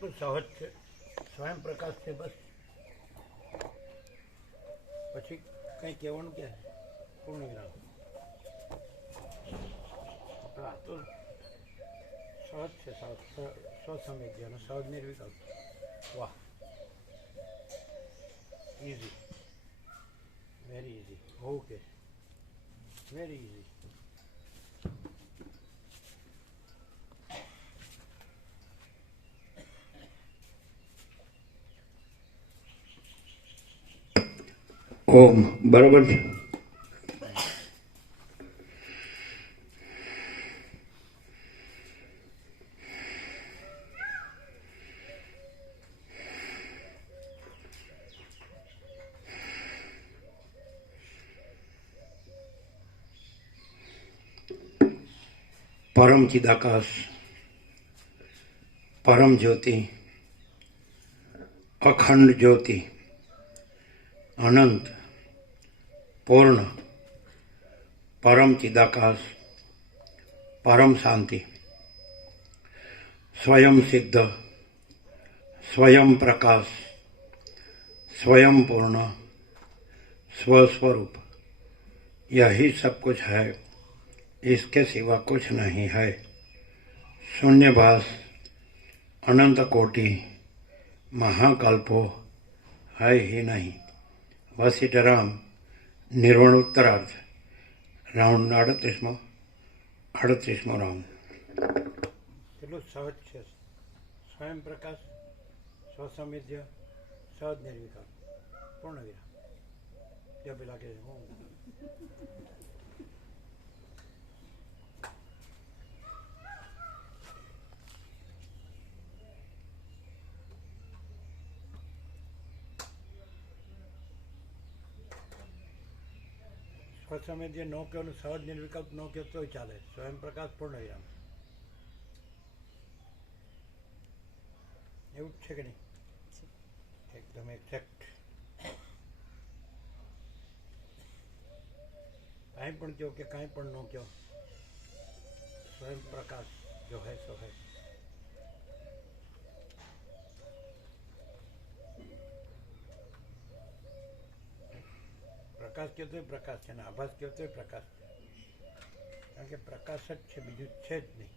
પણ સહજ છે, સ્વયં પ્રકાશ છે. બસ પછી કંઈ કહેવાનું કે પૂર્ણ વિરામ. આ તો સહજ છે, સ્વસંવેદ્ય અને સહજ નિર્વિકલ્પ. વાહ, easy, very easy. Okay, very easy. ઓમ બરાબર છે. પરમ ચિદાકાશ, પરમ જ્યોતિ, અખંડ જ્યોતિ, અનંત, પૂર્ણ, પરમ ચિદાકાશ, પરમ શાંતિ, स्वयं सिद्ध, स्वयं प्रकाश, स्वयं पूर्ण, स्वस्वरूप, यही सब कुछ है, इसके सिवा कुछ नहीं है. शून्यभास, अनंत कोटि, महाकल्पो है ही नहीं. वशिष्ठराम निर्वाण उत्तरार्थ, राउंड 38મો રાઉન્ડ. કેટલું સહજ છે. સ્વયં પ્રકાશ, સ્વસંવેદ્ય, સહજ નિર્વિકલ્પ, પૂર્ણ વિરામ. જે પેલા કે હું સ્વસંવેદ્ય ન કહો ને સહજ નિર્વિકલ્પ ન કહો તોય ચાલે. સ્વયં પ્રકાશ, પૂર્ણ વિરામ. એવું જ છે કે નહીં? એકદમ એક્ઝેક્ટ. કાંઈ પણ કહો કે કાંઈ પણ ન કહો, સ્વયં પ્રકાશ જો હૈ સો હૈ. પ્રકાશ કહો તોય પ્રકાશ છે ને આભાસ કહો તોય પ્રકાશ છે. કારણ કે પ્રકાશ જ છે, બીજું છે જ નહીં.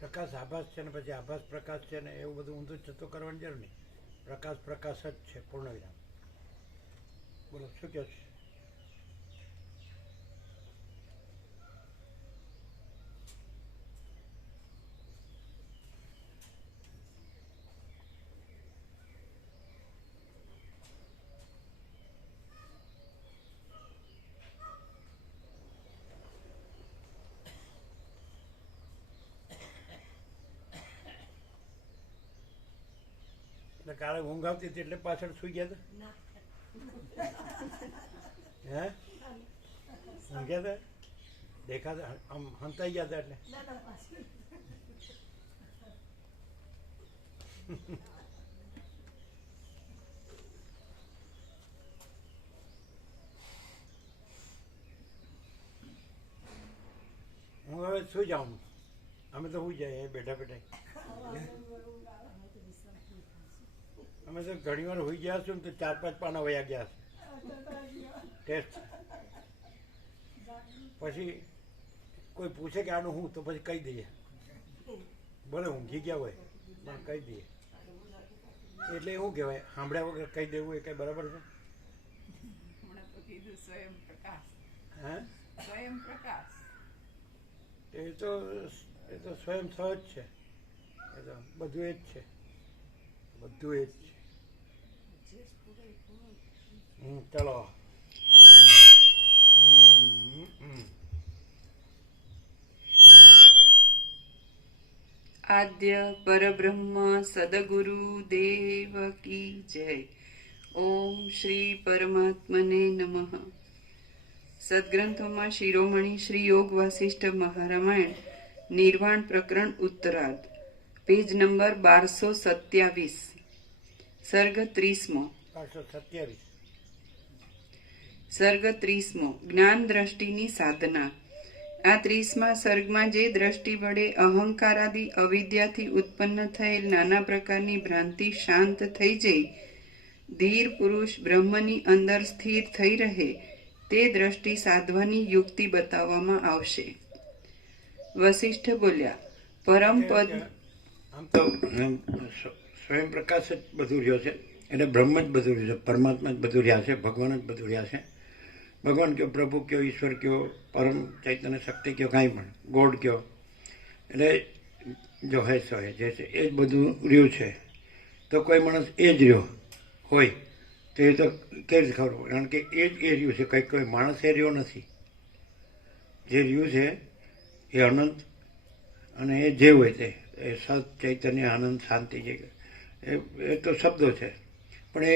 પ્રકાશ આભાસ છે ને પછી આભાસ પ્રકાશ છે ને એવું બધું ઊંધું જતું કરવાની જરૂર નહીં. પ્રકાશ પ્રકાશ જ છે, પૂર્ણ વિરામ. બોલો, શું કહો છો? એટલે કાલે ઊંઘ આવતી હતી એટલે પાછળ સુઈ ગયા હતા? હે, ઊંઘ્યા હતા? દેખાતા આમ હંતાઈ ગયા હતા એટલે? હું હવે સુઈ જાઉં. અમે તો સુઈ જાય બેઠા બેઠા. અમે તો ઘણી વાર હોઈ ગયા છું ને તો 4-5 પાના વયા ગયા છે ટેસ્ટ. પછી કોઈ પૂછે કે આનું હું, તો પછી કહી દઈએ. ભલે ઊંઘી ગયા હોય પણ કહી દઈએ. એટલે શું કહેવાય, સાંભળ્યા વગર કહી દેવું એ કંઈ બરાબર છે? હા, એ તો સ્વયં સહજ છે. એ તો બધું એ જ છે, બધું એ જ છે. ચલો. આદ્ય પરબ્રહ્મ સદગુરુ દેવ કી જય. ઓમ શ્રી પરમાત્મને નમઃ. સદગ્રંથોમાં શિરોમણી શ્રી યોગ વાસિષ્ઠ મહારામાયણ નિર્વાણ પ્રકરણ ઉત્તરાર્ધ, પેજ નંબર 1227. સર્ગ 30મો. 527. સર્ગ 30મો. જ્ઞાન દ્રષ્ટિની સાધના. આ 30મા સર્ગમાં જે દ્રષ્ટિ વડે અહંકારાદિ અવિદ્યાથી ઉત્પન્ન થયેલ નાના પ્રકારની ભ્રાંતિ શાંત થઈ જઈ ધીર પુરુષ બ્રહ્મની અંદર સ્થિર થઈ રહે તે દ્રષ્ટિ સાધવાની યુક્તિ બતાવવામાં આવશે. વસિષ્ઠ બોલ્યા, પરમ પદ આમ તો સ્વયં પ્રકાશ જ બધું રહ્યો છે, એટલે બ્રહ્મ જ બધું રહ્યું છે, પરમાત્મા જ બધું રહ્યા છે, ભગવાન જ બધું રહ્યા છે. ભગવાન કયો, પ્રભુ કયો, ઈશ્વર કયો, પરમ ચૈતન્ય શક્તિ કયો, કાંઈ પણ ગોડ કયો, એટલે જો હે સો હે જે છે એ જ બધું રહ્યું છે. તો કોઈ માણસ એ જ રહ્યો હોય તો એ તો કેવી રીતે ખબર પડે? કારણ કે એ જ એ રહ્યું છે, કંઈ કોઈ માણસ એ રહ્યો નથી. જે રહ્યું છે એ અનંત, અને એ જે હોય તે એ સત ચૈતન્ય આનંદ શાંતિ જે એ તો શબ્દો છે, પણ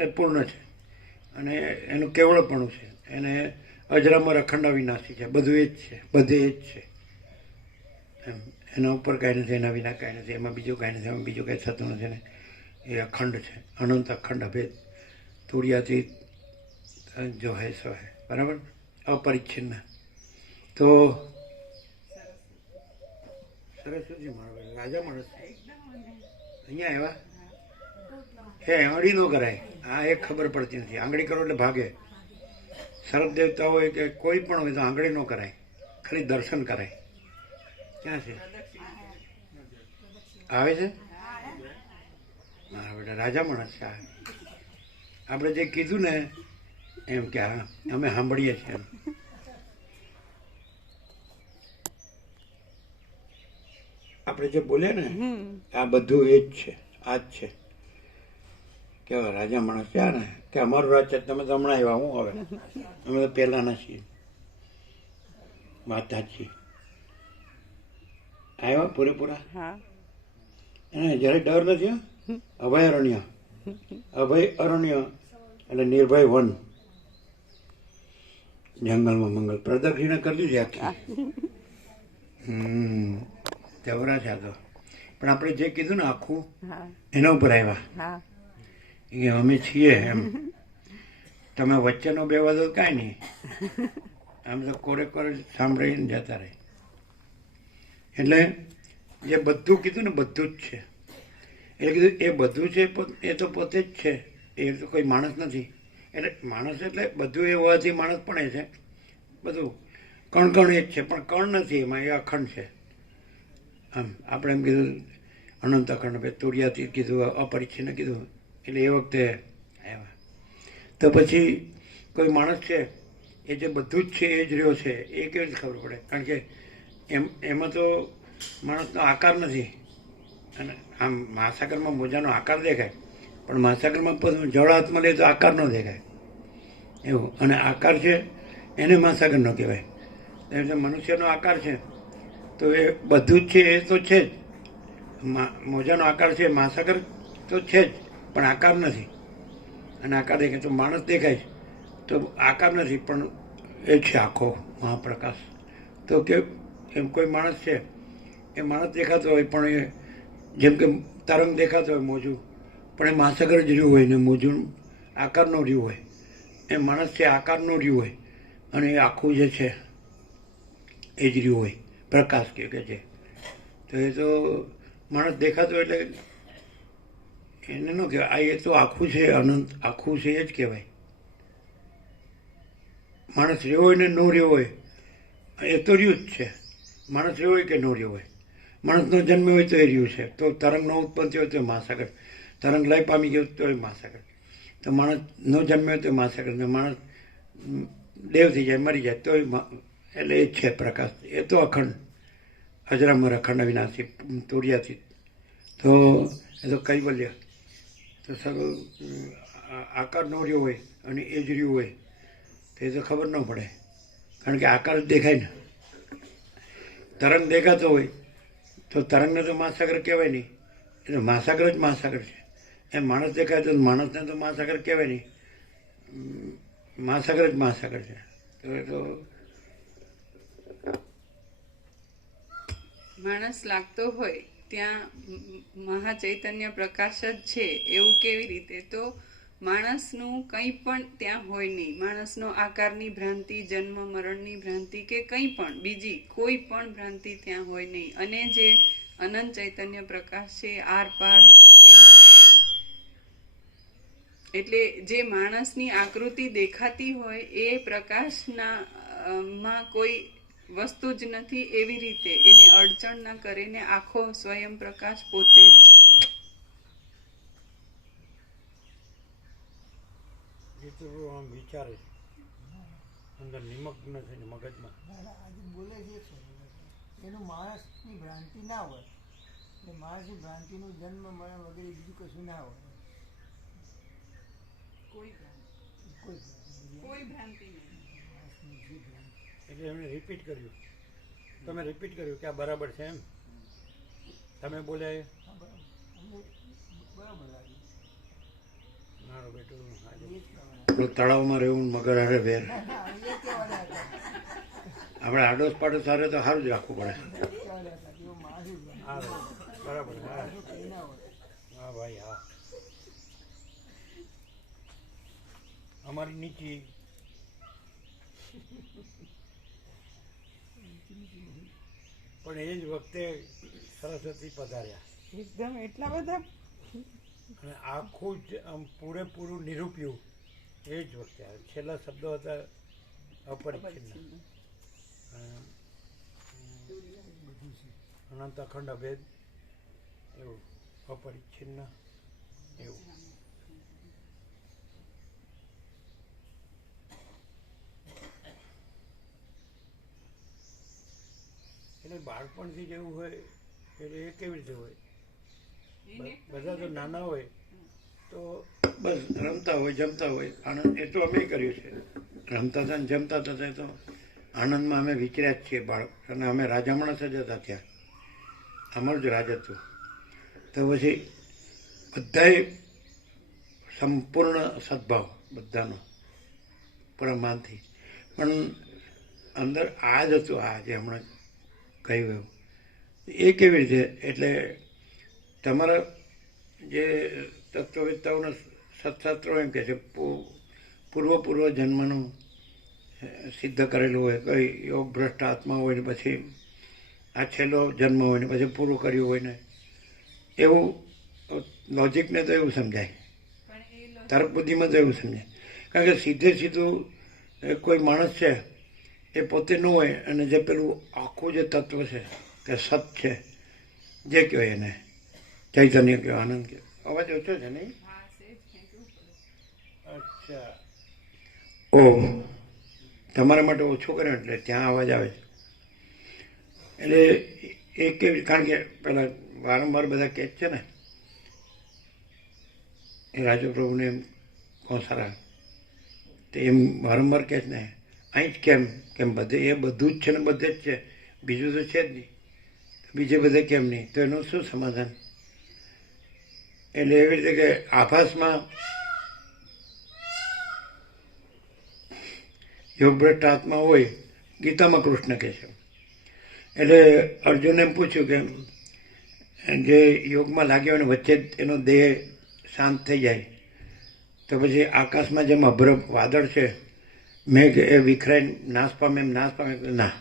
એ પૂર્ણ છે અને એનું કેવળપણું છે, એને અજરામર અખંડ અવિનાશી છે, બધું એ જ છે, બધે એ જ છે. એમ એના ઉપર કાંઈ નથી, એના વિના કાંઈ નથી, એમાં બીજું કાંઈ નથી, એમાં બીજું કાંઈ થતું નથી ને એ અખંડ છે, અનંત અખંડ અભેદ તુર્યાથી જો હે સો હે, બરાબર, અપરિચ્છિન્ન. તો સરસ્વતી માણસ રાજા માણસ અહીંયા આવ્યા હે, આંગળી ન કરાય, આ એક ખબર પડતી નથી. આંગળી કરો એટલે ભાગે. સર્પ દેવતા હોય કે કોઈ પણ હોય તો આંગળી ન કરાય, ખાલી દર્શન કરાય. ક્યાં છે? આવે છે? મારા બેટા રાજા માણસ છે. આપણે જે કીધું ને એમ કે હા અમે સાંભળીએ છીએ એમ. આપણે જે બોલે ને આ બધું એ જ છે, આ જ છે. કેવા રાજા માણસ છે ને કે અમારું રાજ છે, તમે તો હમણાં આવ્યા, હું હવે અમે તો પહેલાના છીએ, વાત સાચી. આવ્યા પૂરેપૂરા, એને જ્યારે ડર નથી. અભયારણ્ય, અભય અરણ્ય એટલે નિર્ભય વન, જંગલમાં મંગલ પ્રદક્ષિણા કરી દીધી આખી. જવરા છે આ તો. પણ આપણે જે કીધું ને આખું એના ઉપર આવ્યા કે અમે છીએ એમ. તમે વચ્ચેનો બે વાદો કાંઈ નહીં, આમ તો કોરે કોરે સાંભળીને જતા રહે. એટલે જે બધું કીધું ને બધું જ છે. એટલે કીધું એ બધું છે એ તો પોતે જ છે, એ તો કોઈ માણસ નથી. એટલે માણસ એટલે બધું એ હોવાથી માણસ પણ એ છે, બધું કણ કણ એ જ છે, પણ કણ નથી એમાં, એ અખંડ છે. આમ આપણે એમ કીધું અનંત અખંડ, ભાઈ તુર્યાથી કીધું, અપરિચ્છિન્ન કીધું, એટલે એ વખતે આવ્યા. તો પછી કોઈ માણસ છે એ જે બધું જ છે એ જ રહ્યો છે, એ કેવી રીતે ખબર પડે? કારણ કે એમાં તો માણસનો આકાર નથી. અને આમ મહાસાગરમાં મોજાનો આકાર દેખાય, પણ મહાસાગરમાં જળ હાથમાં લે તો આકાર ન દેખાય એવું. અને આકાર છે એને મહાસાગર ન કહેવાય. એટલે મનુષ્યનો આકાર છે તો એ બધું જ છે, એ તો છે જ. મોજાનો આકાર છે, મહાસાગર તો છે જ, પણ આકાર નથી. અને આકાર દેખાય તો માણસ દેખાય છે, તો આકાર નથી પણ એ છે આખો મહાપ્રકાશ. તો કે એમ કોઈ માણસ છે, એ માણસ દેખાતો હોય પણ એ જેમ કે તરંગ દેખાતો હોય મોજું, પણ એ મહાસાગર જ રહ્યું હોય ને મોજું આકારનું રહ્યું હોય. એ માણસ છે આકારનું રહ્યું હોય અને એ આખું જે છે એ જ રહ્યું હોય, પ્રકાશ કે છે. તો એ તો માણસ દેખાતો એટલે એને ન કહેવાય. આ એ તો આખું છે, અનંત આખું છે એ જ કહેવાય. માણસ રહ્યો હોય ને ન રહ્યો હોય એ તો રહ્યું જ છે. માણસ રહ્યો હોય કે ન રહ્યો હોય, માણસનો જન્મ હોય તો એ રહ્યું છે. તો તરંગનો ઉત્પન્ન થયો તો મહાસાગર, તરંગ લય પામી ગયો તો એ મહાસાગર. તો માણસ ન જન્મ્યો હોય તો મહાસાગર, ને માણસ દેવ થઈ જાય, મરી જાય તો એટલે એ છે પ્રકાશ. એ તો અખંડ, અજરામર અખંડ અવિનાશી તુર્યાથી. તો એ તો કૈવલ્ય. તો સર્વ આકાર ન રહ્યો હોય અને એ જ રહ્યું હોય તો એ તો ખબર ન પડે, કારણ કે આકાર જ દેખાય ને. તરંગ દેખાતો હોય તો તરંગને તો મહાસાગર કહેવાય નહીં, એટલે મહાસાગર જ મહાસાગર છે. એમ માણસ દેખાય તો માણસને તો મહાસાગર કહેવાય નહીં, મહાસાગર જ મહાસાગર છે. તો એ તો માણસ લાગતો હોય ત્યાં મહાચૈતન્ય પ્રકાશ જ છે એવું કેવી રીતે? તો માણસનું કંઈ પણ ત્યાં હોય નહીં. માણસનો આકારની ભ્રાંતિ, જન્મ મરણની ભ્રાંતિ કે કંઈ પણ બીજી કોઈ પણ ભ્રાંતિ ત્યાં હોય નહીં. અને જે અનંત ચૈતન્ય પ્રકાશ છે આર પાર એમ જ હોય. એટલે જે માણસની આકૃતિ દેખાતી હોય એ પ્રકાશના માં કોઈ વસ્તુ જ નથી. એવી રીતે એને અડચણ ના કરીને આખો સ્વયં પ્રકાશ પોતે જ છે. એ તો આમ વિચારે છે અંદર નિમગ્ન થઈને મગજમાં. આજે બોલે છે એનું માણસની ભ્રાંતિ ના હોય, એ માણસની ભ્રાંતિનું જન્મ મરણ વગેરે બીજું કશું ના હોય. કોઈ ભ્રાંતિ નહીં. માણસની જે ભ્રાંતિ એટલે એમણે રિપીટ કર્યું. તમે રિપીટ કર્યું કે આ બરાબર છે એમ તમે બોલ્યા એ હા બરાબર અમને બરાબર લાગ્યું. મારો બેટો એ જ કહેવાના પેલું તળાવમાં રહેવું મગર હારે વેર. એ કહેવાના હતા. આપણે આડોશ પાડોશ સાથે તો સારું જ રાખવું પડે. કહેવાના હતા કે એવો માણસ જ હા બરાબર. હા કંઈ ના હોય. હા ભાઈ હા. અમારી નીચી પણ એ જ વખતે સરસ્વતી પધાર્યા એકદમ એટલા બધા અને આખું જ આમ પૂરેપૂરું નિરૂપ્યું એ જ વખતે આવ્યું. છેલ્લા શબ્દો હતા અપરિચ્છિન્ન, અનંત અખંડ અભેદ, એવું અપરિચ્છિન્ન એવું. એટલે બાળપણથી જેવું હોય એટલે એ કેવી રીતે હોય? બધા તો નાના હોય તો બસ રમતા હોય જમતા હોય આનંદ. એ તો અમે કર્યું છે. રમતા હતા ને જમતા હતા તો આનંદમાં અમે વિચર્યા જ છીએ બાળક. અને અમે રાજા માણસ જ હતા ત્યાં. અમારું જ રાજ હતું. તો પછી બધાએ સંપૂર્ણ સદભાવ બધાનો પરમાનથી. પણ અંદર આ જ હતું, આ જે હમણાં કહ્યું એવું. એ કેવી રીતે? એટલે તમારા જે તત્વવેત્તાઓના સત્શાસ્ત્રો એમ કહે છે પૂર્વ જન્મનું સિદ્ધ કરેલું હોય, કોઈ યોગ ભ્રષ્ટ આત્મા હોય ને પછી આ છેલ્લો જન્મ હોય ને પછી પૂરું કર્યું હોય ને એવું લોજિકને તો એવું સમજાય, તર્ક બુદ્ધિમાં તો એવું સમજાય. કારણ કે સીધે સીધું કોઈ માણસ છે એ પોતે ન હોય અને જે પેલું આખું જે તત્વ છે કે સત છે જે કહેવાય એને ચૈતન્ય કહેવાય, આનંદ કહેવાય. અવાજ ઓછો છે નહીં? અચ્છા ઓ તમારા માટે ઓછું કર્યું એટલે ત્યાં અવાજ આવે છે. એટલે એ કેવી? કારણ કે પેલા વારંવાર બધા કહે છે ને એ રાજુ પ્રભુને એમ સારા તો એમ વારંવાર કહે છે ને અહીં જ કેમ બધે એ બધું જ છે ને બધે જ છે, બીજું તો છે જ નહીં, બીજે બધે કેમ નહીં? તો એનું શું સમાધાન? એટલે એવી રીતે કે આભાસમાં યોગભ્રષ્ટ આત્મા હોય, ગીતામાં કૃષ્ણ કહે છે. એટલે અર્જુને એમ પૂછ્યું કે જે યોગમાં લાગ્યો અને વચ્ચે જ એનો દેહ શાંત થઈ જાય તો પછી આકાશમાં જેમ અભ્ર વાદળ છે મેઘ એ વિખરાઈને નાશ પામે એમ નાશ પામે? ના.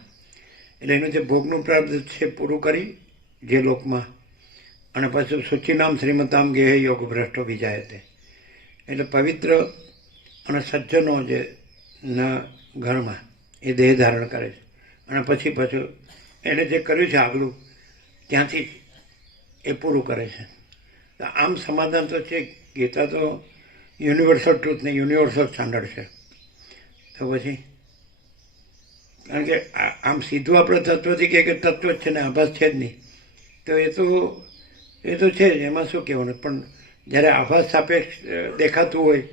એટલે એનું જે ભોગનું પ્રાપ્ત છે પૂરું કરી જે લોકમાં અને પછી શુચિનામ શ્રીમતામ ગેહે યોગ ભ્રષ્ટો વિજાય તે. એટલે પવિત્ર અને સજ્જનો જે ના ઘરમાં એ દેહ ધારણ કરે છે અને પછી પાછું એને જે કર્યું છે આગલું ત્યાંથી એ પૂરું કરે છે. આમ સમાધાન તો છે. ગીતા તો યુનિવર્સલ ટ્રુથ ને યુનિવર્સલ સ્ટાન્ડર્ડ છે. તો પછી કારણ કે આમ સીધું આપણે તત્વથી કે તત્વ જ છે ને આભાસ છે જ નહીં તો એ તો છે જ, એમાં શું કહેવાનું. પણ જ્યારે આભાસ સાપેક્ષ દેખાતું હોય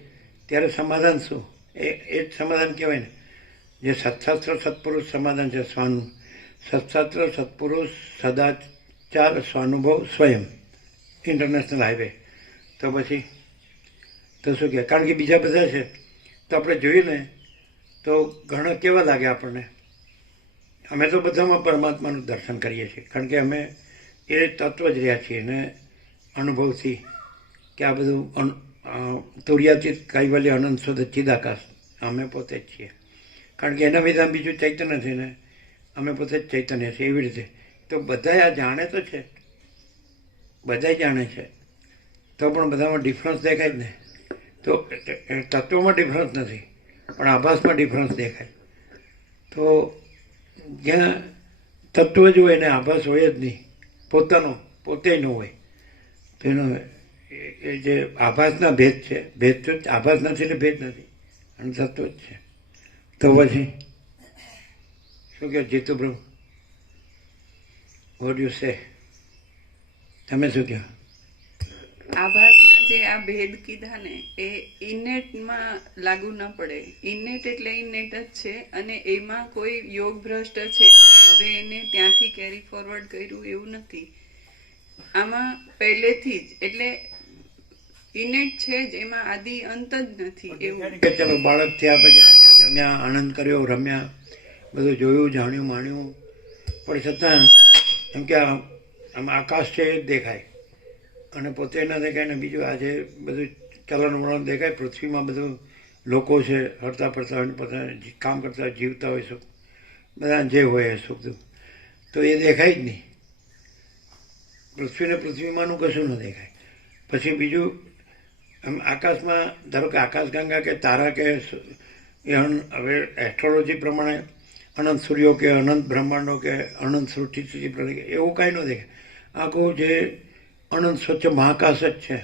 ત્યારે સમાધાન શું? એ જ સમાધાન કહેવાય ને જે સત્શાસ્ત્ર સત્પુરુષ સમાધાન છે. સ્વાનું સત્શાસ્ત્ર સત્પુરુષ સદાચાર સ્વાનુભવ સ્વયં ઇન્ટરનેશનલ હાઈવે. તો પછી તો શું કહે? કારણ કે બીજા બધા છે તો આપણે જોઈએ ને તો ઘણા કેવા લાગે આપણને. અમે તો બધામાં પરમાત્માનું દર્શન કરીએ છીએ કારણ કે અમે એ તત્વ જ રહ્યા છીએ ને અનુભવથી કે આ બધું તુર્યાતીત કૈવલ્ય અનંત શુદ્ધ ચિદાકાશ અમે પોતે જ છીએ. કારણ કે એના વિધાન બીજું ચૈતન્ય નથી ને, અમે પોતે જ ચૈતન્ય છીએ. એવી રીતે તો બધા આ જાણે તો છે, બધા જાણે છે, તો પણ બધામાં ડિફરન્સ દેખાય જ ને. તો તત્વોમાં ડિફરન્સ નથી, પણ આભાસમાં ડિફરન્સ દેખાય. તો જ્યાં તત્વ જ હોય ને આભાસ હોય જ નહીં, પોતાનો પોતે ન હોય, તો એનો એ જે આભાસના ભેદ છે, ભેદ તો આભાસ નથી એટલે ભેદ નથી, અને તત્વ જ છે. તો પછી શું કહો જીતુ પ્રભુ? What you say? તમે શું કહો? આભાસના જે આ ભેદ કીધા ને એ ઇનેટમાં લાગુ ન પડે. ઇનેટ એટલે ઇનેટ જ છે, અને એમાં કોઈ યોગ ભ્રષ્ટ છે હવે એને ત્યાંથી કેરી ફોરવર્ડ કર્યું એવું નથી. આમાં પહેલેથી જ એટલે ઇનેટ છે જ, એમાં આદિ અંત જ નથી એવું. કે ચલો બાળક થયા પછી રમ્યા જમ્યા આનંદ કર્યો, રમ્યા, બધું જોયું જાણ્યું માણ્યું, પણ છતાં એમ કે આમ આકાશ છે એ જ દેખાય અને પોતે ના દેખાય ને બીજું આજે બધું ચલણ વલણ દેખાય. પૃથ્વીમાં બધું લોકો છે હરતા ફરતા હોય, પોતા કામ કરતા હોય, જીવતા હોય, સુખ બધા જે હોય સુખ દુઃખ, તો એ દેખાય જ નહીં. પૃથ્વીને પૃથ્વીમાંનું કશું ન દેખાય. પછી બીજું આમ આકાશમાં ધારો કે આકાશગંગા કે તારા કે હવે એસ્ટ્રોલોજી પ્રમાણે અનંત સૂર્યો કે અનંત બ્રહ્માંડો કે અનંત સૃષ્ટિ પ્રમાણે એવું કાંઈ ન દેખાય. આખું જે અનંત સ્વચ્છ મહાકાશ જ છે,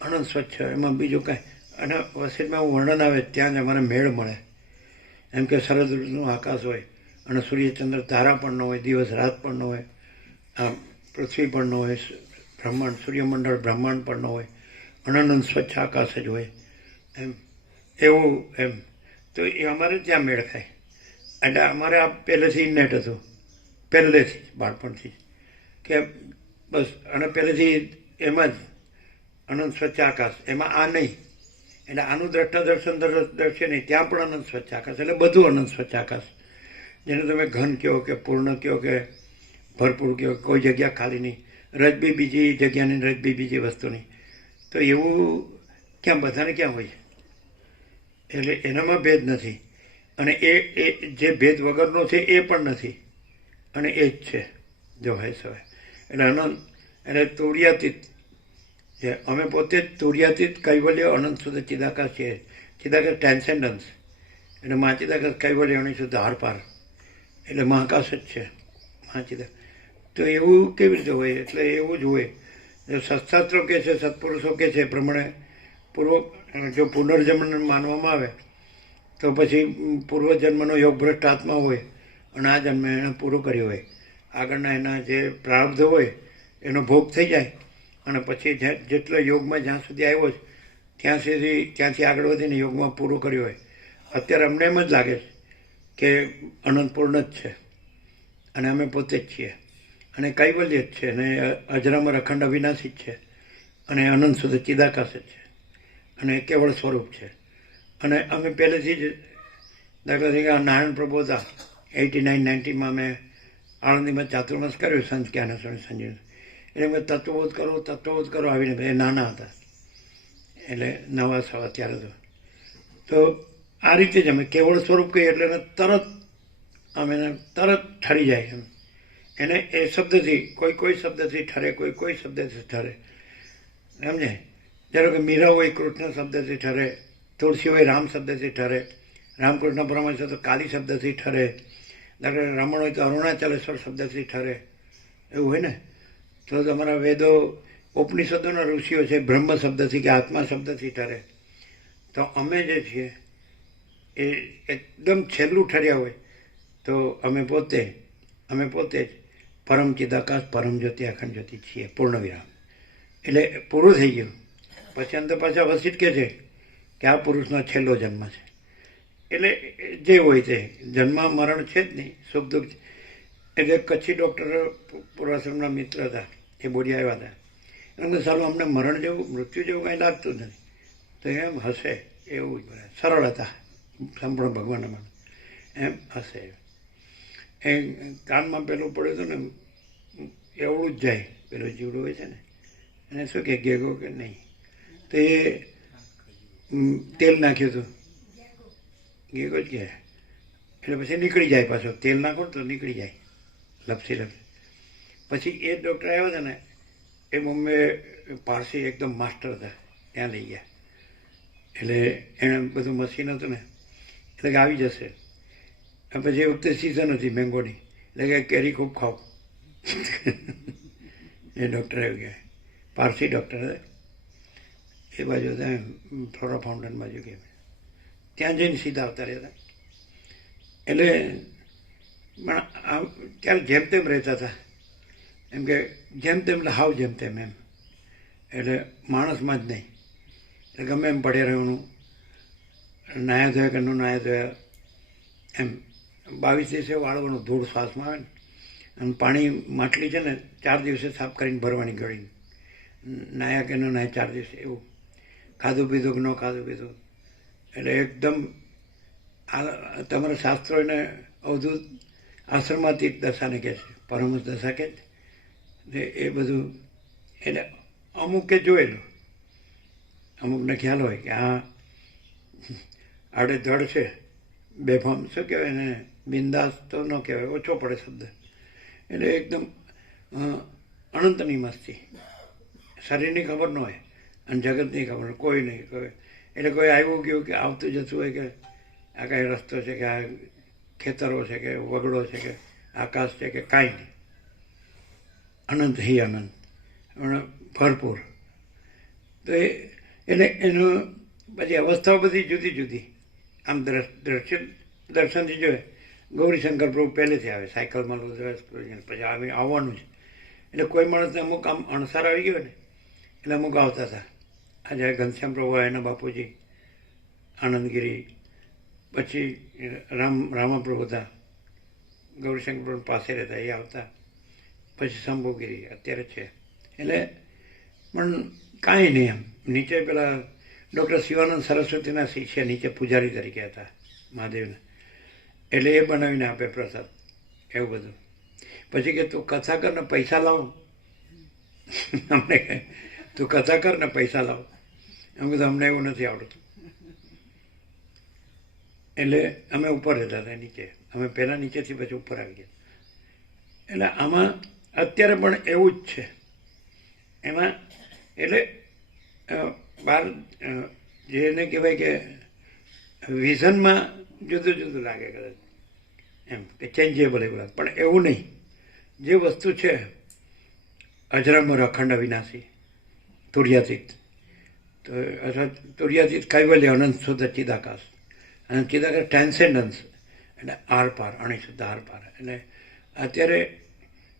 અનંત સ્વચ્છ, એમાં બીજું કાંઈ. અને વસેટમાં વર્ણન આવે ત્યાં જ અમારે મેળ મળે. એમ કે શરદ ઋતુનું આકાશ હોય અને સૂર્યચંદ્ર તારા પણ ન હોય, દિવસ રાત પણ ન હોય, આમ પૃથ્વી પણ ન હોય, બ્રહ્માંડ સૂર્યમંડળ બ્રહ્માંડ પણ ન હોય, અનંત સ્વચ્છ આકાશ જ હોય. એમ એવું એમ તો એ અમારે ત્યાં મેળ ખાય. એટલે અમારે આ પહેલેથી ઇનેટ હતું, પહેલેથી બાળપણથી કે બસ. અને પહેલેથી એમાં જ અનંત સ્વચ્છ આકાશ, એમાં આ નહીં. એટલે આનું દ્રષ્ટા દર્શન નહીં, ત્યાં પણ અનંત સ્વચ્છ આકાશ, એટલે બધું અનંત સ્વચ્છ આકાશ. જેને તમે ઘન કહો કે પૂર્ણ કહો કે ભરપૂર કહો, કોઈ જગ્યા ખાલી નહીં, રજબી બીજી જગ્યાની, રજબી બીજી વસ્તુની. તો એવું ક્યાં બધાને ક્યાં હોય છે? એટલે એનામાં ભેદ નથી. અને એ જે ભેદ વગરનો છે એ પણ નથી, અને એ જ છે જો હોય સવાય. એટલે અનંત એટલે તુર્યાતીત છે. અમે પોતે જ તુર્યાતીત કૈવલ્ય અનંત શુદ્ધ ચિદાકાશ છીએ. ચિદાકાશ ટ્રાન્સેન્ડન્સ, એટલે મહાચિદાકાશ કૈવલ્ય અનંત શુદ્ધ આરપાર, એટલે મહાકાશ જ છે મહાચિદા. તો એવું કેવી રીતે હોય? એટલે એવું જ હોય. શાસ્ત્રો કે છે, સત્પુરુષો કે છે એ પ્રમાણે જો પુનર્જન્મ માનવામાં આવે તો પછી પૂર્વજન્મનો યોગભ્રષ્ટ આત્મા હોય અને આ જન્મે એણે પૂરું કર્યું હોય, આગળના એના જે પ્રારબ્ધ હોય એનો ભોગ થઈ જાય, અને પછી જેટલો યોગમાં જ્યાં સુધી આવ્યો છે ત્યાંથી આગળ વધીને યોગમાં પૂરું કર્યું હોય. અત્યારે અમને એમ જ લાગે છે કે અનંત પૂર્ણ જ છે અને અમે પોતે જ છીએ, અને કૈવલ્ય જ છે, અને અજરામર અખંડ અવિનાશી જ છે, અને અનંત શુદ્ધ ચિદાકાશ જ છે, અને કેવળ સ્વરૂપ છે. અને અમે પહેલેથી જ દાખલા તરીકે નારાયણ પ્રભુ હતા 89-90માં મેં આણંદીમાં ચાતુર્માસ કર્યું સંત જ્ઞાનેશ્વર સંજીવ. એટલે અમે તત્વબોધ કરો આવીને એ નાના હતા, એટલે નવા સવા ત્યારે તો આ રીતે જ અમે કેવળ સ્વરૂપ કહીએ એટલે તરત અમે તરત ઠરી જાય એમ. એને એ શબ્દથી કોઈ શબ્દથી ઠરે, કોઈ શબ્દથી ઠરે, સમજે? ધારો કે મીરા હોય કૃષ્ણ શબ્દથી ઠરે, તુલસી હોય રામ શબ્દથી ઠરે, રામકૃષ્ણ પરમહંસ તો કાલી શબ્દથી ઠરે, દાખલા રમણ હોય તો અરુણાચલેશ્વર શબ્દથી ઠરે, એવું હોય ને. તો તમારા વેદો ઉપનિષદોના ઋષિઓ છે બ્રહ્મ શબ્દથી કે આત્મા શબ્દથી ઠરે. તો અમે જે છીએ એ એકદમ છેલ્લું ઠર્યા હોય તો અમે પોતે જ પરમ ચિદાકાશ પરમ જ્યોતિ અખંડ જ્યોતિ છીએ, પૂર્ણ વિરામ. એટલે પૂરું થઈ ગયું. પછી અંત પાછા વસિત કે છે કે આ પુરુષનો છેલ્લો જન્મ છે. એટલે જે હોય તે જન્મ મરણ છે જ નહીં, સુખ દુઃખ. એટલે કચ્છી ડૉક્ટર પૂર્વાશ્રમના મિત્ર હતા, એ બોડી આવ્યા હતા. એમને સારું અમને મરણ જેવું મૃત્યુ જેવું કાંઈ લાગતું નથી. તો એમ હશે એવું જ સરળ હતા, સંપૂર્ણ ભગવાનના મન એમ હશે. એ કાનમાં પેલું પડ્યું હતું ને એવડું જ જાય પેલો જીવડો હોય છે ને, એને શું કે ગેગો કે નહીં, તો એ તેલ નાખ્યું હતું, ગેગો જ કહે, એટલે પછી નીકળી જાય પાછો, તેલ નાખો તો નીકળી જાય લપસી લપસી. પછી એ ડૉક્ટર આવ્યા હતા ને, એ મમ્મી પારસી એકદમ માસ્ટર હતા, ત્યાં લઈ ગયા. એટલે એણે બધું મશીન હતું ને, એટલે કે આવી જશે. પછી એ વખતે સિઝન હતી મેંગોની, એટલે કે કેરી ખૂબ ખાઓ. એ ડૉક્ટર આવી ગયા, પારસી ડૉક્ટર હતા, એ બાજુ હતા ફ્લોરા ફાઉન્ટેન બાજુ કે ત્યાં જઈને સીધા આવતા રહેતા. એટલે પણ ત્યારે જેમ તેમ રહેતા હતા, એમ કે જેમ તેમ એટલે હાવ જેમ તેમ એમ, એટલે માણસમાં જ નહીં, એટલે ગમે એમ પડે રહેવાનું, નાયા ધોયા કે ન નાયા ધોયા એમ 22 દિવસે વાળવાનું, ધૂળ શ્વાસમાં આવે ને, અને પાણી માટલી છે ને 4 દિવસે સાફ કરીને ભરવાની ગળીને, નાયા કે ન નાયા 4 દિવસે એવું, ખાધું પીધું કે ન ખાધું પીધું. એટલે એકદમ આ તમારા શાસ્ત્રોને અવધૂત આશ્રમાતીત દશાને કહે છે, પરમહંસ દશા કહે છે. એ બધું એટલે અમુકે જોયેલું, અમુકને ખ્યાલ હોય કે આ આડેધડ છે, બેફામ શું કહેવાય એને, બિંદાસ તો ન કહેવાય, ઓછો પડે શબ્દ. એટલે એકદમ અનંતની મસ્તી, શરીરની ખબર ન હોય અને જગતની ખબર કોઈ નહીં. એટલે કોઈ આવ્યું ગયું કે આવતું જતું હોય કે આ કાંઈ રસ્તો છે કે આ ખેતરો છે કે વગડો છે કે આકાશ છે કે કાંઈ નહીં, અનંત હિ અનંત ભરપૂર. તો એટલે એનું પછી અવસ્થાઓ બધી જુદી જુદી. આમ દર્શનથી જોઈએ ગૌરીશંકર પ્રભુ પહેલેથી આવે, સાયકલમાં પછી આવવાનું છે. એટલે કોઈ માણસને અમુક આમ અણસાર આવી ગયો ને, એટલે અમુક આવતા હતા. આજે ઘનશ્યામ પ્રભુ એના બાપુજી આનંદગીરી, પછી રામાપ્રભુ હતા, ગૌરીશંકર પ્રભુ પાસે રહેતા, એ આવતા. પછી શંભુગીરી અત્યારે છે. એટલે પણ કાંઈ નહીં, એમ નીચે પેલા ડૉક્ટર શિવાનંદ સરસ્વતીના શિષ્ય નીચે પૂજારી તરીકે હતા મહાદેવના, એટલે એ બનાવીને આપે પ્રસાદ, એવું બધું. પછી કે તું કથા કર ને પૈસા લાવ, અમને કહે તું કથા કર ને પૈસા લાવ. એમ કીધું અમને એવું નથી આવડતું. એટલે અમે ઉપર રહેતા હતા નીચે, અમે પહેલાં નીચેથી પછી ઉપર આવી ગયા. એટલે આમાં અત્યારે પણ એવું જ છે. એમાં એટલે બહાર જેને કહેવાય કે વિઝનમાં જુદું જુદું લાગે કદાચ, એમ કે ચેન્જેબલ એવું લાગે, પણ એવું નહીં. જે વસ્તુ છે અજરામર અખંડ અવિનાશી તુર્યાતીત, તો અથવા તુર્યાતીત કૈવલ્ય અનંત શુદ્ધ ચિદાકાશ, અને ચિદાકાશ ટ્રાન્સેન્ડન્સ એટલે આર પાર, અણિશુદ્ધ આર પાર. એટલે અત્યારે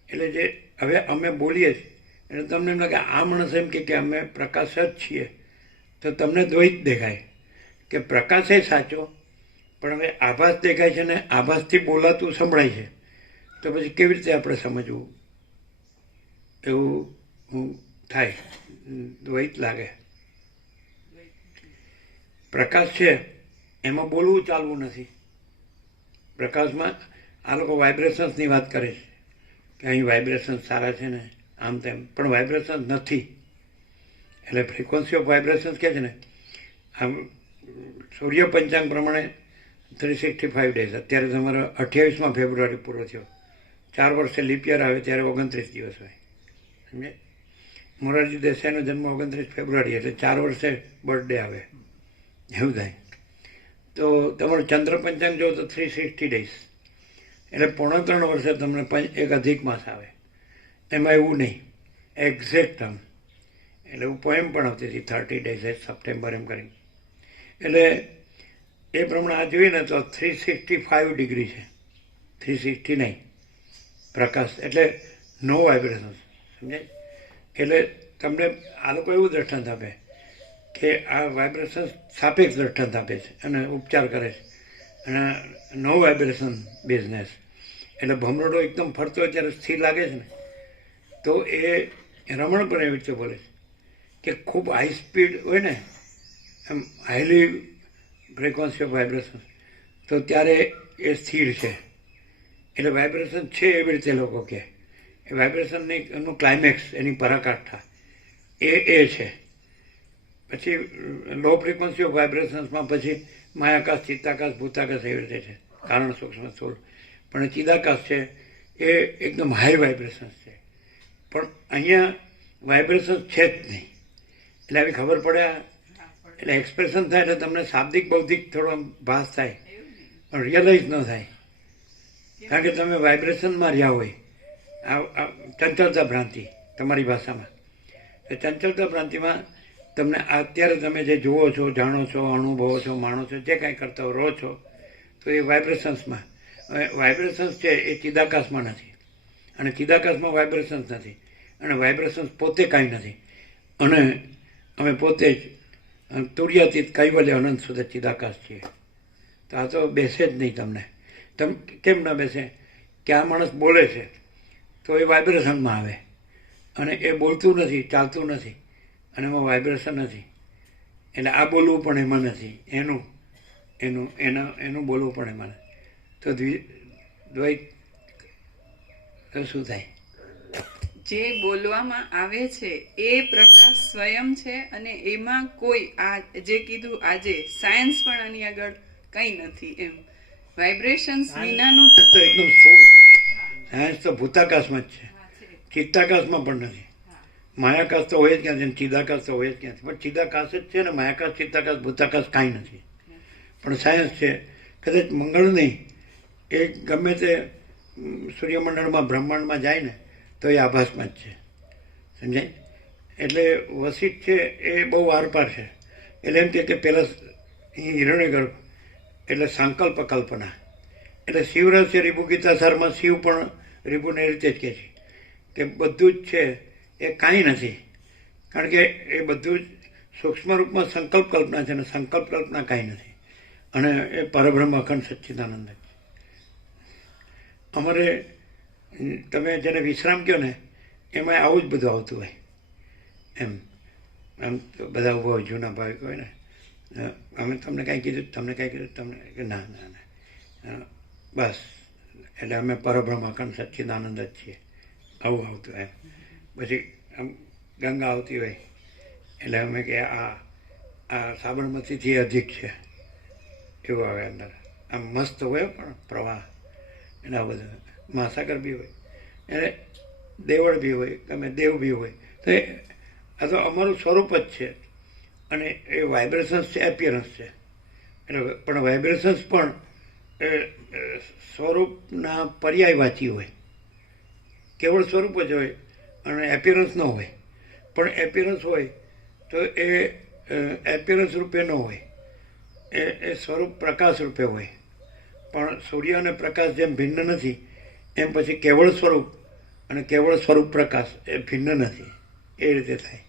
એટલે જે હવે અમે બોલીએ છીએ એટલે તમને એમ લાગે આ માણસ એમ કે અમે પ્રકાશ જ છીએ, તો તમને દ્વૈત દેખાય કે પ્રકાશ એ સાચો, પણ હવે આભાસ દેખાય છે ને આભાસથી બોલાતું સંભળાય છે, તો પછી કેવી રીતે આપણે સમજવું, એવું થાય, દ્વૈત લાગે. પ્રકાશ છે એમાં બોલવું ચાલવું નથી. પ્રકાશમાં આ લોકો વાઇબ્રેશન્સની વાત કરે છે કે અહીં વાઇબ્રેશન્સ સારા છે ને આમ તેમ, પણ વાઇબ્રેશન્સ નથી. એટલે ફ્રિકવન્સી ઓફ વાઇબ્રેશન્સ કહે છે ને, આમ સૂર્ય પંચાંગ પ્રમાણે 365 ડેઝ, અત્યારે તમારો 28 ફેબ્રુઆરી પૂરો થયો, 4 વર્ષે લીપ યર આવે ત્યારે 29 દિવસ હોય, સમજે. મોરારજી દેસાઈનો જન્મ 29 ફેબ્રુઆરી, એટલે 4 વર્ષે બર્થડે આવે, એવું થાય. તો તમારો ચંદ્ર પંચાંગ જો તો 360 ડેઝ, એટલે 3.5 વર્ષે તમને એક અધિક માસ આવે. એમાં એવું નહીં, એક્ઝેક્ટ આમ. એટલે હું પોએમ પણ આવતી હતી 30 ડેઝ સપ્ટેમ્બર એમ કરીને. એટલે એ પ્રમાણે આ જોઈએ ને તો 365 ડિગ્રી છે, 360 નહીં. પ્રકાશ એટલે નો વાઇબ્રેશન, સમજે. એટલે તમને આ લોકો એવું દ્રષ્ટાંત આપે કે આ વાઇબ્રેશન સાપેક્ષ દ્રષ્ટાંત આપે છે અને ઉપચાર કરે છે, અને નો વાઇબ્રેશન બિઝનેસ. એટલે ભમરડો એકદમ ફરતો હોય ત્યારે સ્થિર લાગે છે ને, તો એ રમણ પણ એવી રીતે બોલે છે કે ખૂબ હાઈ સ્પીડ હોય ને, એમ હાઈલી ફ્રિકવન્સી ઓફ વાઇબ્રેશન, તો ત્યારે એ સ્થિર છે. એટલે વાઇબ્રેશન છે એવી રીતે લોકો કહે એ વાઇબ્રેશનની એનું ક્લાઇમેક્સ, એની પરાકાષ્ઠા એ છે. પછી લો ફ્રિકવન્સી ઓફ વાઇબ્રેશન્સમાં પછી માયાકાશ, ચિત્તાકાશ, ભૂતાકાશ એવી રીતે છે, કારણ સૂક્ષ્મ સ્થૂળ. પણ ચિદાકાશ છે એ એકદમ હાઈ વાઇબ્રેશન્સ છે. પણ અહીંયા વાઇબ્રેશન્સ છે જ નહીં. એટલે આવી ખબર પડે, એટલે એક્સપ્રેશન થાય એટલે તમને શાબ્દિક બૌદ્ધિક થોડો ભાસ થાય, પણ રિયલાઇઝ ન થાય. કારણ કે તમે વાઇબ્રેશનમાં રહ્યા હોય. આ ચંચળતા ભ્રાંતિ તમારી ભાષામાં, એ ચંચળતા ભ્રાંતિમાં તમને અત્યારે તમે જે જુઓ છો, જાણો છો, અનુભવો છો, માણો છો, જે કાંઈ કરતા હો, રહો છો, તો એ વાઇબ્રેશન્સમાં. વાઇબ્રેશન્સ છે એ ચિદાકાશમાં નથી, અને ચિદાકાશમાં વાઇબ્રેશન્સ નથી, અને વાઇબ્રેશન્સ પોતે કાંઈ નથી. અને અમે પોતે જ તુર્યાતીત કૈવલ્ય અનંત સુધી ચિદાકાશ છીએ. તો આ તો બેસે જ નહીં તમને. તમે કેમ ના બેસે? કે આ માણસ બોલે છે તો એ વાઇબ્રેશનમાં આવે, અને એ બોલતું નથી, ચાલતું નથી, અને એમાં વાઇબ્રેશન નથી. એટલે આ બોલવું પણ એમાં નથી, એનું બોલવું પણ એમાં નથી. તો દ્વૈત તો શું થાય? જે બોલવામાં આવે છે એ પ્રકાશ સ્વયં છે, અને એમાં કોઈ આ જે કીધું આજે સાયન્સ પણ આની આગળ કંઈ નથી. એમ વાઇબ્રેશન્સ વિનાનું તો એકદમ સ્થૂળ છે. સાયન્સ તો ભૂતાકાશમાં જ છે, ચિત્તાકાશમાં પણ નથી. માયાકાશ તો હોય જ ક્યાંથી, ચિદાકાશ તો હોય જ ક્યાંથી. પણ ચિદાકાશ જ છે ને, માયાકાશ, ચિત્તાકાશ, ભૂતાકાશ કાંઈ નથી. પણ સાયન્સ છે. કદાચ મંગળ નહીં, એ ગમે તે સૂર્યમંડળમાં, બ્રહ્માંડમાં જાય ને તો એ આભાસમાં જ છે. સમજાય? એટલે વસિષ્ઠ છે એ બહુ આરપાર છે. એટલે એમ કે પહેલાં હિરણ્યગર્ભ એટલે સંકલ્પ કલ્પના. એટલે શિવરહસ્ય રીભુ ગીતાસારમાં શિવ પણ રીભુને એ રીતે જ કહે છે કે બધું જ છે એ કાંઈ નથી. કારણ કે એ બધું જ સૂક્ષ્મ રૂપમાં સંકલ્પ કલ્પના છે, અને સંકલ્પ કલ્પના કાંઈ નથી. અને એ પરબ્રહ્મ અખંડ સચ્ચિદાનંદ છે. અમારે તમે જેને વિશ્રામ કહો ને, એમાં આવું જ બધું આવતું હોય. એમ તો બધા ઉભા હોય, જૂના ભાવિક હોય ને, અમે તમને કાંઈ કીધું, તમને કાંઈ કીધું, તમને કે ના ના ના, બસ એટલે અમે પરબ્રહ્મ અખંડ સચ્ચિદાનંદ જ છીએ, આવું આવતું એમ. પછી આમ ગંગા આવતી હોય એટલે અમે કે આ સાબરમતીથી અધિક છે, એવું આવે અંદર. આમ મસ્ત હોય પણ પ્રવાહ, એટલે આ બધું મહાસાગર બી હોય, એટલે દેવળ બી હોય, ગમે દેવ બી હોય. તો આ તો અમારું સ્વરૂપ જ છે. અને એ વાઇબ્રેશન્સ છે, એપિયરન્સ છે. એટલે પણ વાઇબ્રેશન્સ પણ એ સ્વરૂપના પર્યાયવાચી હોય, કેવળ સ્વરૂપ જ હોય, અને એપિયરન્સ ન હોય. પણ એપિયરન્સ હોય તો એ એપિયરન્સ રૂપે ન હોય, એ સ્વરૂપ પ્રકાશ રૂપે હોય. પણ સૂર્ય અને પ્રકાશ જેમ ભિન્ન નથી, એમ પછી કેવળ સ્વરૂપ અને કેવળ સ્વરૂપ પ્રકાશ એ ભિન્ન નથી. એ રીતે થાય.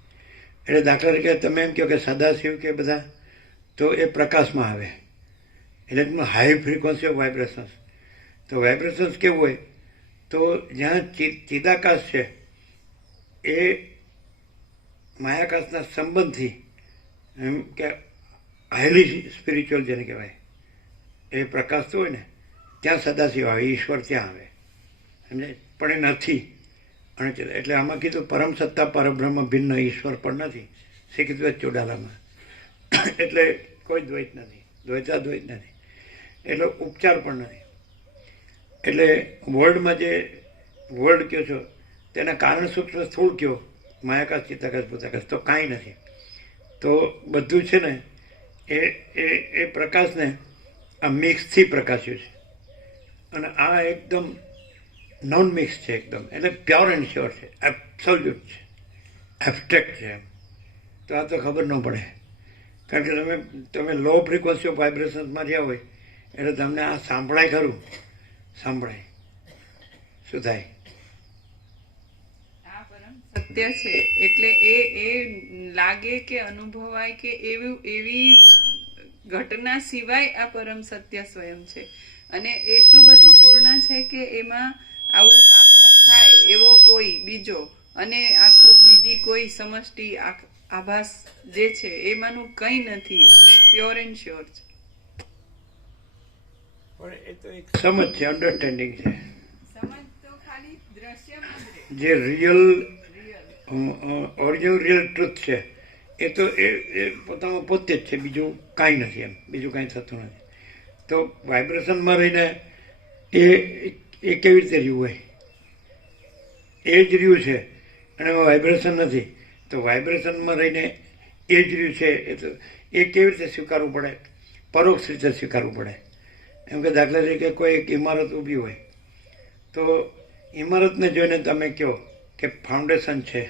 એટલે દાખલા તરીકે તમે એમ કહો કે સદાશિવ કે બધા, તો એ પ્રકાશમાં આવે. એટલે એમાં હાઈ ફ્રિકવન્સી ઓફ વાઇબ્રેશન્સ. તો વાઇબ્રેશન્સ કેવું હોય, તો જ્યાં ચિદાકાશ છે એ માયાકાશના સંબંધથી, એમ કે હાઈલી સ્પિરિચ્યુઅલ જેને કહેવાય, એ પ્રકાશ તો હોય ને, ત્યાં સદાશિવ આવે, ઈશ્વર ત્યાં આવે. સમજાય? પણ એ નથી. અને એટલે આમાં કીધું પરમ સત્તા પરબ્રહ્મ ભિન્ન ઈશ્વર પણ નથી, શ્રી કીધું ચોડાલામાં. એટલે કોઈ દ્વૈત નથી, દ્વૈતાદ્વૈત નથી. એટલે ઉપચાર પણ નથી. એટલે વર્લ્ડમાં જે વર્લ્ડ કહો છો તેના કારણ સૂક્ષ્મ સ્થૂળ કહો, માયાકાશ, ચિત્તાકાશ, ભૂતાકાશ, તો કાંઈ નથી. તો બધું છે ને એ પ્રકાશને આ મિક્સથી પ્રકાશ્યું છે. અને આ એકદમ નોન મિક્સ છે એકદમ. એટલે પ્યોર એન્ડ શ્યોર છે, એબ્સોલ્યુટ છે, એબ્સ્ટ્રેક્ટ છે. એમ તો આ તો ખબર ન પડે. કારણ કે તમે લો ફ્રિકવન્સી ઓફ વાઇબ્રેશન્સમાં રહ્યા હોય એટલે તમને આ સાંભળાય ખરું, સાંભળાય. શું થાય? આ પરમ સત્ય છે. એટલે એ લાગે કે અનુભવાય કે એવી ઘટના સિવાય આ પરમ સત્ય સ્વયં છે. અને એટલું બધું પૂર્ણ છે કે એમાં આવું આભાસ થાય એવો કોઈ બીજો, અને આખું બીજી કોઈ સમષ્ટિ આભાસ જે છે એમાંનું કંઈ નથી. પ્યોર એન્ડ શ્યોર છે. પણ એ તો એક સમજ છે, અન્ડરસ્ટેન્ડિંગ છે. સમજ તો ખાલી દ્રષ્ટિ જે રિયલ ઓરિજિનલ રિયલ ટ્રુથ છે એ તો એ પોતામાં પોતે જ છે, બીજું કાંઈ નથી, એમ બીજું કાંઈ થતું નથી. તો વાઇબ્રેશનમાં રહીને એ કેવી રીતે રહ્યું હોય? એ જ રહ્યું છે અને એમાં વાઇબ્રેશન નથી. તો વાઇબ્રેશનમાં રહીને એ જ રહ્યું છે, એ કેવી રીતે સ્વીકારવું પડે? પરોક્ષ રીતે સ્વીકારવું પડે. એમ કે દાખલા તરીકે કોઈ એક ઇમારત ઊભી હોય, તો ઇમારતને જોઈને તમે કહો કે ફાઉન્ડેશન છે,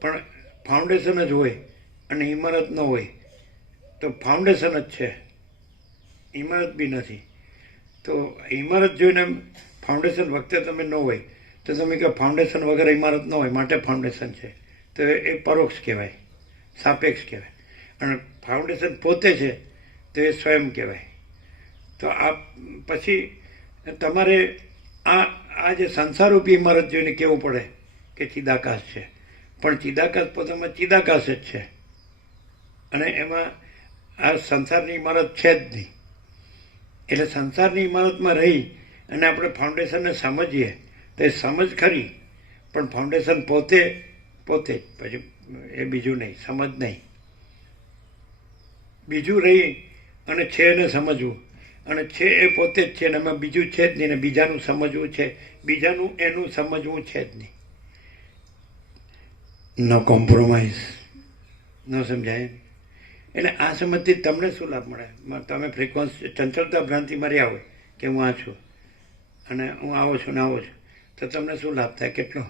પણ ફાઉન્ડેશન જ હોય અને ઇમારત ન હોય તો ફાઉન્ડેશન જ છે, ઇમારત બી નથી. તો ઇમારત જોઈને ફાઉન્ડેશન વખતે તમે ન હોય તો તમે કહો ફાઉન્ડેશન વગર ઇમારત ન હોય માટે ફાઉન્ડેશન છે, તો એ પરોક્ષ કહેવાય, સાપેક્ષ કહેવાય. અને ફાઉન્ડેશન પોતે છે તો એ સ્વયં કહેવાય. તો આ પછી તમારે આ જે સંસારરૂપી ઇમારત જોઈને કહેવું પડે કે ચિદાકાશ છે, પણ ચિદાકાશ પોતામાં ચિદાકાશ જ છે અને એમાં આ સંસારની ઇમારત છે જ નહીં. એટલે સંસારની ઇમારતમાં રહી અને આપણે ફાઉન્ડેશનને સમજીએ તો એ સમજ ખરી, પણ ફાઉન્ડેશન પોતે જ, પછી એ બીજું નહીં, સમજ નહીં. બીજું રહી અને છે એને સમજવું, અને છે એ પોતે જ છે અને એમાં બીજું છે જ નહીં, ને બીજાનું સમજવું છે, બીજાનું એનું સમજવું છે જ નહીં. નો કોમ્પ્રોમાઇઝ, ન સમજાય. એટલે આ સમજથી તમને શું લાભ મળે? તમે ફ્રીક્વન્સી ચંચળતા ભ્રાંતિમાં રહ્યા હોય કે હું આ છું અને હું આવો છું ને આવો છું, તો તમને શું લાભ થાય? કેટલો?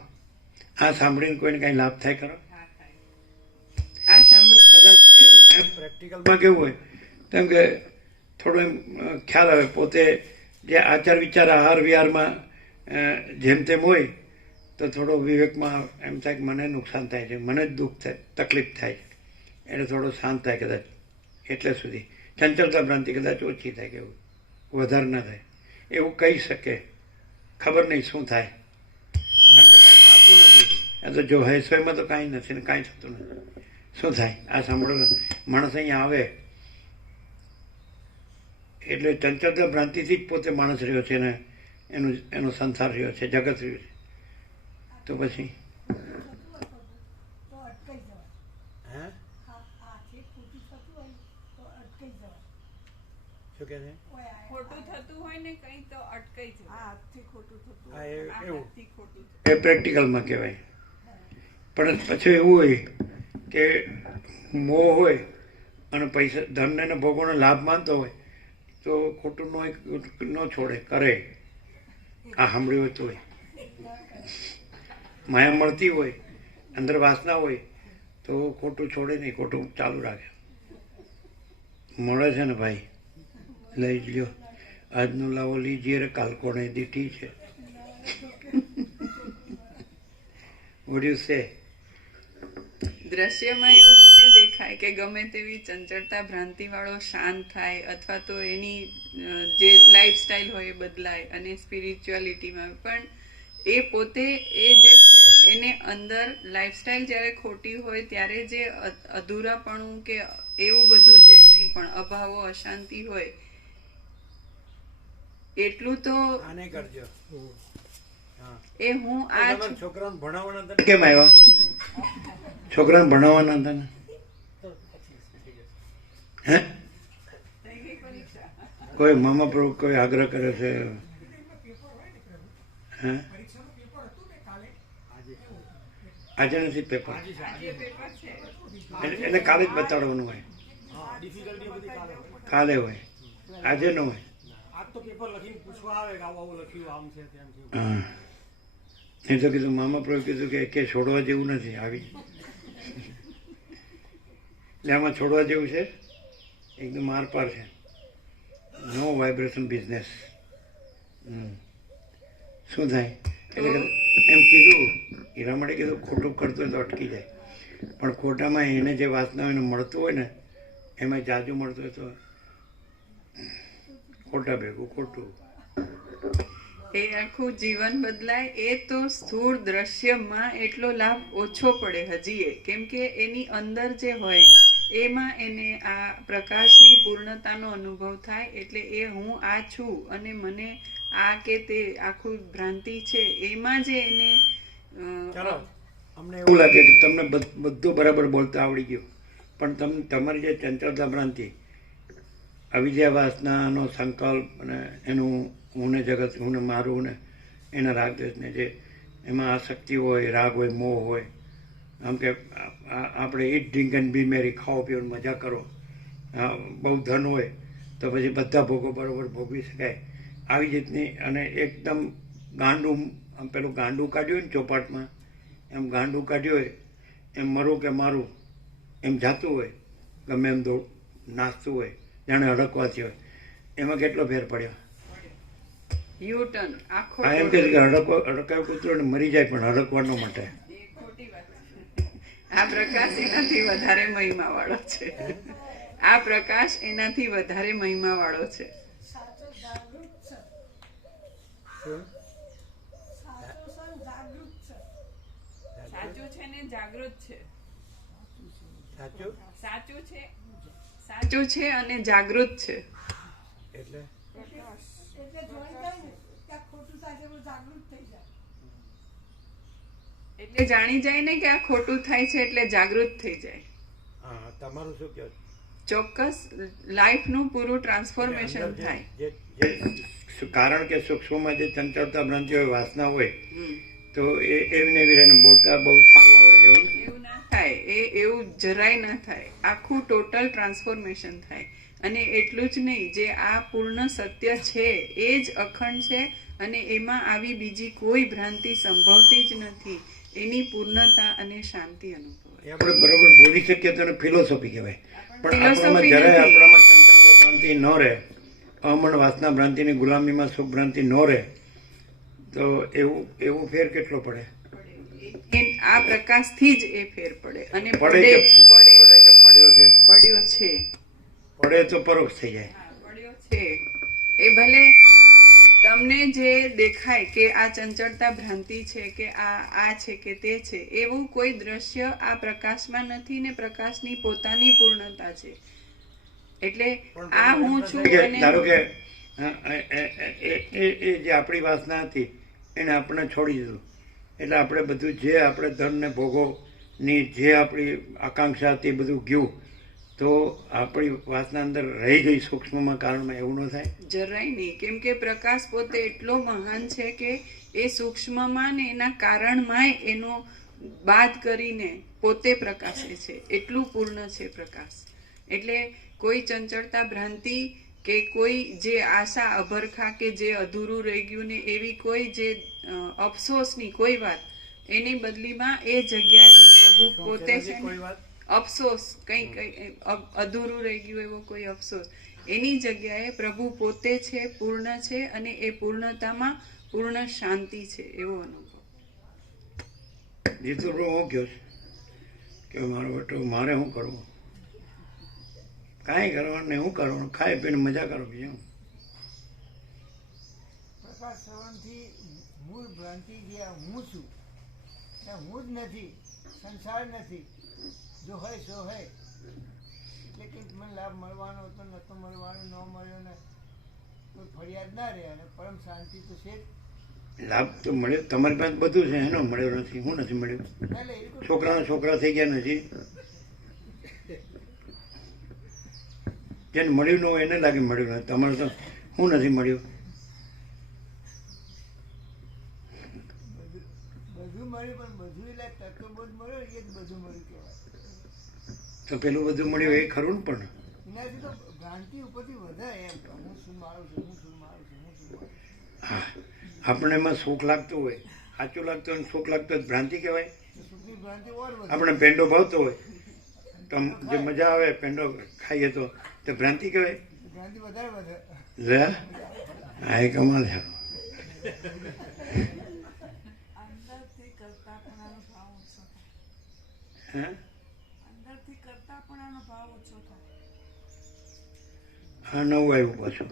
આ સાંભળીને કોઈને કાંઈ લાભ થાય ખરો? આ સાંભળી કદાચ એમ પ્રેક્ટિકલમાં કેવું હોય તેમ કે થોડો એમ ખ્યાલ આવે, પોતે જે આચાર વિચાર આહાર વિહારમાં જેમ તેમ હોય તો થોડો વિવેકમાં એમ થાય કે મને નુકસાન થાય છે, મને જ દુઃખ થાય, તકલીફ થાય છે, એટલે થોડો શાંત થાય કદાચ. એટલે સુધી ચંચળતા ભ્રાંતિ કદાચ ઓછી થાય, કે એવું વધારે ના થાય. એવું કહી શકે, ખબર નહીં શું થાય, કારણ કે કાંઈ થતું નથી. આ તો જો હૈસોયમાં તો કાંઈ નથી ને કાંઈ થતું નથી. શું થાય? આ સાંભળો, માણસ અહીંયા આવે એટલે ચંચળતા ભ્રાંતિથી જ પોતે માણસ રહ્યો છે ને એનો સંસાર રહ્યો છે, જગત રહ્યું છે. તો પછી શું કહે છે? ખોટું થતું હોય ને કંઈ તો અટકાઈ જાય. હા, એવું એ પ્રેક્ટિકલમાં કહેવાય. પણ પછી એવું હોય કે મોહ હોય અને પૈસા ધનને ને ભોગવવાનો લાભ માનતો હોય તો ખોટું ન છોડે, કરે. આ સાંભળ્યું હોય તોય માયા મળતી હોય, અંદર વાસના હોય તો ખોટું છોડે નહીં, ખોટું ચાલુ રાખે. મળે છે ને ભાઈ, લઈ જ લ્યો. આજનું લાવો લીજીએ રે, કાલ કોણે દીઠી છે. What do you say? દ્રશ્યમાં એવું મને દેખાય કે ગમે તેવી ચંચળતા ભ્રાંતિ વાળો શાંત થાય અથવા તો એની જે લાઈફસ્ટાઈલ હોય એ બદલાય અને સ્પિરિચ્યુઆલિટીમાં પણ એ પોતે એ જે છે એને અંદર લાઈફસ્ટાઈલ જ્યારે ખોટી હોય ત્યારે જે અધૂરાપણું કે એવું બધું જે કંઈ પણ અભાવો અશાંતિ હોય એટલું તો આને કરજો. એ હું આ છોકરાને ભણાવવાના હતા કેમ આવ્યા? છોકરાને ભણાવવાના હતા ને? હે? કોઈ મામા પર કોઈ આગ્રહ કરે છે? હે? આજે નથી પેપર, એટલે કાલે જ બતાડવાનું હોય. કાલે હોય, આજે ન હોય. હા, એ તો કીધું મામા પ્રભુ કીધું કે છોડવા જેવું નથી આવી. એટલે આમાં છોડવા જેવું છે, એકદમ આર પાર છે. નો વાઇબ્રેશન બિઝનેસ. શું થાય? એટલે એમ કીધું, હીરા માટે કીધું ખોટું કરતું હોય તો અટકી જાય, પણ ખોટામાં એને જે વાસના એને મળતું હોય ને એમાં જાજુ મળતું હોય તો ખોટા ભેગું ખોટું. એ આખું જીવન બદલાય એ તો સ્થૂળ દ્રશ્યમાં એટલો લાભ ઓછો પડે હજી કેમ કે એની અંદર જે હોય એમાં એને આ પ્રકાશની પૂર્ણતાનો અનુભવ થાય એટલે એ હું આ છું અને મને આ કે તે આખું ભ્રાંતિ છે એમાં જે એને ચાલો અમને એવું લાગે કે તમને બધું બરાબર બોલતા આવડી ગયું પણ તમારી જે ચંચળતા ભ્રાંતિ અવિદ્યા વાસનાનો સંકલ્પ અને એનું હું ને જગત હું ને મારું ને એના રાગદ્વેષને જે એમાં આસક્તિ હોય રાગ હોય મોહ હોય આમ કે આપણે ઈટ ડ્રિંક એન્ડ બી મેરી ખાઓ પીઓ મજા કરો બહુ ધન હોય તો પછી બધા ભોગો બરાબર ભોગવી શકાય આવી રીતની અને એકદમ ગાંડું આમ પેલું ગાંડું કાઢ્યું ને ચોપાટમાં એમ ગાંડું કાઢ્યું હોય એમ મરું કે મારું એમ જાતું હોય ગમે એમ નાચતું હોય જાણે હડકવાથી હોય એમાં કેટલો ફેર પડ્યો યુટર્ન આખો આ એમ કે હડકાવ કૂતરો ને મરી જાય પણ હડકવાનો માટે એ ખોટી વાત છે. આ પ્રકાશ એનાથી વધારે મહિમા વાળો છે આ પ્રકાશ એનાથી વધારે મહિમા વાળો છે સાચો જાગૃત છે શું? સાચો સન જાગૃત છે સાચું છે ને જાગૃત છે સાચું સાચું છે સાચું છે અને જાગૃત છે એટલે એટલે જોઈ જાય ને ત્યાં ખોટું થાય છે પણ જાગૃત થઈ જાય એટલે જાણી જાય ને કે આ ખોટું થાય છે એટલે જાગૃત થઈ જાય હા તમારું શું કહો ચોક્કસ લાઈફનું પૂરું ટ્રાન્સફોર્મેશન થાય કારણ કે સૂક્ષ્મમાં જે ચંચળતા ભ્રાંતિ હોય વાસના હોય તો એમને વીરેને બોલતા બહુ સારું આવડે એવું એવું ના થાય એવું જરાય ના થાય આખું ટોટલ ટ્રાન્સફોર્મેશન થાય અને એટલું જ નહીં જે આ પૂર્ણ સત્ય છે એ જ અખંડ છે અને એમાં આવી બીજી કોઈ ભ્રાંતિ સંભવતી જ નથી એની પૂર્ણતા અને શાંતિ અનુભવાય એ આપણે બરોબર બોલી શકીએ તો ફિલોસોફી કહેવાય પણ આપણામાં Philosophy જરાય નથી. આપણામાં ચંચળતા ભ્રાંતિ ન રહે અમણ વાસના ભ્રાંતિની ગુલામીમાં સુખ ભ્રાંતિ ન રહે તો એવું ફેર કેટલો પડે આ પ્રકાશથી જ એ ફેર પડે અને પડે પડે કે જ પડે પડે કે પડ્યો છે પડ્યો છે પડે તો પરોક્ષ થઈ જાય પડ્યો છે એ ભલે તમને જે દેખાય કે આ ચંચળતા ભ્રાંતિ છે કે આ છે કે તે છે એવું કોઈ દ્રશ્ય આ પ્રકાશમાં નથી ને પ્રકાશની પોતાની પૂર્ણતા છે એટલે આ હું છું અને ધારો કે એ જે આપણી વાસના હતી એને આપણે છોડી દીધું એટલે આપણે બધું જે આપણે ધન ને ભોગોની જે આપણી આકાંક્ષા હતી બધું ગયું તો આપણી વાસના અંદર રહી ગઈ સૂક્ષ્મમાં કારણમાં એવું ન થાય જરાય નહીં કેમ કે પ્રકાશ પોતે એટલો મહાન છે કે એ સૂક્ષ્મમાં ને એના કારણમાંય એનો બાદ કરીને પોતે પ્રકાશે છે એટલું પૂર્ણ છે પ્રકાશ એટલે કોઈ ચંચળતા ભ્રાંતિ કે કોઈ જે આશા અભરખા કે જે અધૂરું રહી ગયું ને એવી કોઈ જે અફસોસની કોઈ વાત એની બદલીમાં એ જગ્યાએ પ્રભુ પોતે છે ને કોઈ વાત અફસોસ કઈ અધૂરું રહી ગયું એવો કોઈ અફસોસ એની જગ્યાએ પ્રભુ પોતે છે પૂર્ણ છે અને એ પૂર્ણતામાં પૂર્ણ શાંતિ છે એવો અનુભવ જીતુ હું કહ્યું કે મારો બેટો મારે શું કરવું કાંઈ કરવાનું નહીં શું કરવાનું ખાઈ પીને મજા કરો બીજું પ્રકાશ શ્રવણથી મૂળ ભ્રાંતિ જે આ હું છું ત્યાં હું જ નથી સંસાર નથી જો હોય સો હોય એટલે કંઈક મને લાભ મળવાનો હતો નહોતો મળવાનો ન મળ્યો ને કોઈ ફરિયાદ ના રહે અને પરમ શાંતિ તો છે જ. લાભ તો મળ્યો તમારી પાસે બધું છે એનો મળ્યો નથી હું નથી મળ્યું એટલે એ કોઈ છોકરાના છોકરા થઈ ગયા નથી જેને મળ્યું ન હોય એને લાગે મળ્યું નથી તમારે તો હું નથી મળ્યું બધું મળ્યું પણ બધું એટલે તત્વબોધ મળ્યો એ જ બધું મળ્યું કહેવાય. તો પેલું બધું મળ્યું એ ખરું ને પણ એનાથી તો ભ્રાંતિ ઉપરથી વધે એમ કે હું શું મારું છું હું શું મારું છું હું શું મારું છું. હા આપણે એમાં સુખ લાગતું હોય સાચું લાગતું હોય ને સુખ લાગતું હોય તો ભ્રાંતિ કહેવાય તો સુખની ભ્રાંતિ ઓર વધે. આપણે પેંડો ભાવતો હોય તો આમ જે મજા આવે પેંડો ખાઈએ તો ભ્રાંતિ કહેવાય ભ્રાંતિ વધારે વધે. લે આ એ કમાલ છે અંદરથી કરતાપણાનો ભાવ ઓછો થાય હે અંદરથી કરતાપણાનો ભાવ ઓછો થાય હા નવું આવ્યું પાછું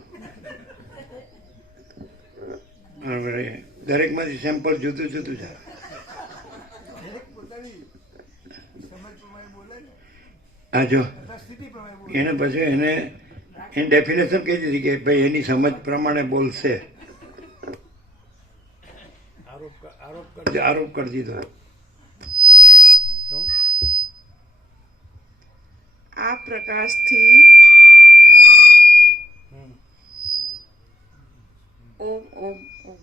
હવે દરેકમાંથી સેમ્પલ જુદું જુદું છે. દરેક પોતાની સમજ પ્રમાણે બોલે ને, આ જો અથવા સ્થિતિ પ્રમાણે બોલે. એને પછી એને એની ડેફિનેશન કહી દીધી કે ભાઈ એની સમજ પ્રમાણે બોલશે. આરોપ કરી દીધો. શું આ પ્રકાશથી ઓમ ઓમ ઓમ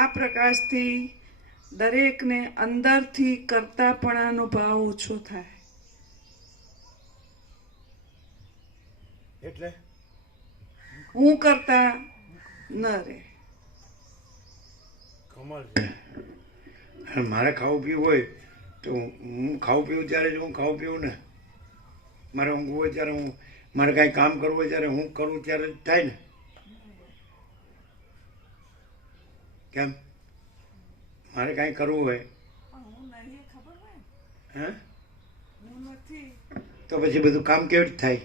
આ પ્રકાશથી દરેકને અંદરથી કરતાપણાનો ભાવ ઓછો થાય. એટલે હું કરતા ન રહે. કમળ છે. અને મારે ખાવું પીવું હોય તો હું ખાવું પીવું ત્યારે જ હું ખાવું પીવું ને. મારે ઊંઘવું હોય ત્યારે હું, મારે કાંઈ કામ કરવું હોય ત્યારે હું કરું ત્યારે જ થાય ને. કેમ મારે કાંઈ કરવું હોય હું નહીં એ ખબર હોય ને. હે હું નથી તો પછી બધું કામ કેવી રીતે થાય?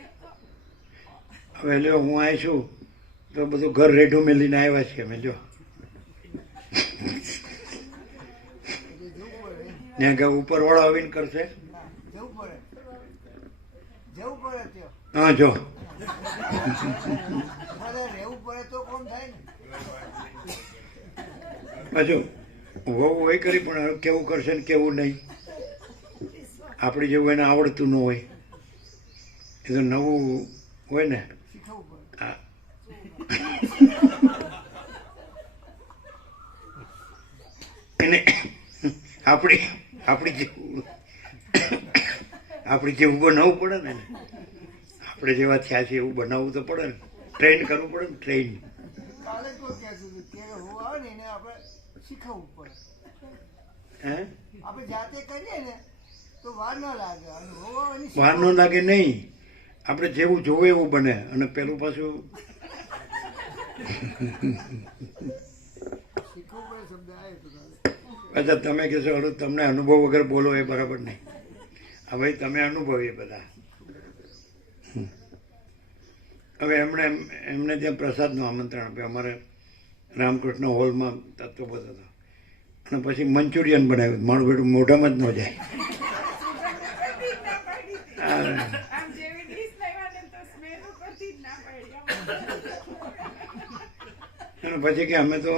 એ તો હવે લ્યો હું આવી છું તો બધું ઘર રેઢું મેલીને આવ્યા છીએ અમે. જો ત્યાં કે ઉપરવાળો આવીને કરશે. હા, જવું પડે ત્યાં. હા જો બધા રહેવું પડે તો કોમ થાય ને. પાછું વહુ હોય કરી પણ હવે કેવું કરશે ને કેવું નહીં આપણી જેવું એને આવડતું ન હોય. એ તો નવું હોય ને. શીખવવું પડે. હા. એને આપણી જેવું બનાવવું પડે ને એને. આપણે જેવા થયા છે એવું બનાવવું તો પડે ને. ટ્રેન કરવું પડે ને. ટ્રેન કાલે જ કોઈ કહેતું હતું કે હું આવે ને એને આપણે શીખવવું પડે. હે આપણે જાતે કરીએ ને તો વાર ન લાગે. અને હું આવે ને વાર ન લાગે નહીં. આપણે જેવું જોવે એવું બને. અને પેલું પાછું શીખવું પડે શબ્દ આવે તો કાલે. અચ્છા તમે કહેશો હળુ તમને અનુભવ વગર બોલો એ બરાબર નહીં. હા ભાઈ તમે અનુભવીએ બધા. હવે એમને ત્યાં પ્રસાદનું આમંત્રણ આપ્યું. અમારે રામકૃષ્ણ હોલમાં તત્વબોધ હતો અને પછી મંચુરિયન બનાવ્યું. મારું બેટું મોઢામાં જ ન જાય. આમ જેવી ડીશ લાવ્યા ને તો સ્મેલ ઉપરથી જ ના પડી. અને પછી કે અમે તો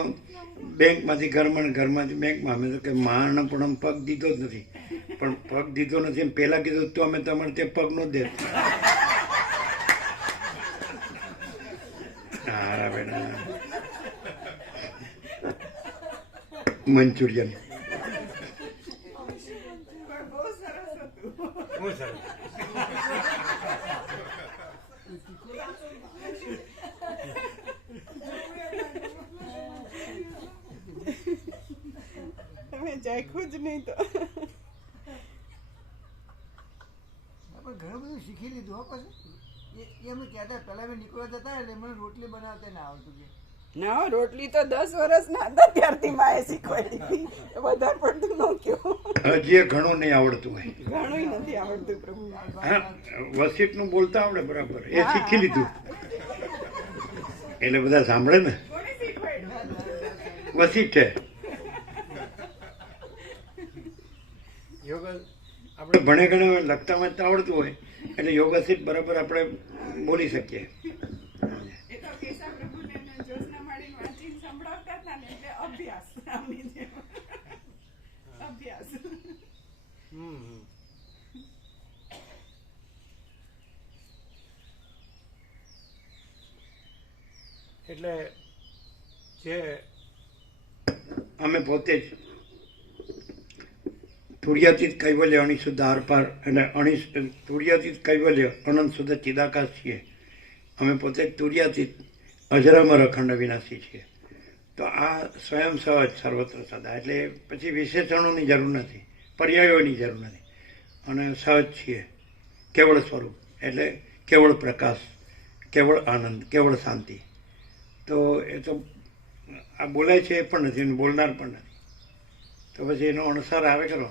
બેંકમાંથી ઘરમાં ને ઘરમાંથી બેંકમાં. અમે તો કે માણ પણ આમ પગ દીધો જ નથી. પણ પગ દીધો નથી પહેલાં કીધું તો અમે તમારે ત્યાં પગ ન દે. હારા બેટા મંચુરિયન. પણ બહુ સરસ હતું. હું સરસ. તમે ચાખ્યું જ નહીં તો. પણ ઘણું બધું શીખી લીધું હો. પછી એ અમે કહેતા પહેલાં અમે નીકળવા જતા એટલે મને રોટલી બનાવતા ના આવડતું કે. ના રોટલી તો 10 વર્ષના હતા ત્યારથી માએ શીખવાડી. વધારે પડતું ન કયો. હજી એ ઘણું નહીં આવડતું હોય. ઘણું નથી આવડતું પ્રભુ. હા વસીટનું બોલતા આવડે બરાબર. એ શીખી લીધું એટલે બધા સાંભળે ને. કોને શીખવાડ્યું? વસીટ છે. યોગ આપણે ભણે ગણે લખતા વાંચતા આવડતું હોય એટલે યોગસિત બરાબર આપણે બોલી શકીએ. એ તો કેશવ પ્રભુને ને જ્યોત્સના માળીને વાંચીને સંભળાવતા હતા ને એટલે અભ્યાસ. આમની જેમ. અભ્યાસ. હમ. એટલે જે અમે પોતે જ તુર્યાતીત કૈવલ્ય અણિશુદ્ધ આરપાર એટલે તુર્યાતીત કૈવલ્ય અનંત શુદ્ધ ચિદાકાશ છીએ. અમે પોતે તુર્યાતીત અજરામર અખંડ વિનાશી છીએ. તો આ સ્વયં સહજ સર્વત્ર સદા. એટલે પછી વિશેષણોની જરૂર નથી, પર્યાયોની જરૂર નથી. અને સહજ છીએ. કેવળ સ્વરૂપ એટલે કેવળ પ્રકાશ, કેવળ આનંદ, કેવળ શાંતિ. તો એ તો આ બોલાય છે એ પણ નથી અને બોલનાર પણ નથી. તો પછી એનો અણસાર આવે કરો.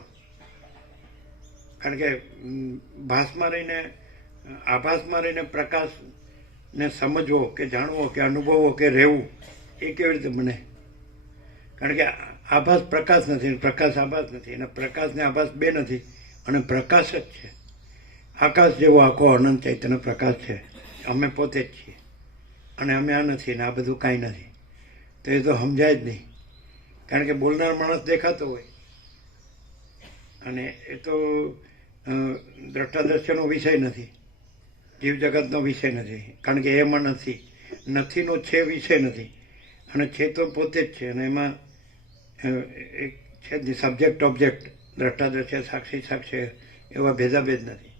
કારણ કે ભાસમાં રહીને આભાસમાં રહીને પ્રકાશને સમજવો કે જાણવો કે અનુભવવો કે રહેવું એ કેવી રીતે બને? કારણ કે આભાસ પ્રકાશ નથી, પ્રકાશ આભાસ નથી, અને પ્રકાશ ને આભાસ બે નથી, અને પ્રકાશ જ છે. આકાશ જેવો આખો અનંત ચૈતન્ય પ્રકાશ છે. અમે પોતે જ છીએ, અને અમે આ નથી ને આ બધું કાંઈ નથી. તો એ તો સમજાય જ નહીં, કારણ કે બોલનાર માણસ દેખાતો હોય, અને એ તો દ્રષ્ટાદ્રશ્યનો વિષય નથી, જીવ જગતનો વિષય નથી, કારણ કે એમાં નથીનો છે વિષય નથી, અને છે તો પોતે જ છે. અને એમાં એક છે જ સબ્જેક્ટ ઓબ્જેક્ટ, દ્રષ્ટાદ્રશ્ય સાક્ષી એવા ભેદાભેદ નથી,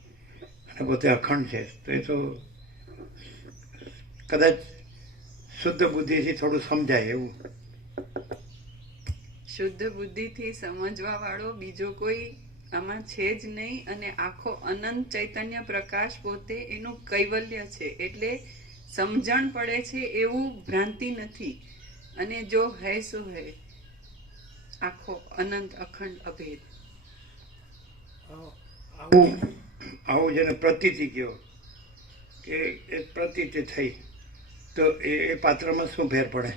અને પોતે અખંડ છે. તો એ તો કદાચ શુદ્ધ બુદ્ધિથી થોડું સમજાય એવું. શુદ્ધ બુદ્ધિથી સમજવા વાળો બીજો કોઈ આમાં છે જ નહીં, અને આખો અનંત ચૈતન્ય પ્રકાશ પોતે એનું કૈવલ્ય છે, એટલે સમજણ પડે છે એવું ભ્રાંતિ નથી. અને જો હૈ સો હૈ, આખો અનંત અખંડ અભેદ. આવું જેને પ્રતીતિ કહો કે એ પ્રતીતિ થઈ, તો એ પાત્રમાં શું ફેર પડે?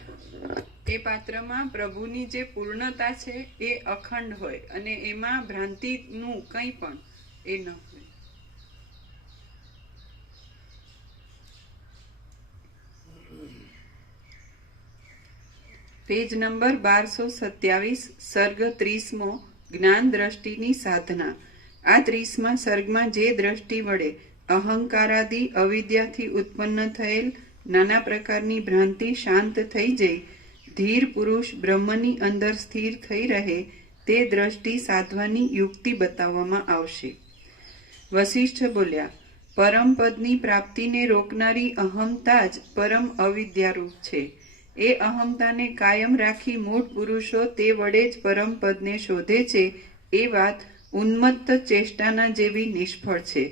એ પાત્રમાં પ્રભુની જે પૂર્ણતા છે એ અખંડ હોય, અને એમાં ભ્રાંતિનું કંઈ પણ એ ન હોય. પેજ નંબર 1227, સર્ગ 30મો, જ્ઞાન દ્રષ્ટિની સાધના. આ 30મા સર્ગમાં જે દ્રષ્ટિ વડે અહંકારાદિ અવિદ્યાથી ઉત્પન્ન થયેલ નાના પ્રકારની ભ્રાંતિ શાંત થઈ જઈ ધીર પુરુષ બ્રહ્મની અંદર સ્થિર થઈ રહે તે દ્રષ્ટિ સાધવાની યુક્તિ બતાવવામાં આવશે. વશિષ્ઠ બોલ્યા, પરમ પદની પ્રાપ્તિને રોકનારી અહમતા જ પરમ અવિદ્યારૂપ છે. એ અહમતાને કાયમ રાખી મૂળ પુરુષો તે વડે જ પરમ પદને શોધે છે. એ વાત ઉન્મત્ત ચેષ્ટાના જેવી નિષ્ફળ છે.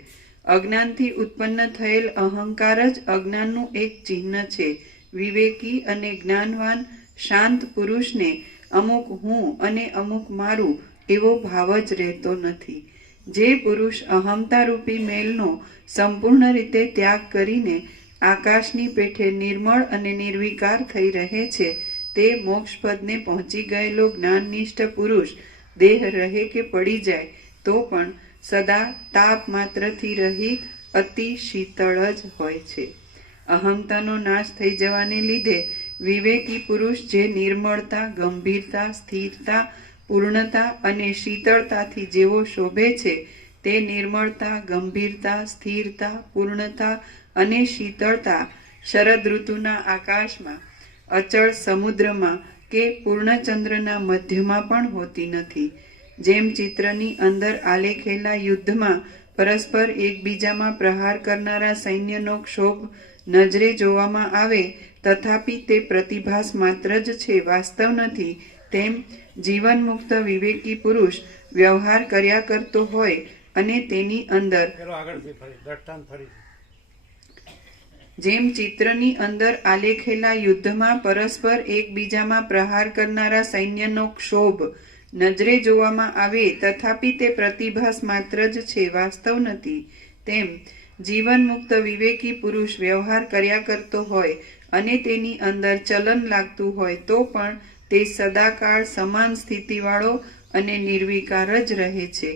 અજ્ઞાનથી ઉત્પન્ન થયેલ અહંકાર જ અજ્ઞાનનું એક ચિહ્ન છે. વિવેકી અને જ્ઞાનવાન શાંત પુરુષને અમુક હું અને અમુક મારું એવો ભાવ જ રહેતો નથી. જે પુરુષ અહમતારૂપી મેલનો સંપૂર્ણ રીતે ત્યાગ કરીને આકાશની પેઠે નિર્મળ અને નિર્વિકાર થઈ રહે છે, તે મોક્ષપદને પહોંચી ગયેલો જ્ઞાનનિષ્ઠ પુરુષ દેહ રહે કે પડી જાય તો પણ સદા તાપ માત્રથી રહિત અતિ શીતળ જ હોય છે. અહંતાનો નાશ થઈ જવાને લીધે વિવેકી પુરુષ જે નિર્મળતા, ગંભીરતા, સ્થિરતા, પૂર્ણતા અને શીતળતાથી જેવો શોભે છે, તે નિર્મળતા, ગંભીરતા, સ્થિરતા, પૂર્ણતા અને શીતળતા શરદ ઋતુના આકાશમાં, અચળ સમુદ્રમાં કે પૂર્ણચંદ્રના મધ્યમાં પણ હોતી નથી. જેમ ચિત્રની અંદર આલેખેલા યુદ્ધમાં પરસ્પર એકબીજામાં પ્રહાર કરનારા સૈન્યનો ક્ષોભ નજરે જોવામાં આવે, તથાપિ તે પ્રતિભાસ માત્ર જ છે, વાસ્તવ નથી. તેમ જીવન મુક્ત વિવેકી પુરુષ વ્યવહાર કર્યા કરતો હોય અને તેની અંદર જેમ ચિત્રની અંદર આલેખેલા યુદ્ધમાં પરસ્પર એકબીજામાં પ્રહાર કરનારા સૈન્યનો ક્ષોભ નજરે જોવામાં આવે, તથાપિ તે પ્રતિભાસ માત્ર જ છે, વાસ્તવ નથી. તેમ જીવન મુક્ત વિવેકી પુરુષ વ્યવહાર કર્યા કરતો હોય અને તેની અંદર ચલન લાગતું હોય તો પણ તે સદાકાળ સમાન સ્થિતિવાળો અને નિર્વિકાર જ રહે છે.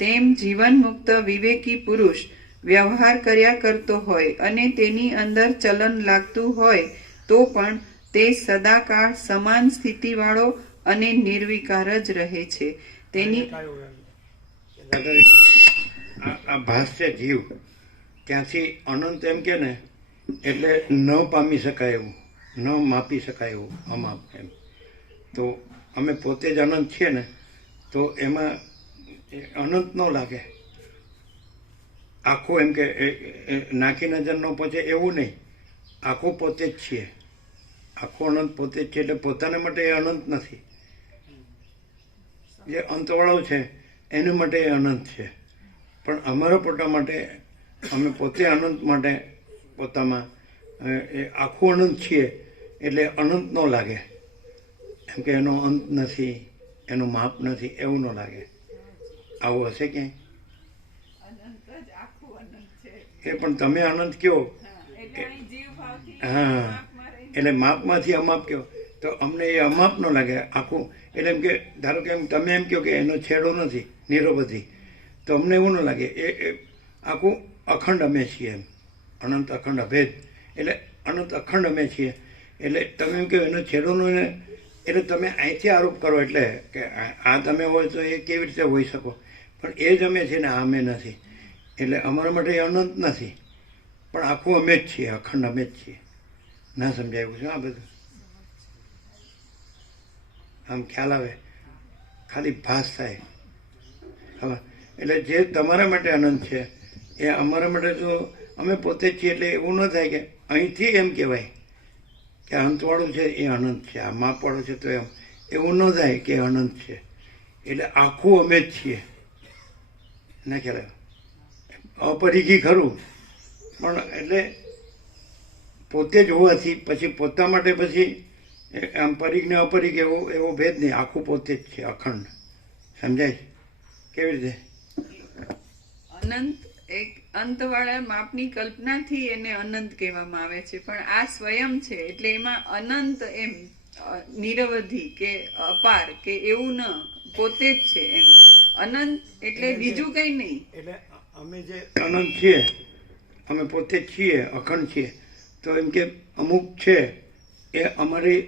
તેમ જીવન મુક્ત વિવેકી પુરુષ વ્યવહાર કર્યા કરતો હોય અને તેની અંદર ચલન લાગતું હોય તો પણ તે સદાકાળ સમાન સ્થિતિવાળો અને નિર્વિકાર જ રહે છે. તેની આ ભાષ્ય જીવ ત્યાંથી અનંત એમ કે ને, એટલે ન પામી શકાય એવું, ન માપી શકાય એવું અમાપ એમ. તો અમે પોતે જ અનંત છીએ ને, તો એમાં અનંત ન લાગે. આખું એમ કે નાખી નજર ન પહોંચે એવું નહીં, આખું પોતે જ છીએ, આખું અનંત પોતે જ છે. એટલે પોતાને માટે એ અનંત નથી, જે અંતવાળો છે એને માટે એ અનંત છે. પણ અમારા પોતા માટે અમે પોતે અનંત માટે પોતામાં એ આખું અનંત છીએ, એટલે અનંત ન લાગે. એમ કે એનો અંત નથી, એનું માપ નથી એવું ન લાગે. આવું હશે ક્યાંય? એ પણ તમે અનંત કયો, હા, એટલે માપમાંથી અમાપ કહો તો અમને એ અમાપ ન લાગે આખું. એટલે એમ કે ધારો કે તમે એમ કહો કે એનો છેડો નથી નિરવધિ, તો અમને એવું ન લાગે. એ આખું અખંડ અમે છીએ એમ, અનંત અખંડ અભેદ. એટલે અનંત અખંડ અમે છીએ. એટલે તમે એમ કહો એનો છેડો નો, એટલે તમે અહીંથી આરોપ કરો એટલે કે આ તમે હોય તો એ કેવી રીતે હોઈ શકો, પણ એ જ અમે છીએ ને આ અમે નથી. એટલે અમારા માટે એ અનંત નથી, પણ આખું અમે જ છીએ, અખંડ અમે જ છીએ. ના સમજાયું છે આ બધું? આમ ખ્યાલ આવે, ખાલી ભાસ થાય. હવે એટલે જે તમારા માટે અનંત છે એ અમારા માટે તો અમે પોતે જ છીએ. એટલે એવું ન થાય કે અહીંથી એમ કહેવાય કે અંતવાળું છે એ અનંત છે, આ માપવાળું છે તો એમ એવું ન થાય કે અનંત છે. એટલે આખું અમે જ છીએ. ના ખ્યાલ આવે? અપરિઘી ખરું, પણ એટલે પોતે જ હોવાથી પછી પોતા માટે પછી આમ પરિઘ ને અપરિઘ એવો ભેદ નહીં, આખું પોતે જ છે, અખંડ. સમજાય છે? કેવી રીતે? અનંત એક અંતવાળા માપની કલ્પનાથી એને અનંત કહેવામાં આવે છે, પણ આ સ્વયં છે એટલે એમાં અનંત એમ નિરવધિ કે અપાર કે એવું ન, પોતે જ છે એમ. અનંત એટલે બીજું કઈ નહીં. એટલે અમે જે અનંત છીએ, અમે પોતે જ છીએ, અખંડ છીએ. તો એમ કે અમુક છે એ અમારી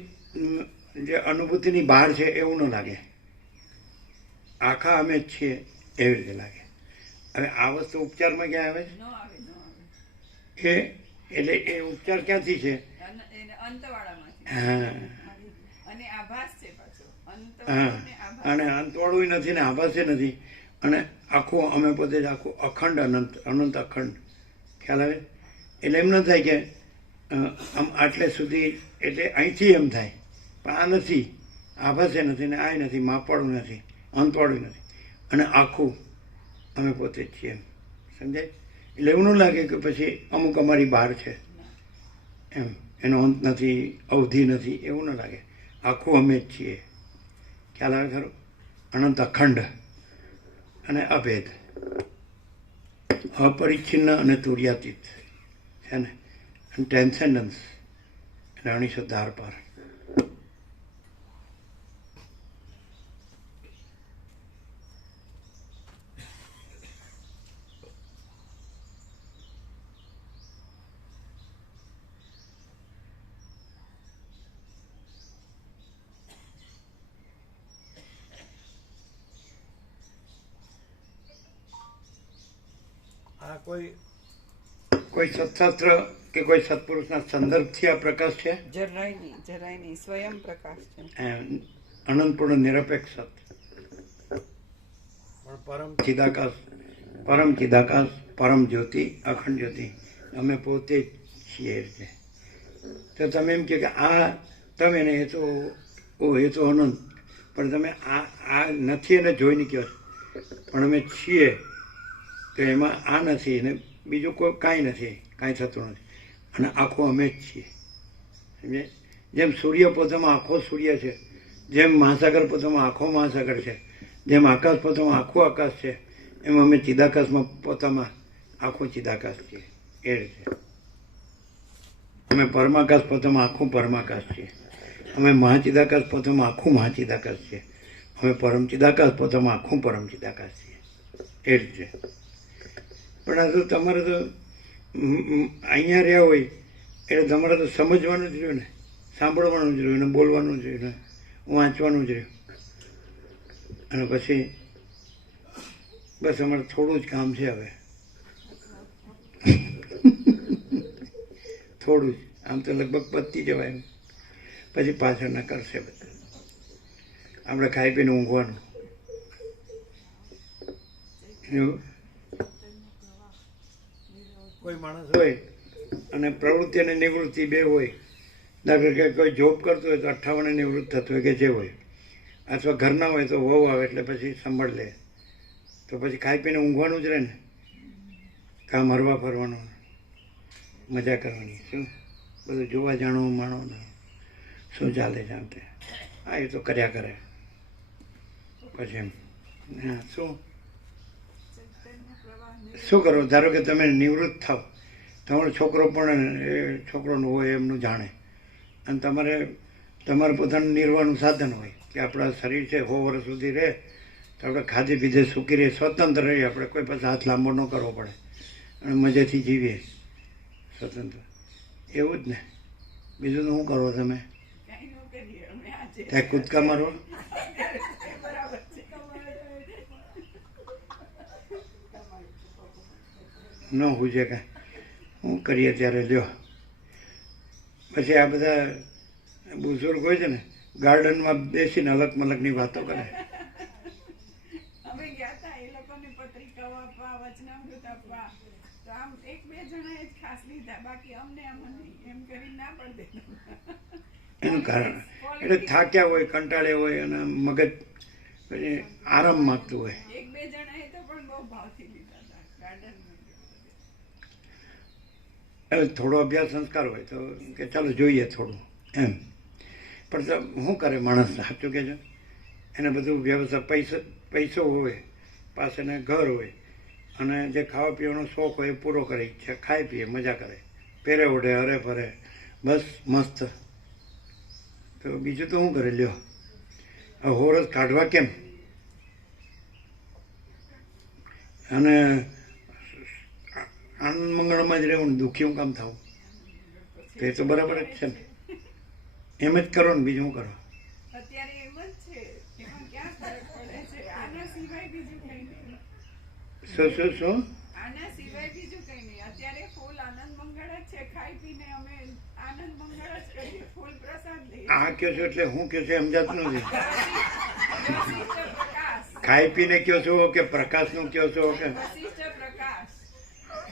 જે અનુભૂતિની બહાર છે એવું ન લાગે, આખા અમે જ છીએ એવી રીતે લાગે. હવે આ વસ્તુ ઉપચારમાં ક્યાં આવે ન આવે છે? એટલે એ ઉપચાર ક્યાંથી છે? અંતવાળામાંથી. હા અને આભાસ છે પાછો. હા, અને અંતવાળું નથી ને આભાસે નથી, અને આખું અમે પોતે જ આખું અખંડ અનંત, અનંત અખંડ. ખ્યાલ આવે? એટલે એમ ન થાય કે આમ આટલે સુધી, એટલે અહીંથી એમ થાય પણ આ નથી, આભાસે નથી ને આ નથી, માપવાળું નથી, અંતવાળું નથી, અને આખું અમે પોતે જ છીએ એમ. સમજાય? એટલે એવું ન લાગે કે પછી અમુક અમારી બહાર છે એમ, એનો અંત નથી, અવધિ નથી, એવું ન લાગે. આખું અમે જ છીએ. ખ્યાલ આવે ખરો? અનંત અખંડ અને અભેદ, અપરિચ્છિન્ન અને તુર્યાતીત છે ને, અને ટ્રાન્સેન્ડન્સ એટલે અણીશબ્દ આર પાર. આ કોઈ સત્શાસ્ત્ર કે કોઈ સત્પુરુષના સંદર્ભથી આ પ્રકાશ છે? જરાય નહીં, સ્વયં પ્રકાશ છે. અનંતપૂર્ણ નિરપેક્ષ સત, પણ પરમ ચિદાકાશ, પરમ જ્યોતિ, અખંડ જ્યોતિ, અમે પોતે જ છીએ. એ રીતે તો તમે એમ કહો કે આ તમે ને એ તો અનંત, પણ તમે આ નથી એને જોઈને કહો પણ અમે છીએ, તો એમાં આ નથી ને બીજું કોઈ કાંઈ નથી, કાંઈ થતું નથી, અને આખું અમે જ છીએ. સમજે? જેમ સૂર્ય પોતામાં આખો સૂર્ય છે, જેમ મહાસાગર પોતામાં આખો મહાસાગર છે, જેમ આકાશ પોતામાં આખું આકાશ છે, એમ અમે ચિદાકાશમાં પોતામાં આખું ચિદાકાશ છીએ. એ રીતે અમે પરમાકાશ પોતામાં આખું પરમાકાશ છીએ, અમે મહાચિદાકાશ પોતામાં આખું મહાચિદાકાશ છીએ, અમે પરમ ચિદાકાશ પોતામાં આખું પરમ ચિદાકાશ છીએ. એ રીતે. પણ આ તો તમારે તો અહીંયા રહ્યા હોય એટલે તમારે તો સમજવાનું જ રહ્યું ને, સાંભળવાનું જ રહ્યું ને, બોલવાનું જ રહ્યું ને, વાંચવાનું જ રહ્યું, અને પછી બસ અમારે થોડું જ કામ છે હવે. થોડું જ, આમ તો લગભગ પતી જવાય એમ, પછી પાછળના કરશે બધા. આપણે ખાઈ પીને ઊંઘવાનું. કોઈ માણસ હોય અને પ્રવૃત્તિ અને નિવૃત્તિ બે હોય. દાખલા કે કોઈ જોબ કરતો હોય તો 58 નિવૃત્ત થતું હોય કે જે હોય, અથવા ઘરના હોય તો વહુ આવે એટલે પછી સંભાળ લે, તો પછી ખાઈ પીને ઊંઘવાનું જ રહે ને, કામ હરવા ફરવાનું, મજા કરવાની, શું બધું જોવા જાણવું માણવું, શું ચાલે છે આમ તે. હા, એ તો કર્યા કરે પછી એમ. હા, શું કરો? ધારો કે તમે નિવૃત્ત થાવ, તમારો છોકરો પણ એ છોકરોનું હોય એમનું જાણે, અને તમારે પોતાનું નિર્વાહનું સાધન હોય કે આપણા શરીર છે 100 વર્ષ સુધી રહે તો આપણે ખાધે પીધે સૂકી રહીએ, સ્વતંત્ર રહીએ, આપણે કોઈ પાસે હાથ લાંબો ન કરવો પડે અને મજાથી જીવીએ સ્વતંત્ર. એવું જ ને, બીજું તો શું કરો તમે? કાંઈ ન કરીએ અમે આજે ત્યાં કૂદકા મારો, બરાબર છે. ન હુજે કાંઈ, શું કરીએ ત્યારે લ્યો. પછી આ બધા બુઝુર્ગ હોય છે ને ગાર્ડનમાં બેસીને અલગ મલકની વાતો કરે. અમે ગયા હતા એ લોકોને પત્રિકાઓ આપવા, વચનામૃત આપવા, તો આમ 1-2 જણાએ જ ખાસ લીધા, બાકી અમને આમાં નહીં એમ કરી ના પડે. એનું કારણ એટલે થાક્યા હોય, કંટાળ્યા હોય અને મગજ પછી આરામ માગતું હોય. 1-2 જણાએ તો પણ બહુ ભાવથી લીધા હતા ગાર્ડનમાં. હવે થોડો અભ્યાસ સંસ્કાર હોય તો કે ચાલો જોઈએ થોડું એમ. પણ તો શું કરે માણસ, સાચું કહેજો, એને બધું વ્યવસ્થા પૈસો હોય પાસે ને ઘર હોય અને જે ખાવા પીવાનો શોખ હોય એ પૂરો કરે, ઈચ્છા ખાય પીએ, મજા કરે, પહેરે ઓઢે, હરે ફરે, બસ મસ્ત. તો બીજું તો શું કરે લ્યો. હવે હોરસ કાઢવા કેમ? અને આનંદ મંગળમાં જ રહેવું, દુઃખી હું કામ થવું? તો એ તો બરાબર જ છે ને, એમ જ કરો ને, બીજું શું કરો? અત્યારે એમ જ છે, એમાં ક્યાં ફરક પડે છે? આના સિવાય બીજું કંઈ નહીં. શું આના સિવાય બીજું કંઈ નહીં. અત્યારે ફૂલ આનંદ મંગળ જ છે. ખાઈ પીને અમે આનંદ મંગળ જ કરીએ, ફૂલ પ્રસાદ લઈએ. આ કયો છો એટલે હું કયો છું એમ જાતનું નથી. વશિષ્ઠ પ્રકાશ, ખાઈ પીને કયો છો કે પ્રકાશનું કયો છો કે વશિષ્ઠ પ્રકાશ.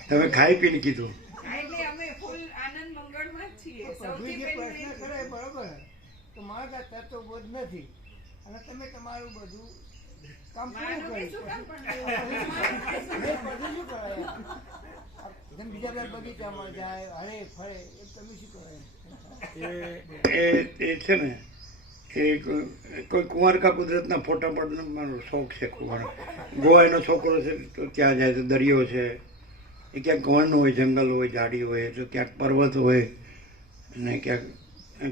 તમે ખાઈ પીને કીધું? એટલે અમે ફૂલ આનંદ મંગળમાં જ છીએ. પ્રભુ સૌથી જે પહેલું પ્રશ્ન કરે એ બરોબર તો મારા તત્વબોધ નથી અને તમે તમારું બધું કામ પૂરું માનું કે શું કામ કર્યું. પણ એ પછી શું કરાય? તમે બીજા બધા બગીચામાં જાય, હરે ફરે, એ તમે શું કરાય? એ છે ને એ કોઈ કુંવારકા કુદરતના ફોટા પાડવાનો શોખ છે. કુંવાર ગોવા એનો છોકરો છે તો ત્યાં જાય તો દરિયો છે, એ ક્યાંક વન હોય, જંગલ હોય, ઝાડી હોય, તો ક્યાંક પર્વત હોય અને ક્યાંક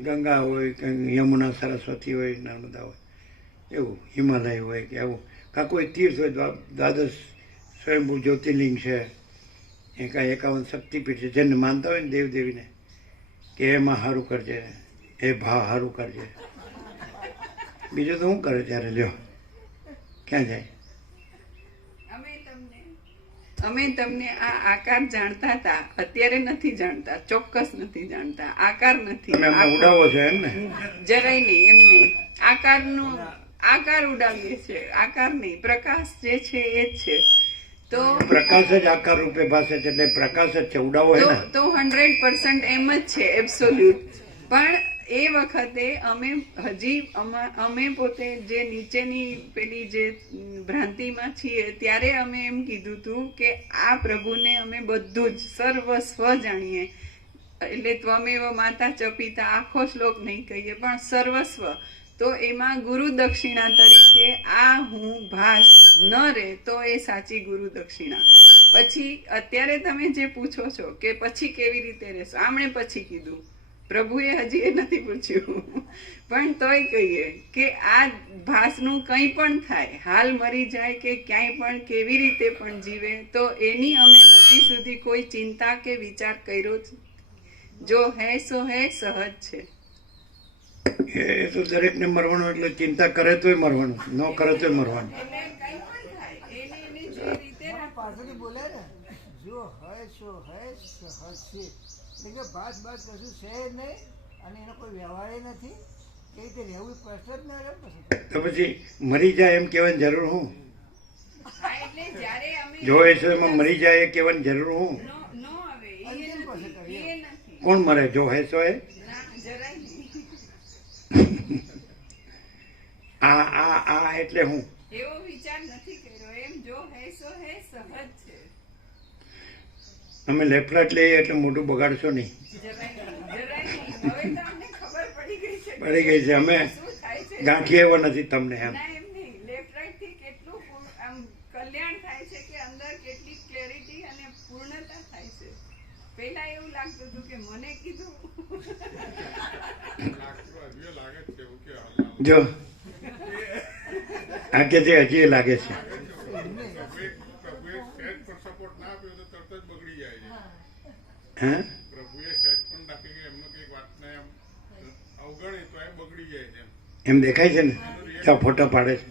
ગંગા હોય, ક્યાંક યમુના સરસ્વતી હોય, નર્મદા હોય, એવું હિમાલય હોય કે આવું કાં કોઈ તીર્થ હોય, દ્વાદશ સ્વયંભૂ જ્યોતિર્લિંગ છે, એ કાંઈ 51 શક્તિપીઠ છે, જેને માનતા હોય ને દેવદેવીને કે એમાં સારું કરજે, એ ભા સારું કરજે. બીજું તો શું કરે ત્યારે લ્યો, ક્યાં જાય? અમે તમને આ આકાર જાણતા હતા, અત્યારે નથી જાણતા, ચોક્કસ નથી જાણતા. આકાર નથી, તમે અમને ઉડાવો છો એમ ને? જરાય નહીં, એમ નહીં. આકાર ઉડાવીએ છે, આકાર નહીં. પ્રકાશ જે છે એ જ છે. તો પ્રકાશ જ આકાર રૂપે ભાષે છે, એટલે પ્રકાશ જ છે, ઉડાવો હે ને? તો 100% એમ જ છે, એબ્સોલ્યુટ. પણ એ વખતે અમે પોતે જે નીચેની પેલી જે ભ્રાંતિમાં છીએ ત્યારે અમે એમ કીધું હતું કે આ પ્રભુને અમે બધું જ સર્વસ્વ જાણીએ. એટલે ત્વમેવ માતા ચ પિતા આખો શ્લોક નહીં કહીએ પણ સર્વસ્વ. તો એમાં ગુરુ દક્ષિણા તરીકે આ હું ભાસ ન રહે તો એ સાચી ગુરુ દક્ષિણા. પછી અત્યારે તમે જે પૂછો છો કે પછી કેવી રીતે રહેશો, આમણે પછી કીધું, પ્રભુએ હજી એ નથી પૂછ્યું પણ તોય કહીએ કે આ ભાસનું કંઈ પણ થાય, હાલ મરી જાય કે ક્યાંય પણ કેવી રીતે પણ જીવે, તો એની અમે હજી સુધી કોઈ ચિંતા કે વિચાર કર્યો જ નથી. જો હે સો હે, સહજ છે. એ તો દરેકને મરવાનું, એટલે ચિંતા કરે તોય મરવાનું, ન કરે તોય મરવાનું. એટલે કંઈ પણ થાય એને જે રીતે એમાં પાછળથી બોલે ને, જો હે સો હે, સહજ છે. એટલે કે ભાત કશું છે જ નહીં અને એનો કોઈ વ્યવહાર નથી. એ રીતે રહેવું પ્રશ્ન જ ના રહે. પછી તો પછી મરી જાય એમ કહેવાની જરૂર હું? હા, એટલે જ્યારે અમે જો એ એમાં મરી જાય એ કહેવાની જરૂર હું? નો આવે એ અંતિમ પાસે નથી, કરીએ. એ નથી. કોણ મરે? જો હે સો એ? ના, જરાય નહીં. આ એટલે હું? એવો વિચાર નથી કર્યો. એમ જો હે સો હે, સહજ છે. અમે લેફ્ટ લઈએ એટલે મોટું બગાડશો નહીં. જરાય નહીં. હવે તો અમને ખબર પડી ગઈ છે પડી ગઈ છે, અમે શું થાય છે. ગાંઠી એવો નથી તમને એમ. ના, એમ નહીં. લેફ્ટ રાઈટ થી કેટલું આમ કલ્યાણ થાય છે કે અંદર કેટલી ક્લેરિટી અને પૂર્ણતા થાય છે. પેલા એવું લાગતું હતું કે મને કીધું. જો આ કે છે હજી એ લાગે છે. હા એમ દેખાય છે ને ત્યાં ફોટા પાડે છે.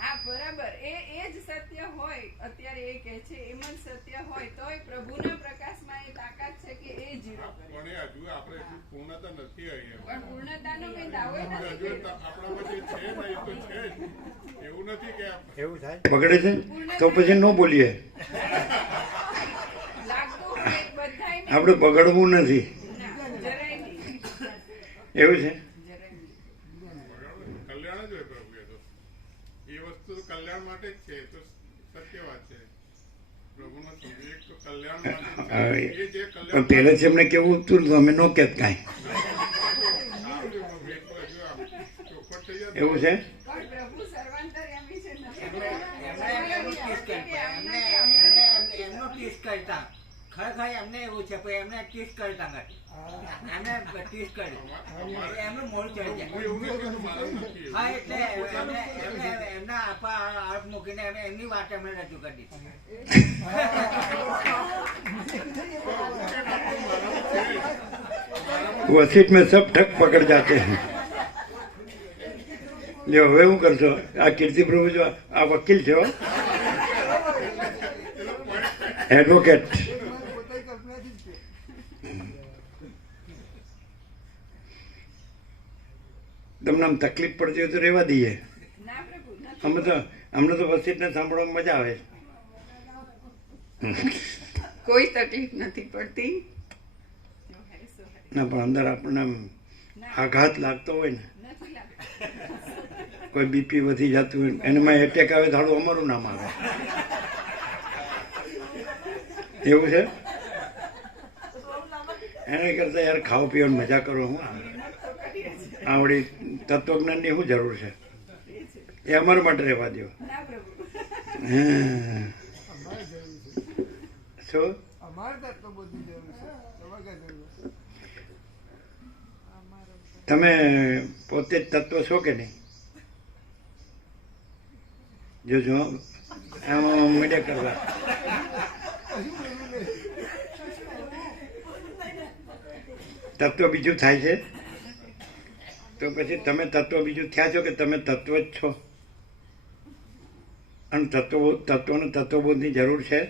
હા બરાબર, એ જ સત્ય હોય. અત્યારે એ કે છે એમ જ સત્ય હોય તોય પ્રભુના પ્રકાશમાં એ તાકાત છે કે એ જીરો કરે. પણ પૂર્ણતાનો મેં દાવો નથી કર્યો. એવું થાય બગડે છે તો પછી ન બોલીએ. લાગતું હોય બધાયને. આપણે બગડવું નથી. ના, જરાય નહીં. એવું છે. જરાય નહીં. કલ્યાણ જ હોય પ્રભુ. એ વસ્તુ કલ્યાણ માટે જ છે. તો સત્ય વાત છે. પ્રભુનો સંદેશ તો કલ્યાણ માટે હા, જ છે. એ જે પણ કલ્યાણ પહેલેથી એમને કેવું હતું તો અમે ન કહેત કાંઈ. ચોખવટ થઈ જાય. એવું છે. પણ પ્રભુ સર્વાંતર્યામી છે. એમનો ટેસ્ટ કરતા ખરેખર એમને એવું છે પણ એમને ટેસ્ટ કરતા નથી. એમને ટેસ્ટ કર્યું એમનું મોડું ચડી જાય. હું એવું નથી કહેતો, મારા નથી. હા એટલે એમના આપા હાથ મૂકીને એમની વાત એમણે રજૂ કરી દીધી. वसीट में सब ठग पकड़ जाते हैं. લ્યો હવે શું કરશો? આ કીર્તિ પ્રભુ જો આ વકીલ છે, એડવોકેટ. તમને આમ તકલીફ પડતી હોય તો રહેવા દઈએ. ના પ્રભુ નથી. અમને તો વસીટને સાંભળવામાં મજા આવે છે. કોઈ તકલીફ નથી પડતી. ના પણ અંદર આપણને આમ આઘાત લાગતો હોય ને, નથી લાગતું. કોઈ બીપી વધી જતું હોય એનામાં એટેક આવે થાળું અમારું નામ આવે. એવું છે. એને કરતા યાર ખાઓ પીવાની મજા કરો. હું આવડી તત્વજ્ઞાનની શું જરૂર છે? એ અમારા માટે રહેવા દો. ના પ્રભુ. હા. શું અમારે તો બધું જરૂર છે. તમારે કઈ જરૂર છે? તમે પોતે જ તત્વ છો કે નહીં? જોજો આમાં મીડિયા કરવા. તત્વ બીજું થાય છે તો પછી તમે તત્વ બીજું થયા છો કે તમે તત્વ જ છો? અને તત્વને તત્વબોધની જરૂર છે.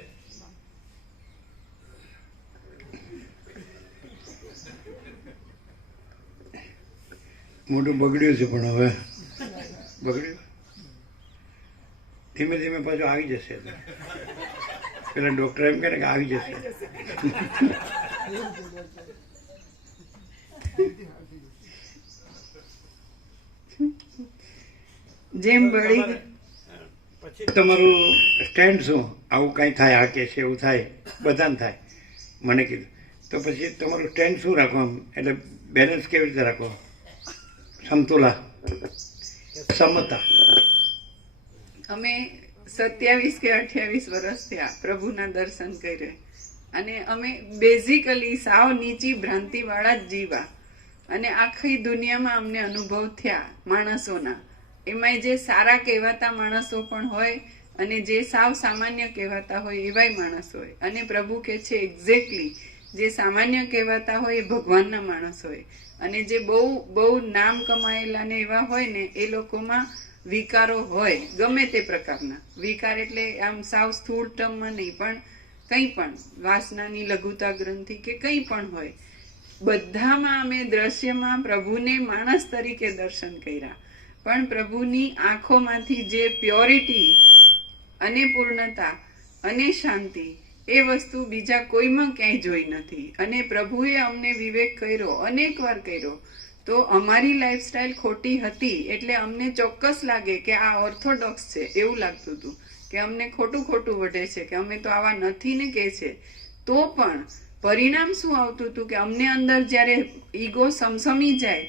મોટું બગડ્યું છે પણ હવે બગડ્યું ધીમે ધીમે પાછું આવી જશે. પેલા ડોક્ટર એમ કહે ને કે આવી જશે. જેમ બળી પછી તમારું સ્ટેન્ડ શું? આવું કાંઈ થાય, આ કે છે એવું થાય, બધાને થાય. મને કીધું તો પછી તમારું સ્ટેન્ડ શું રાખો? આમ એટલે બેલેન્સ કેવી રીતે રાખો? સમતુલા, સમતા. અમે 27 કે 28 વર્ષ થયા પ્રભુના દર્શન કર્યા અને અમે બેઝિકલી સાવ નીચી ભ્રાંતિ વાળા જ જીવા અને આખી દુનિયામાં અમને અનુભવ થયા માણસોના. એમાંય જે સારા કહેવાતા માણસો પણ હોય અને જે સાવ સામાન્ય કહેવાતા હોય એવાય માણસ હોય. અને પ્રભુ કહે છે એક્ઝેક્ટલી જે સામાન્ય કહેવાતા હોય એ ભગવાનના માણસ હોય અને જે બહુ બહુ નામ કમાયેલા ને એવા હોય ને એ લોકોમાં વિકારો હોય, ગમે તે પ્રકારના વિકાર. એટલે આમ સાવ સ્થૂળ ટર્મમાં નહીં પણ કંઈ પણ વાસનાની લઘુતા ગ્રંથિ કે કંઈ પણ હોય, બધામાં અમે દ્રશ્યમાં પ્રભુને માણસ તરીકે દર્શન કર્યા. પણ પ્રભુની આંખોમાંથી જે પ્યોરિટી અને પૂર્ણતા અને શાંતિ એ વસ્તુ બીજા કોઈમાં ક્યાંય જોઈ નથી. અને પ્રભુએ અમને વિવેક કર્યો, અનેક વાર કર્યો. તો અમારી લાઈફસ્ટાઈલ ખોટી હતી એટલે અમને ચોક્કસ લાગે કે આ ઓર્થોડોક્સ છે એવું લાગતું હતું કે અમને ખોટું વઢે છે કે અમે તો આવા નથી ને કે છે. તો પણ પરિણામ શું આવતું હતું કે અમને અંદર જ્યારે ઈગો સમસમી જાય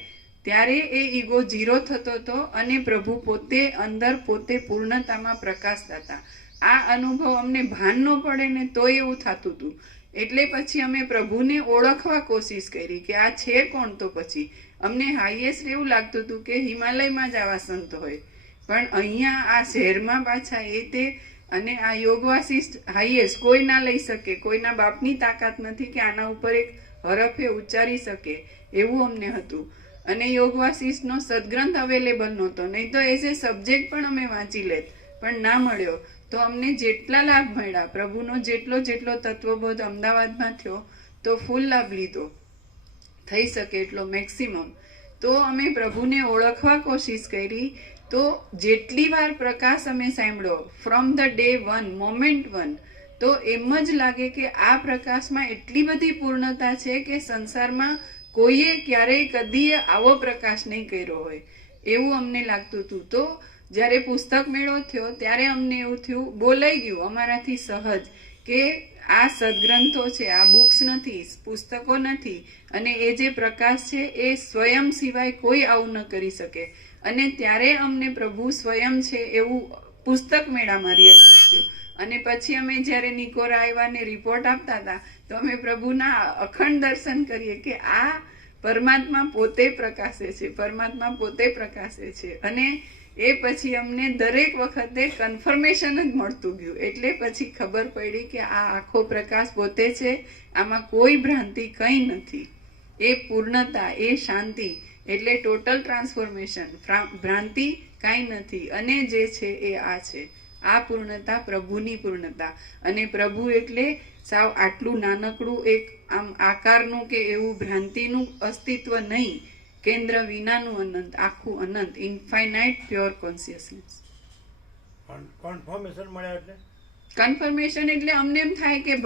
ત્યારે એ ઈગો 0 થતો હતો અને પ્રભુ પોતે અંદર પોતે પૂર્ણતામાં પ્રકાશતા હતા. આ અનુભવ અમને ભાન ન પડે ને તો એવું થતું હતું. એટલે પછી અમે પ્રભુને ઓળખવા કોશિશ કરી કે આ છે કોણ. તો પછી અમને હાઈએસ્ટ એવું લાગતું હતું કે હિમાલયમાં જ આવા સંત હોય, પણ અહીંયા આ શહેરમાં પાછા એ તે, અને આ યોગ વાસિષ્ઠ હાઈએસ્ટ કોઈ ના લઈ શકે, કોઈના બાપની તાકાત નથી કે આના ઉપર એક હરફે ઉચ્ચારી શકે એવું અમને હતું. અને યોગ વાસિષ્ઠનો સદગ્રંથ અવેલેબલ નહોતો, નહીં તો એઝ એ સબ્જેક્ટ પણ અમે વાંચી લેત, પણ ના મળ્યો. તો અમને જેટલા લાભ મળ્યા, પ્રભુનો જેટલો તત્વબોધ અમદાવાદમાં થયો તો ફૂલ લાભ લીધો, થઈ શકે એટલો મેક્સિમમ. તો અમે પ્રભુને ઓળખવા કોશિશ કરી. તો જેટલી વાર પ્રકાશ અમે સાંભળ્યો ફ્રોમ ધ ડે 1, મોમેન્ટ 1, તો એમ જ લાગે કે આ પ્રકાશમાં એટલી બધી પૂર્ણતા છે કે સંસારમાં કોઈએ ક્યારેય કદીએ આવો પ્રકાશ નહીં કર્યો હોય એવું અમને લાગતું હતું. તો જ્યારે પુસ્તક મેળો થયો ત્યારે અમને એવું થયું, બોલાઈ ગયું અમારાથી સહજ કે આ સદગ્રંથો છે, આ બુક્સ નથી, પુસ્તકો નથી, અને એ જે પ્રકાશ છે એ સ્વયં સિવાય કોઈ આવું ન કરી શકે. અને ત્યારે અમને પ્રભુ સ્વયં છે એવું પુસ્તક મેળામાં રિયલાઇઝ થયું. અને પછી અમે જ્યારે નિકોરા આવ્યા ને રિપોર્ટ આપતા હતા તો અમે પ્રભુના અખંડ દર્શન કરીએ કે આ પરમાત્મા પોતે પ્રકાશે છે, પરમાત્મા પોતે પ્રકાશે છે. અને એ પછી અમને દરેક વખતે કન્ફર્મેશન જ મળતું ગયું. એટલે પછી ખબર પડી કે આ આખો પ્રકાશ પોતે છે, આમાં કોઈ ભ્રાંતિ કંઈ નથી. એ પૂર્ણતા, એ શાંતિ, એટલે ટોટલ ટ્રાન્સફોર્મેશન, ભ્રાંતિ કાંઈ નથી. અને જે છે એ આ છે, આ પૂર્ણતા પ્રભુની પૂર્ણતા. અને પ્રભુ એટલે સાવ આટલું નાનકડું એક આમ આકારનું કે એવું ભ્રાંતિનું અસ્તિત્વ નહીં, કેન્દ્ર વિનાનું અનંત, આખું અનંત, ઇન્ફાઇનાઇટ પ્યોર કોન્શિયસનેસ. કન્ફર્મેશન મળ્યા એટલે કન્ફર્મેશન એટલે અમને એમ થાય કે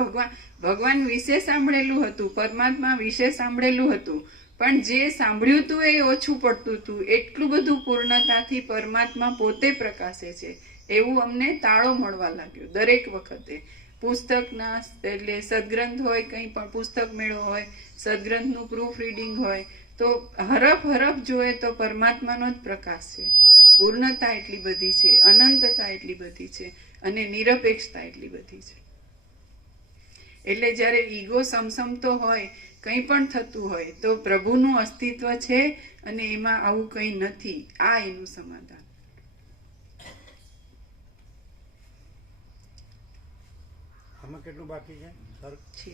ભગવાન વિશે સાંભળેલું હતું, પરમાત્મા વિશે સાંભળેલું હતું, પણ જે સાંભળ્યું હતું એ ઓછું પડતું હતું. એટલું બધું પૂર્ણતાથી પરમાત્મા પોતે પ્રકાશે છે એવું અમને તાળો મળવા લાગ્યો દરેક વખતે. પુસ્તકના એટલે સદગ્રંથ હોય, કંઈ પણ પુસ્તક મેળો હોય, સદગ્રંથનું પ્રૂફ રીડિંગ હોય, તો હરફ જોઈએ તો પરમાત્માનો જ પ્રકાશ છે. પૂર્ણતા એટલી બધી છે, અનંતતા એટલી બધી છે, અને નિરપેક્ષતા એટલી બધી છે. એટલે જ્યારે ઈગો સમસમતો હોય, કંઈ પણ થતું હોય, તો પ્રભુનું અસ્તિત્વ છે અને એમાં આવું કંઈ નથી. આ એનું સમાધાન આમાં કેટલું બાકી છે સર? છે.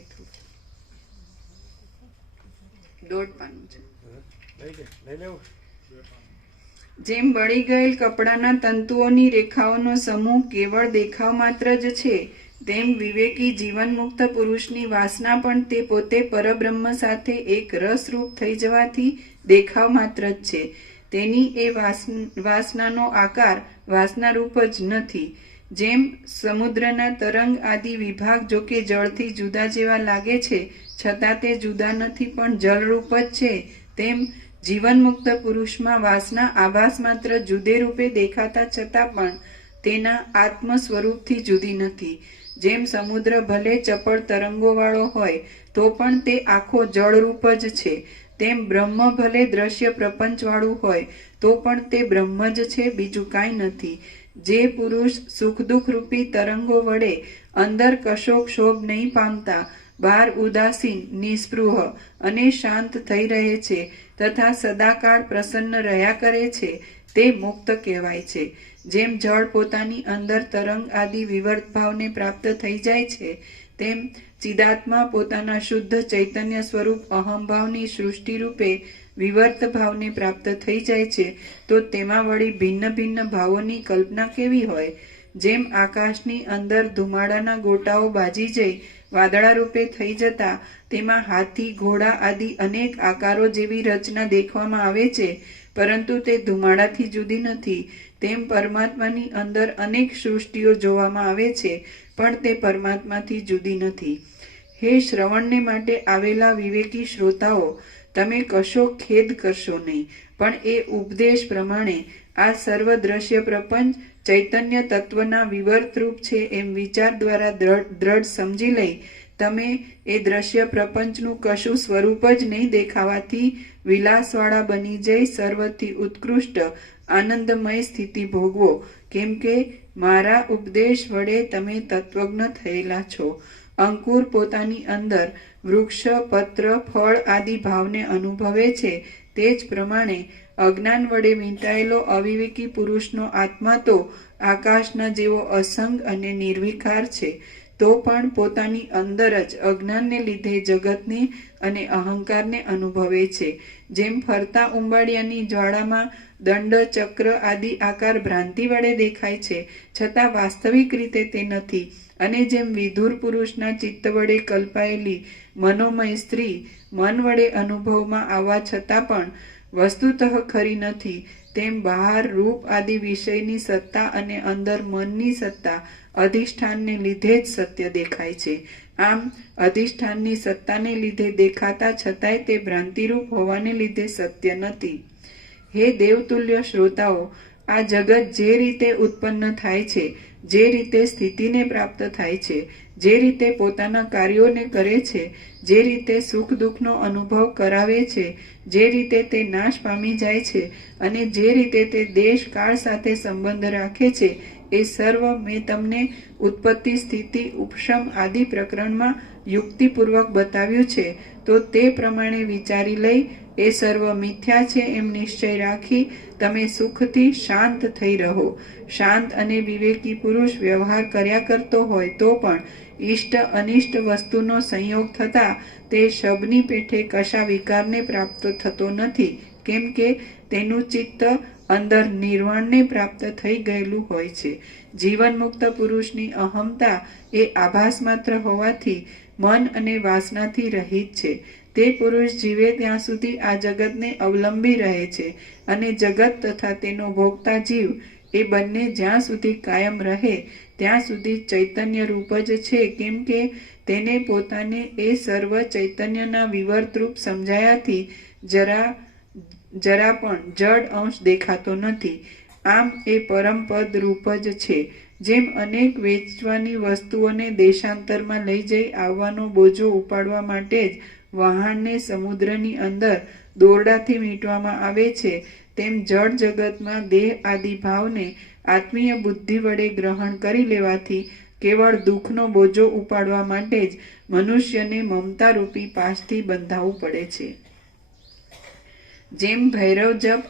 1.5 પાનું છે. લઈ લેવું. જેમ બળી ગયેલ કપડાના તંતુઓની રેખાઓનો સમૂહ કેવળ દેખાવ માત્ર જ છે, તેમ વિવેકી જીવન મુક્ત પુરુષની વાસના પણ તે પોતે પરબ્રહ્મ સાથે એક રસરૂપ થઈ જવાથી દેખાવ માત્ર જ છે. તેની એ વાસનાનો આકાર વાસનારૂપ જ નથી. જેમ સમુદ્રના તરંગ આદિ વિભાગ જોકે જળથી જુદા જેવા લાગે છે, છતાં તે જુદા નથી પણ જળરૂપ જ છે, તેમ જીવન મુક્ત પુરુષમાં વાસના આભાસ માત્ર જુદે રૂપે દેખાતા છતાં પણ તેના આત્મ સ્વરૂપથી જુદી નથી. જેમ સમુદ્ર ભલે ચપળ તરંગોવાળો હોય તો પણ તે આખો જળરૂપ જ છે, તેમ બ્રહ્મ ભલે દ્રશ્ય પ્રપંચવાળું હોય તો પણ તે બ્રહ્મ જ છે, બીજું કાંઈ નથી. જે પુરુષ સુખ દુઃખ રૂપી તરંગો વડે અંદર કશો ક્ષોભ નહીં પામતા, બહાર ઉદાસીન, નિસ્પૃહ અને શાંત થઈ રહે છે તથા સદાકાળ પ્રસન્ન રહ્યા કરે છે, તે મુક્ત કહેવાય છે. જેમ જળ પોતાની અંદર તરંગ આદિ વિવર્ત ભાવને પ્રાપ્ત થઈ જાય છે, તેમ ચિદાત્મા પોતાના શુદ્ધ ચૈતન્ય સ્વરૂપ અહંભાવની સૃષ્ટિ રૂપે વિવર્ત ભાવને પ્રાપ્ત થઈ જાય છે. તો તેમાં વળી ભિન્ન ભિન્ન ભાવોની કલ્પના કેવી હોય? જેમ આકાશની અંદર ધુમાડાના ગોટાઓ બાજી જઈ વાદળા રૂપે થઈ જતા તેમાં હાથી, ઘોડા આદિ અનેક આકારો જેવી રચના દેખવામાં આવે છે, પરંતુ તે ધુમાડાથી જુદી નથી. તેમ પરમાત્માની અંદર અનેક સૃષ્ટિઓ જોવામાં આવે છે, પણ તે પરમાત્માથી જુદી નથી. હે શ્રવણને માટે આવેલા વિવેકી શ્રોતાઓ, તમે કશો ખેદ કરશો નહીં, પણ એ ઉપદેશ પ્રમાણે આ સર્વ દ્રશ્ય પ્રપંચ ચૈતન્ય તત્વના વિવર્ત રૂપ છે એમ વિચાર દ્વારા દ્રઢ સમજી લઈ તમે એ દ્રશ્ય પ્રપંચનું કશું સ્વરૂપ જ નહીં દેખાવાથી વિલાસવાળા બની જઈ સર્વથી ઉત્કૃષ્ટ આનંદમય સ્થિતિ ભોગવો, કેમ કે મારા ઉપદેશ વડે તમે તત્વજ્ઞ થયેલા છો. અંકુર પોતાની અંદર વૃક્ષ, પત્ર, ફળ આદિ ભાવને અનુભવે છે, તે જ પ્રમાણે અજ્ઞાન વડે વીંટાયેલો અવિવેકી પુરુષનો આત્મા તો આકાશના જેવો અસંગ અને નિર્વિકાર છે, તો પણ પોતાની અંદર જ અજ્ઞાનને લીધે જગતને અને અહંકારને અનુભવે છે. જેમ ફરતા ઉંબાડિયાની જ્વાળામાં દંડ, ચક્ર આદિ આકાર ભ્રાંતિ વડે દેખાય છે, છતાં વાસ્તવિક રીતે તે નથી, અને જેમ વિધુર પુરુષના ચિત્ત વડે કલ્પાયેલી મનોમય સ્ત્રી મન વડે અનુભવમાં આવવા છતાં પણ વસ્તુતઃ ખરી નથી, તેમ બહાર રૂપ આદિ વિષયની સત્તા અને અંદર મનની સત્તા અધિષ્ઠાનને લીધે જ સત્ય દેખાય છે. આમ અધિષ્ઠાનની સત્તાને લીધે દેખાતા છતાંય તે ભ્રાંતિરૂપ હોવાને લીધે સત્ય નથી. હે દેવતુલ્ય શ્રોતાઓ, આ જગત જે રીતે ઉત્પન્ન થાય છે, જે રીતે સ્થિતિને પ્રાપ્ત થાય છે, જે રીતે પોતાના કાર્યોને કરે છે, જે રીતે સુખ દુઃખનો અનુભવ કરાવે છે, જે રીતે તે નાશ પામી જાય છે અને જે રીતે તે દેશ કાળ સાથે સંબંધ રાખે છે, એ સર્વ મેં તમને ઉત્પત્તિ, સ્થિતિ, ઉપશમ આદિ પ્રકરણમાં યુક્તિપૂર્વક બતાવ્યું છે. તો તે પ્રમાણે વિચારી લઈ એ સર્વ મિથ્યા છે એમ નિશ્ચય રાખી તમે સુખથી શાંત થઈ રહો. શાંત અને વિવેકી પુરુષ વ્યવહાર કર્યા કરતો હોય તો પણ ઇષ્ટ અનિષ્ટ વસ્તુનો સંયોગ થતા તે શબની પેઠે કશા વિકારને પ્રાપ્ત થતો નથી, કેમ કે તેનું ચિત્ત અંદર નિર્વાણને પ્રાપ્ત થઈ ગયેલું હોય છે. જીવન મુક્ત પુરુષની અહમતા એ આભાસ માત્ર હોવાથી મન અને વાસનાથી રહિત છે. તે પુરુષ જીવે ત્યાં સુધી આ જગતને અવલંબી રહે છે, અને જગત તથા તેનો ભોગતા જીવ એ બંને જ્યાં સુધી કાયમ રહે ત્યાં સુધી ચૈતન્ય રૂપ જ છે, કેમ કે તેને પોતાને એ સર્વ ચૈતન્યના વિવર્ત રૂપ સમજાયાથી જરા પણ જડ અંશ દેખાતો નથી. આમ એ પરમપદ રૂપ જ છે. જેમ અનેક વેચવાની વસ્તુઓને દેશાંતરમાં લઈ જઈ આવવાનો બોજો ઉપાડવા માટે જ વહાણને સમુદ્રની અંદર દોરડાથી વીંટવામાં આવે છે, તેમ જળ જગતમાં દેહ આદિ ભાવને આત્મીય બુદ્ધિ વડે ગ્રહણ કરી લેવાથી કેવળ દુઃખનો બોજો ઉપાડવા માટે જ મનુષ્યને મમતા રૂપી પાશથી બંધાવવું પડે છે. જેમ ભૈરવ જપ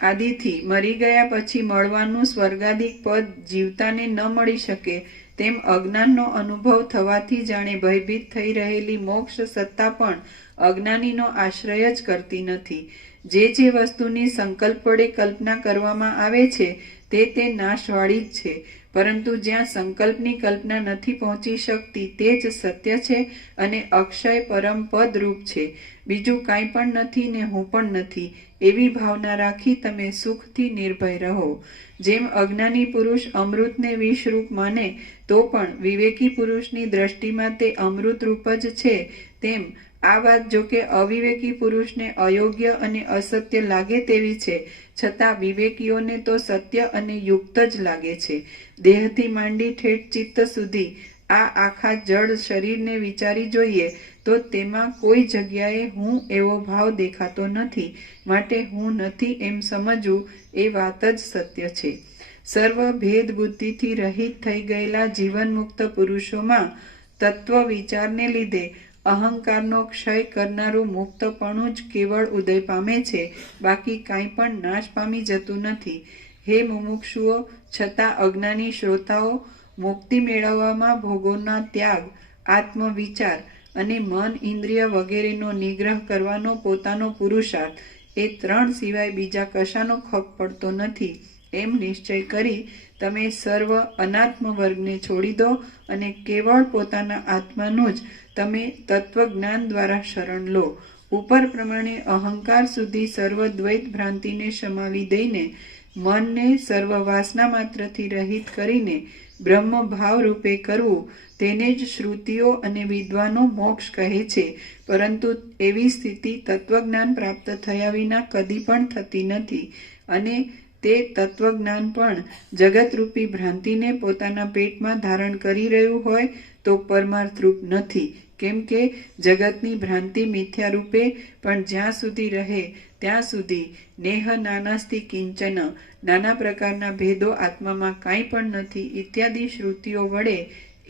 આદિથી મરી ગયા પછી મળવાનું સ્વર્ગાદિક પદ જીવતાને ન મળી શકે, તેમ અજ્ઞાનનો અનુભવ થવાથી જાણે ભયભીત થઈ રહેલી મોક્ષ સત્તા પણ અજ્ઞાનીનો આશ્રય જ કરતી નથી. જે વસ્તુની સંકલ્પ વડે કલ્પના કરવામાં આવે છે તે નાશવાળી જ છે, પરંતુ જ્યાં સંકલ્પની કલ્પના નથી પહોંચી શકતી તે જ સત્ય છે અને અક્ષય પરમ પદ રૂપ છે. બીજું કાંઈ પણ નથી ને હું પણ નથી, એવી ભાવના રાખી તમે સુખથી નિર્ભય રહો. જેમ અજ્ઞાની પુરુષ અમૃતને વિષ રૂપ માને તો પણ વિવેકી પુરુષની દ્રષ્ટિમાં તે અમૃત રૂપ જ છે, તેમ આ વાત જો કે અવિવેકી પુરુષને અયોગ્ય અને અસત્ય લાગે તેવી છે, છતાં વિવેકીઓને તો સત્ય અને યુક્ત જ લાગે છે. દેહથી માંડી ઠેઠ ચિત્ત સુધી આ આખા જડ શરીરને વિચારી જોઈએ તો તેમાં કોઈ જગ્યાએ હું એવો ભાવ દેખાતો નથી, માટે હું નથી એમ સમજવું એ વાત જ સત્ય છે. સર્વ ભેદ બુદ્ધિથી રહિત થઈ ગયેલા જીવન મુક્ત પુરુષોમાં તત્વ વિચારને લીધે અહંકારનો ક્ષય કરનારું મુક્તપણું જ કેવળ ઉદય પામે છે, બાકી કાંઈ પણ નાશ પામી જતું નથી. હે મુમુક્ષુઓ, છતાં અજ્ઞાની શ્રોતાઓ, મુક્તિ મેળવવામાં ભોગોના ત્યાગ, આત્મવિચાર અને મન ઇન્દ્રિય વગેરેનો નિગ્રહ કરવાનો પોતાનો પુરુષાર્થ એ ત્રણ સિવાય બીજા કશાનો ખપ પડતો નથી એમ નિશ્ચય કરી તમે સર્વ અનાત્મ વર્ગને છોડી દો અને કેવળ પોતાના આત્માનું જ તમે તત્વજ્ઞાન દ્વારા શરણ લો. ઉપર પ્રમાણે અહંકાર સુધી સર્વ દ્વૈત ભ્રાંતિને સમાવી દઈને મનને સર્વ વાસના માત્રથી રહિત કરીને બ્રહ્મ ભાવ રૂપે કરવું, તેને જ શ્રુતિઓ અને વિદ્વાનો મોક્ષ કહે છે. પરંતુ એવી સ્થિતિ તત્વજ્ઞાન પ્રાપ્ત થયા વિના કદી પણ થતી નથી, અને તે તત્વજ્ઞાન પણ જગતરૂપી ભ્રાંતિને પોતાના પેટમાં ધારણ કરી રહ્યું હોય તો પરમાર્થરૂપ નથી. કેમ કે જગતની ભ્રાંતિ મિથ્યા રૂપે પણ જ્યાં સુધી રહે ત્યાં સુધી નેહ નાનાસ્તિ કિંચન, નાના પ્રકારના ભેદો આત્મામાં કાંઈ પણ નથી ઇત્યાદિ શ્રુતિઓ વડે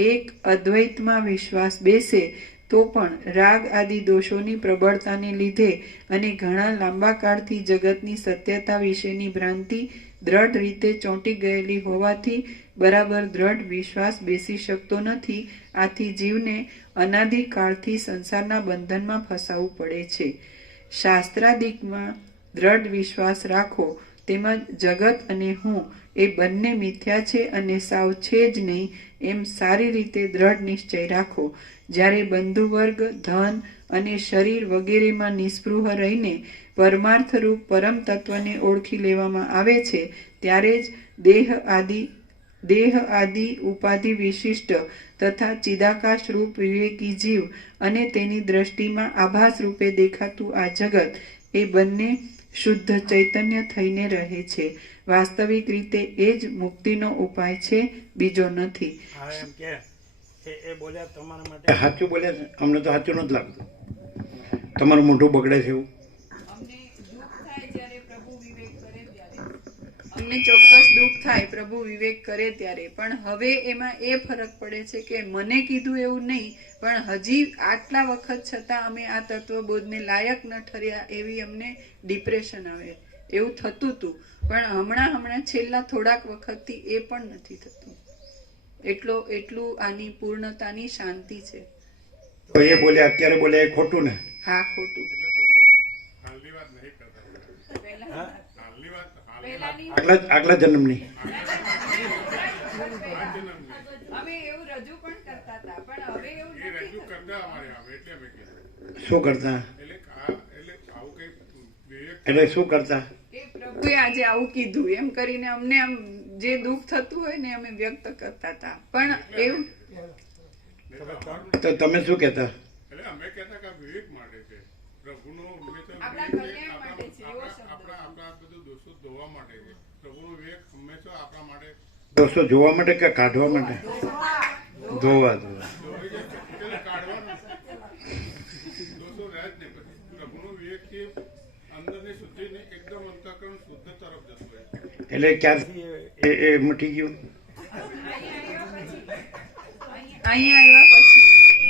એક અદ્વૈતમાં વિશ્વાસ બેસે તો પણ રાગ આદિ દોષોની પ્રબળતાને લીધે અને ઘણા લાંબા કાળથી જગતની સત્યતા વિશેની ભ્રાંતિ દ્રઢ રીતે ચોંટી ગયેલી હોવાથી બરાબર દ્રઢ વિશ્વાસ બેસી શકતો નથી. આથી જીવને અનાદિકાળથી સંસારના બંધનમાં ફસાવવું પડે છે. શાસ્ત્રાદિકમાં દ્રઢ વિશ્વાસ રાખો, તેમજ જગત અને હું એ બંને મિથ્યા છે અને સાવ છે જ નહીં એમ સારી રીતે દ્રઢ નિશ્ચય રાખો. જ્યારે બંધુવર્ગ, ધન અને શરીર વગેરેમાં નિસ્પૃહ રહીને પરમાર્થરૂપ પરમ તત્વને ઓળખી લેવામાં આવે છે ત્યારે જ દેહ આદિ ઉપાધિ વિશિષ્ટ તથા ચિદાકાશ રૂપ વિવેકી જીવ અને તેની દ્રષ્ટિમાં આભાસ રૂપે દેખાતું આ જગત એ બંને શુદ્ધ ચૈતન્ય થઈને રહે છે. વાસ્તવિક રીતે એ જ મુક્તિનો ઉપાય છે, બીજો નથી. હા એમ કે એ બોલ્યા તમારા માટે સાચું બોલ્યા છે? અમને તો સાચું નથી લાગતું. તમારું મોઢું બગડે છે એવું. અમને દુઃખ થાય જ્યારે પ્રભુ વિવેક કરે ત્યારે, અમને ચોક્કસ દુઃખ થાય પ્રભુ વિવેક કરે ત્યારે. પણ હવે એમાં એ ફરક પડે છે કે મને કીધું એવું નહીં, પણ હજી આટલા વખત છતાં અમે આ તત્વબોધને લાયક ન ઠર્યા એવી અમને ડિપ્રેશન આવે એવું થતું હતું. પણ હમણાં છેલ્લા થોડાક વખતથી એ પણ નથી થતું. એટલું આની પૂર્ણતાની શાંતિ છે. તો એ બોલ્યા અત્યારે બોલ્યા એ ખોટું ને? હા, ખોટું. એટલે પ્રભુ હાલની વાત નહીં કરતા. હાલની વાત આગલા જન્મની. અમે એવું રજૂ પણ કરતા હતા, પણ હવે એવું એ રજૂ કરતા અમારે આવે એટલે અમે કીધું. શું કરતા? એટલે આવું કઈ વિવેક એટલે શું કરતા? કે પ્રભુએ આજે આવું કીધું એમ કરીને અમને આમ જે દુઃખ થતું હોય ને અમે વ્યક્ત કરતા હતા. પણ એવું તો તમે શું કહેતા? એટલે અમે કહેતા કે આ વિવેક માટે છે, પ્રભુનો હંમેશા આપણા વિવેક કલ્યાણ માટે છે, એવો શબ્દ. આપણા બધું દોષો ધોવા માટે છે. પ્રભુનો વિવેક હંમેશા આપણા માટે દોસ્તો જોવા માટે કે કાઢવા માટે? ધોવા. ધોઈ જાય છે. એટલે કાઢવાનું દોષો રહે જ નહીં. પછી પ્રભુનો વિવેકથી અંદરની શુદ્ધિને એકદમ અંતઃકરણ શુદ્ધ તરફ જતું હોય છે. એટલે ક્યારથી એ મટી ગયું? અહીંયા આવ્યા પછી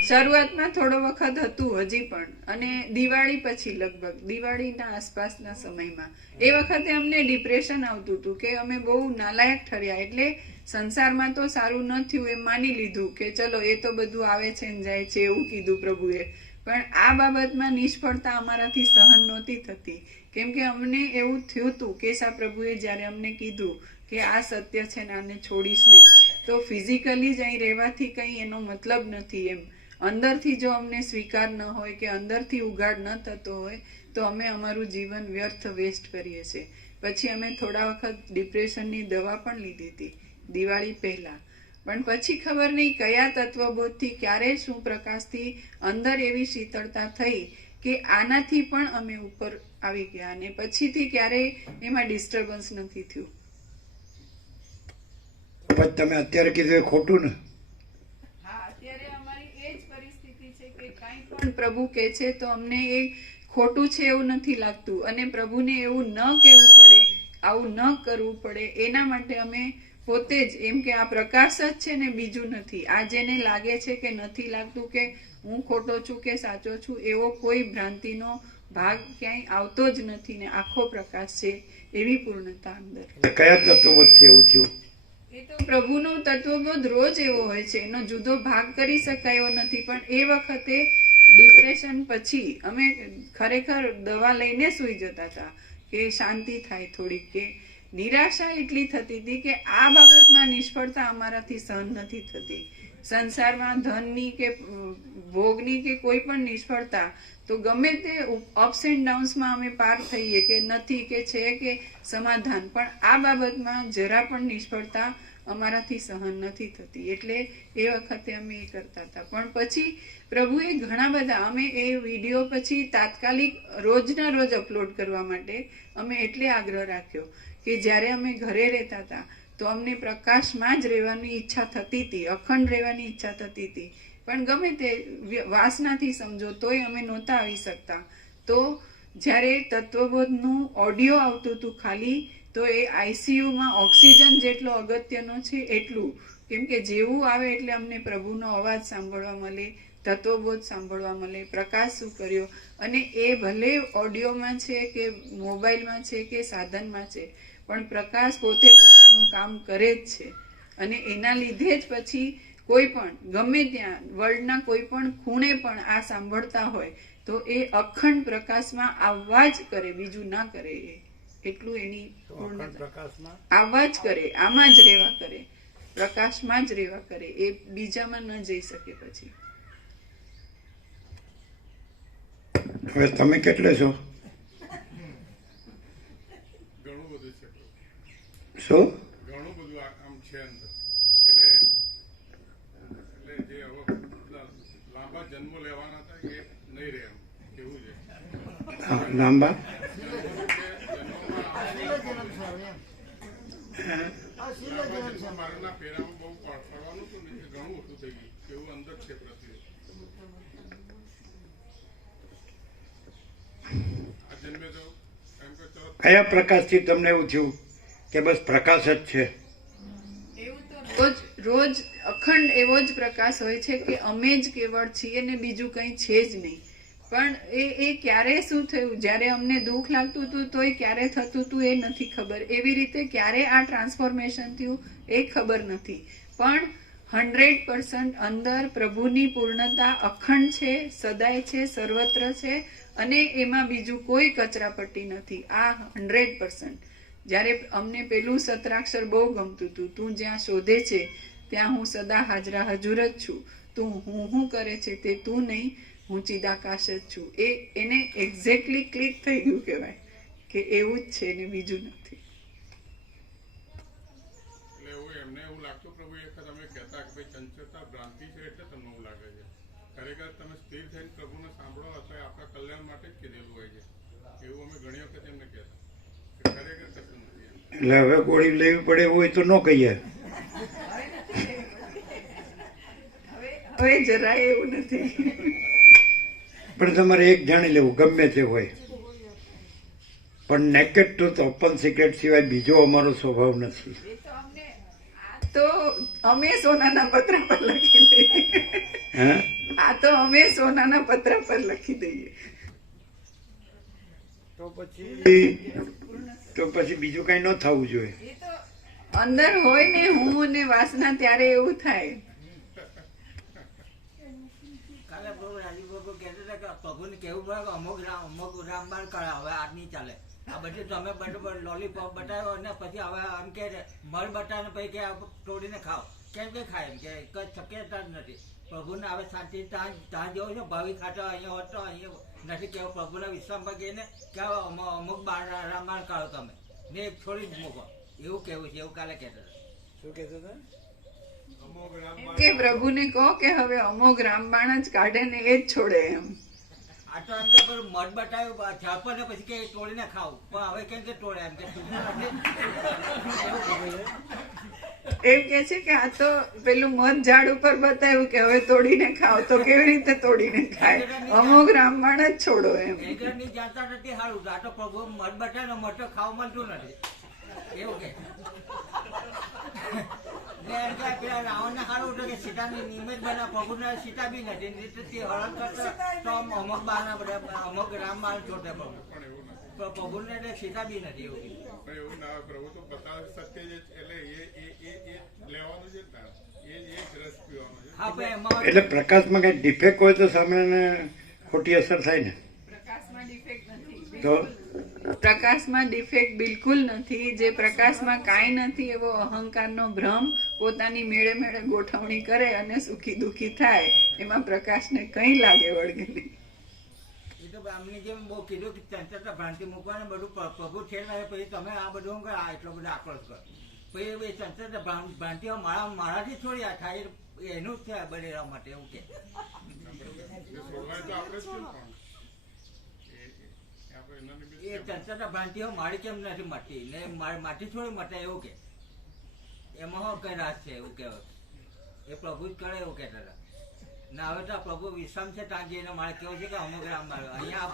શરૂઆતમાં થોડો વખત હતું હજી પણ, અને દિવાળી પછી લગભગ દિવાળીના આસપાસના સમયમાં એ વખતે અમને ડિપ્રેશન આવતું હતું કે અમે બહુ નાલાયક ઠર્યા. એટલે સંસારમાં તો સારું ન થયું એમ માની લીધું કે ચલો એ તો બધું આવે છે ને જાય છે એવું કીધું પ્રભુએ. પણ આ બાબતમાં નિષ્ફળતા અમારાથી સહન નહોતી થતી. કેમ કે અમને એવું થયું હતું કે પ્રભુએ જ્યારે અમને કીધું કે આ સત્ય છે ને આને છોડીશ નહીં, તો ફિઝિકલી જ અહીં રહેવાથી કંઈ એનો મતલબ નથી એમ. અંદરથી જો અમને સ્વીકાર ન હોય કે અંદરથી ઉગાડ ન થતો હોય તો અમે અમારું જીવન વ્યર્થ વેસ્ટ કરીએ છીએ. પછી અમે થોડા વખત ડિપ્રેશનની દવા પણ લીધી હતી દિવાળી પહેલા. પણ પછી ખબર નહીં કયા તત્વબોધથી ક્યારે શું પ્રકાશથી અંદર એવી શીતળતા થઈ કે આનાથી પણ અમે ઉપર આવી ગયા અને પછીથી ક્યારેય એમાં ડિસ્ટર્બન્સ નથી થયું. પછી તમે અત્યારે કીધું એ ખોટું ને? હા, અત્યારે અમારી એ જ પરિસ્થિતિ છે કે કાંઈ પણ પ્રભુ કહે છે તો અમને એ ખોટું છે એવું નથી લાગતું, અને પ્રભુને એવું ન કહેવું પડે, આવું ન કરવું પડે એના માટે અમે પોતે જ એમ કે આ પ્રકાશ જ છે ને બીજું નથી. આ જેને લાગે છે કે નથી લાગતું કે હું ખોટો છું કે સાચો છું એવો કોઈ ભ્રાંતિનો ભાગ ક્યાંય આવતો જ નથી ને આખો પ્રકાશ છે એવી પૂર્ણતા અંદર. કયા તત્વોથી એવું થયું? એ તો પ્રભુનો તત્વબોધ રોજ એવો હોય છે, એનો જુદો ભાગ કરી શકાય એવો નથી. પણ એ વખતે ડિપ્રેશન પછી અમે ખરેખર દવા લઈને સૂઈ જતા હતા કે શાંતિ થાય થોડીક, કે નિરાશા એટલી થતી હતી કે આ બાબતમાં નિષ્ફળતા અમારાથી સહન નથી થતી. સંસારમાં ધનની કે ભોગની કે કોઈ પણ નિષ્ફળતા તો ગમે તે અપ્સ એન્ડ ડાઉન્સમાં અમે પાર થઈએ કે નથી કે છે કે સમાધાન, પણ આ બાબતમાં જરા પણ નિષ્ફળતા અમારાથી સહન નથી થતી. એટલે એ વખતે અમે એ કરતા હતા. પણ પછી પ્રભુએ ઘણા બધા, અમે એ વિડીયો પછી તાત્કાલિક રોજના રોજ અપલોડ કરવા માટે અમે એટલે આગ્રહ રાખ્યો કે જ્યારે અમે ઘરે રહેતા હતા તો અમને પ્રકાશમાં જ રહેવાની ઈચ્છા થતી હતી, અખંડ રહેવાની ઈચ્છા થતી હતી. પણ ગમે તે વાસનાથી સમજો તોય અમે નહોતા આવી શકતા. તો જ્યારે તત્વબોધનું ઓડિયો આવતું હતું ખાલી, તો એ આઈસીયુમાં ઓક્સિજન જેટલો અગત્યનો છે એટલું. કેમ કે જેવું આવે એટલે અમને પ્રભુનો અવાજ સાંભળવા મળે, તત્વબોધ સાંભળવા મળે, પ્રકાશ શું કર્યો. અને એ ભલે ઓડિયોમાં છે કે મોબાઈલમાં છે કે સાધનમાં છે, પણ પ્રકાશ પોતે પોતાનું કામ કરે જ છે. અને એના લીધે જ પછી કોઈ પણ ગમે ત્યાં વર્લ્ડના કોઈ પણ ખૂણે પણ આ સાંભળતા હોય તો એ અખંડ પ્રકાશમાં આવવા જ કરે, બીજું ના કરે. એ એટલું એની પૂર્ણતા, પ્રકાશમાં આવવા જ કરે, આમાં જ રહેવા કરે, પ્રકાશમાં જ રહેવા કરે, એ બીજામાં ન જઈ શકે. પછી હવે તમે કેટલે છો? ઘણું બધું છે પ્રભુ. શું? ઘણું બધું આમ છે અંદર. એટલે જે હવે લાંબા જન્મો લેવાના હતા એ નહીં રહે એમ એવું છે. લાંબા મારા પેરામાં બહુ પડવાનું હતું ને એ ઘણું ઓછું થઈ ગયું એવું અંદર છે પ્રત્યે. આ જન્મે તો એમ કે ચલો કયા પ્રકાશથી તમને એવું થયું કે બસ પ્રકાશ જ છે? રોજ અખંડ એવો જ પ્રકાશ હોય છે કે અમે જ કેવળ છીએ ને બીજું કંઈ છે જ નહીં. પણ એ ક્યારે શું થયું, જ્યારે અમને દુઃખ લાગતું હતું તો એ ક્યારે થતું હતું એ નથી ખબર. એવી રીતે ક્યારે આ ટ્રાન્સફોર્મેશન થયું એ ખબર નથી. પણ 100% અંદર પ્રભુની પૂર્ણતા અખંડ છે, સદાય છે, સર્વત્ર છે. અને એમાં બીજું કોઈ કચરાપટ્ટી નથી. આ 100%. જ્યારે અમને પેલું સત્રાક્ષર બહુ ગમતું હતું, તું જ્યાં શોધે છે ત્યાં હું સદા હાજરા હજુર જ છું, તું હું કરે છે તે તું નહીં, હું ચિદાકાશ જ છું. એને એક્ઝેક્ટલી ક્લિક થઈ ગયું કહેવાય કે એવું જ છે ને બીજું નથી. એટલે એવું એમને એવું લાગતું પ્રભુ એક તમે કહેતા કે ભાઈ ચંચળતા ભ્રાંતિ છે એટલે તમને એવું લાગે છે. ખરેખર તમે સ્થિર થઈને પ્રભુને સાંભળો અથવા આપણા કલ્યાણ માટે જ કીધેલું હોય છે. એવું અમે ઘણી વખત એમને કહેતા. ખરેખર કશું નથી. એટલે હવે ગોળી લેવી પડે એવું હોય તો ન કહીએ. હવે જરાય એવું નથી. પણ તમારે એક જાણી લેવું, ગમે તે હોય, પણ નેકેડ ટ્રુથ, ઓપન સિક્રેટ સિવાય બીજો અમારો સ્વભાવ નથી. તો અમે સોનાના પત્ર પર લખી દઈએ. આ તો અમે સોનાના પત્ર પર લખી દઈએ. તો પછી બીજું કઈ ન થવું જોઈએ. અંદર હોય ને હું ને વાસના ત્યારે એવું થાય. કાલે પ્રભુ રાજીવ બાબુ કહેતા હતા કે પ્રભુને કેવું પડે કે અમુક રામબાણ કરે, હવે આ નહીં ચાલે. આ બધું તમે બધું લોલીપોપ બતાવ્યો અને પછી હવે આમ કે મળ બતાવે પછી કે તોડીને ખાઓ. કેમ કે ખાય એમ કે કઈ શક્યતા જ નથી. પ્રભુને હવે શાંતિ ત્યાં જેવો છે ભાવિક ખાતો અહીંયા હોત તો અહીંયા નથી કેવું. પ્રભુના વિશ્વાસમાં કહીને કે અમુક રામબાણ કાઢો તમે ને એક છોડી જ મૂકો, એવું કેવું છે. એવું કાલે કહેતા હતા. શું કહેતા હતા? કે પ્રભુને કહો કે હવે અમોઘ રામબાણ જ કાઢે ને એ જ છોડે એમ. આ તો એમ કે મધ બતાવ્યું ઝાપર ને પછી કે તોડીને ખાવું, પણ હવે કેમ કે તોડે એમ કે એમ કે છે કે આ તો પેલું મધ ઝાડ ઉપર બતાવ્યું કે હવે તોડીને ખાઓ, તો કેવી રીતે તોડીને ખાય? અમોઘ રામબાણ જ છોડો એમ. ની જાણતા નથી સારું. આ તો પ્રભુ મધ બતાવે ને મધ તો ખાવા મળતું નથી એવું કે. પેલા રાવણ ને સારું હતું કે સીતાની નિયમિત બના, પ્રભુને સીતા બી નથી હરણ કરતા તો અમુક બાના બધા અમુક રામબાણ છોડે પ્રભુ, પ્રભુને સીતા બી નથી એવું. એવું ના પ્રભુ તો બતાવે સત્ય છે એટલે એ લેવાનું છે ને, એ જ રસ પીવાનો છે. હા પણ એમાં એટલે પ્રકાશમાં કઈ ડિફેક્ટ હોય તો સામે ખોટી અસર થાય ને. પ્રકાશમાં ડિફેક્ટ નથી. તો પ્રકાશમાં ડિફેક્ટ બિલકુલ નથી. જે પ્રકાશમાં કાંઈ નથી એવો અહંકારનો ભ્રમ પોતાની મેળે મેળે ગોઠવણી કરે અને સુખી દુઃખી થાય, એમાં પ્રકાશને કંઈ લાગે વળગે નહીં. એ તો આમની જેમ બહુ કીધું કે ચંચળતા ભ્રાંતિ મૂકવાને બધું પ્રભુ ઠેર પછી તમે આ બધું કરો, આ એટલો બધો આક્રોશ કરો. પછી એ ચંચળતા ભ્રાંતિઓ મારાથી છોડી આ થાય એનું જ છે બનેરા માટે એવું કે. છોડવાય તો આપણે જ કેમ પણ આપણે એના એ ચંચળતા ભ્રાંતિઓ મારી કેમ નથી મળતી ને માટી છોડી મળતા એવું કે. એમાં શું કઈ રાત છે એવું કહેવાય. એ પ્રભુ જ કરે એવું કહેતા હતા. ના હવે તો આ પ્રભુ વિશ્રામ છે ત્યાં જઈને મારે કેવું છે કે અમુક રામ મારે અહીંયા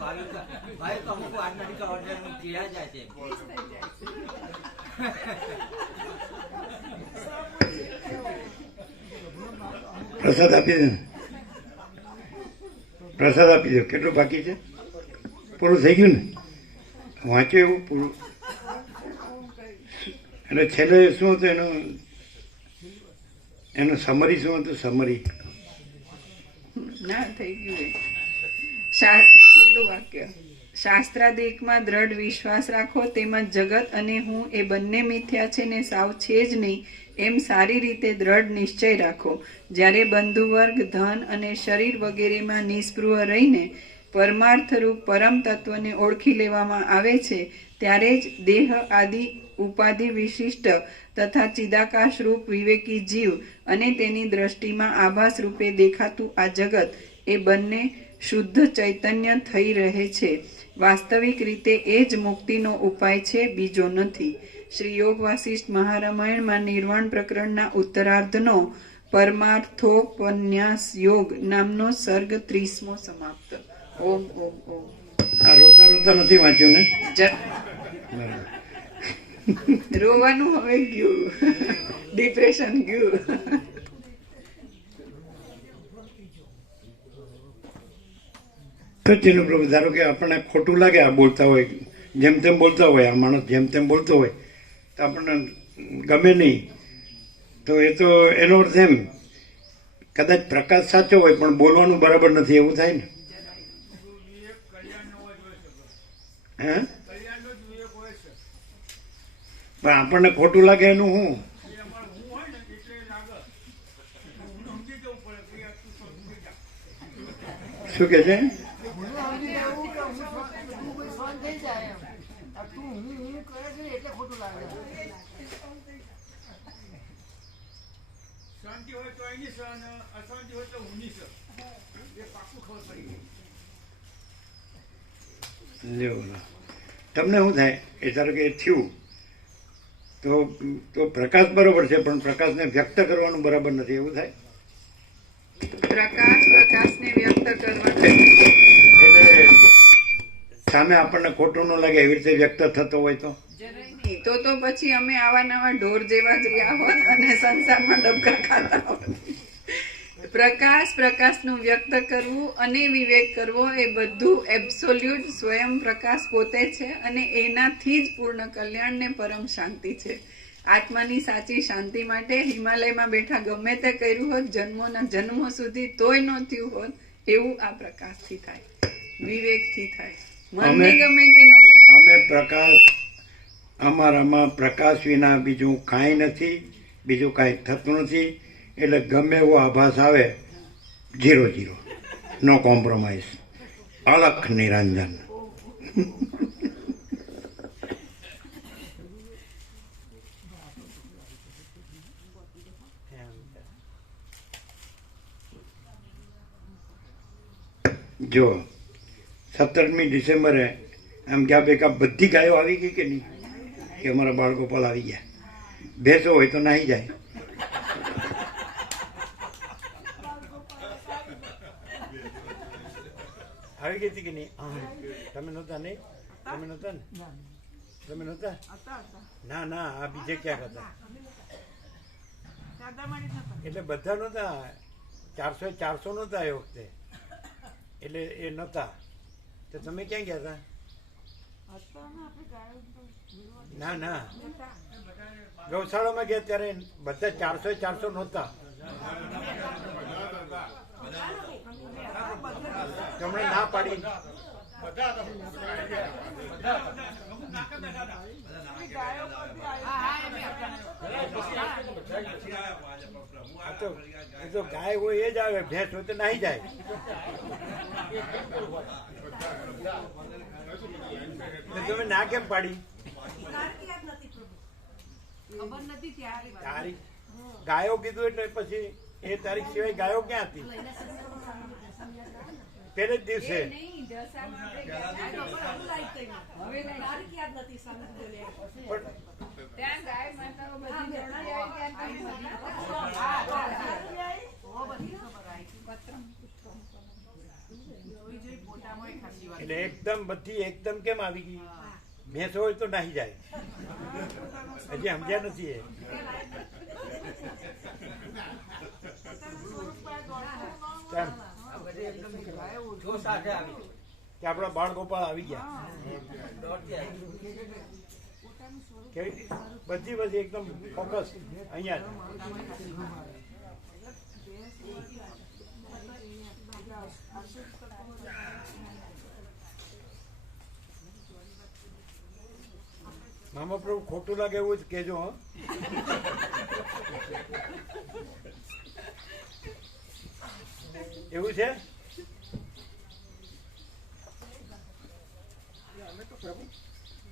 ભાઈ તો અમુક વાત નથી કરવા ચીડા જાય છે. પ્રસાદ આપી દે, પ્રસાદ આપી દો. કેટલું બાકી છે? પૂરું થઈ ગયું ને? વાંચ્યું એવું પૂરું? એટલે છેલ્લે શું હતું એનું સમરી શું હતું? સમરી ના થઈ ગયું એ. છેલ્લું વાક્ય, શાસ્ત્રાદેકમાં દ્રઢ વિશ્વાસ રાખો, તેમજ જગત અને હું એ બંને મિથ્યા છે ને સાવ છે જ નહીં એમ સારી રીતે દ્રઢ નિશ્ચય રાખો. જ્યારે બંધુવર્ગ, ધન અને શરીર વગેરેમાં નિસ્પૃહ રહીને પરમાર્થરૂપ પરમ તત્વને ઓળખી લેવામાં આવે છે ત્યારે જ દેહ આદિ ઉપાધિ વિશિષ્ટ તથા ચિદાકાશ રૂપ વિવેકી જીવ અને તેની દ્રષ્ટિમાં આભાસ રૂપે દેખાતું આ જગત એ બંને શુદ્ધ ચૈતન્ય થઈ રહે છે. વાસ્તવિક રીતે એ જ મુક્તિનો ઉપાય છે, બીજો નથી. શ્રી યોગ વાસિષ્ઠ મહારામાયણમાં નિર્વાણ પ્રકરણના ઉત્તરાર્ધનો પરમાર્થોપન્યાસ યોગ નામનો સર્ગ 30મો સમાપ્ત. ઓમ ઓમ ઓમ. આ રોતા રોતા નથી વાંચ્યું ને? રોવાનું હવે ગયું, ડિપ્રેશન ગયું. સચ્ચીનું પ્રભુ, ધારો કે આપણને ખોટું લાગે આ બોલતા હોય, જેમ તેમ બોલતા હોય, આ માણસ જેમ તેમ બોલતો હોય તો આપણને ગમે નહીં. તો એ તો એનો અર્થ એમ કદાચ પ્રકાશ સાચો હોય પણ બોલવાનું બરાબર નથી, એવું થાય ને? હે? પણ આપણને ખોટું લાગે એનું શું? શું કે છે? શાંતિ હોય તો એની સહન, અશાંતિ હોય તો ઊની સહન. એ પાકું ખબર પડી ગઈ. તમને શું થાય એ ધારો કે થયું તો પ્રકાશ બરોબર છે પણ પ્રકાશને વ્યક્ત કરવાનું બરાબર નથી, એવું થાય? પ્રકાશને વ્યક્ત કરવાનું એટલે સામે આપણને ખોટું ન લાગે એવી રીતે વ્યક્ત થતો હોય તો તો પછી અમે આવા નવા ઢોર જેવા જ રહ્યા હોત અને સંસારમાં ડબકા ખાતા હોત. પ્રકાશનું વ્યક્ત કરવું અને વિવેક કરવો એ બધું એબ્સોલ્યુટ સ્વયં પ્રકાશ પોતે છે અને એનાથી જ પૂર્ણ કલ્યાણ ને પરમ શાંતિ છે. આત્માની સાચી શાંતિ માટે હિમાલયમાં બેઠા ગમે તે કર્યું હોત જન્મોના જન્મો સુધી તોય ન થયું હોત એવું આ પ્રકાશથી થાય, વિવેકથી થાય. મનને ગમે કે ન ગમે, અમે પ્રકાશ, અમારામાં પ્રકાશ વિના બીજું કાંઈ નથી, બીજું કાંઈ થતું નથી. એટલે ગમે એવો આભાસ આવે 0-0, નો કોમ્પ્રોમાઇઝ, અલખ નિરંજન. જો 17મી ડિસેમ્બરે આમ ક્યાં ભેગા બધી ગાયો આવી ગઈ કે નહીં? કે અમારા બાળગોપાલ આવી ગયા. ભેંસો હોય તો નાહી જાય. આવી ગઈ હતી કે નહીં? તમે નહોતા? નહીં તમે નહોતા ને? તમે નહોતા? ના ના, આ બીજે ક્યાંક હતા. એટલે બધા નહોતા, 400 નહોતા એ વખતે, એટલે એ નહોતા. તો તમે ક્યાં ગયા હતા? ના ના, ગૌશાળામાં ગયા ત્યારે બધા 400 નહોતા. તમને ના પાડી. એ તો ગાય હોય એ જ આવે, ભેંસ હોય તો નાહી જાય. તમે ના કેમ પાડી? તારીખ ગાયો કીધું એટલે પછી એ તારીખ સિવાય ગાયો ક્યાં હતી? પેલે જ દિવસે. એટલે એકદમ બધી એકદમ કેમ આવી ગઈ? ભેંસ હોય તો નાહી જાય. હજી સમજ્યા નથી એ. કેમ? જો સાથે આવી કે આપણા બાળ ગોપાળ આવી ગયા. દોડતી આવી કેવી બધી એકદમ ફોકસ અહીંયા જ. મામા પ્રભુ ખોટું લાગે એવું જ કહેજો. હા, એવું છે. અમે તો પ્રભુ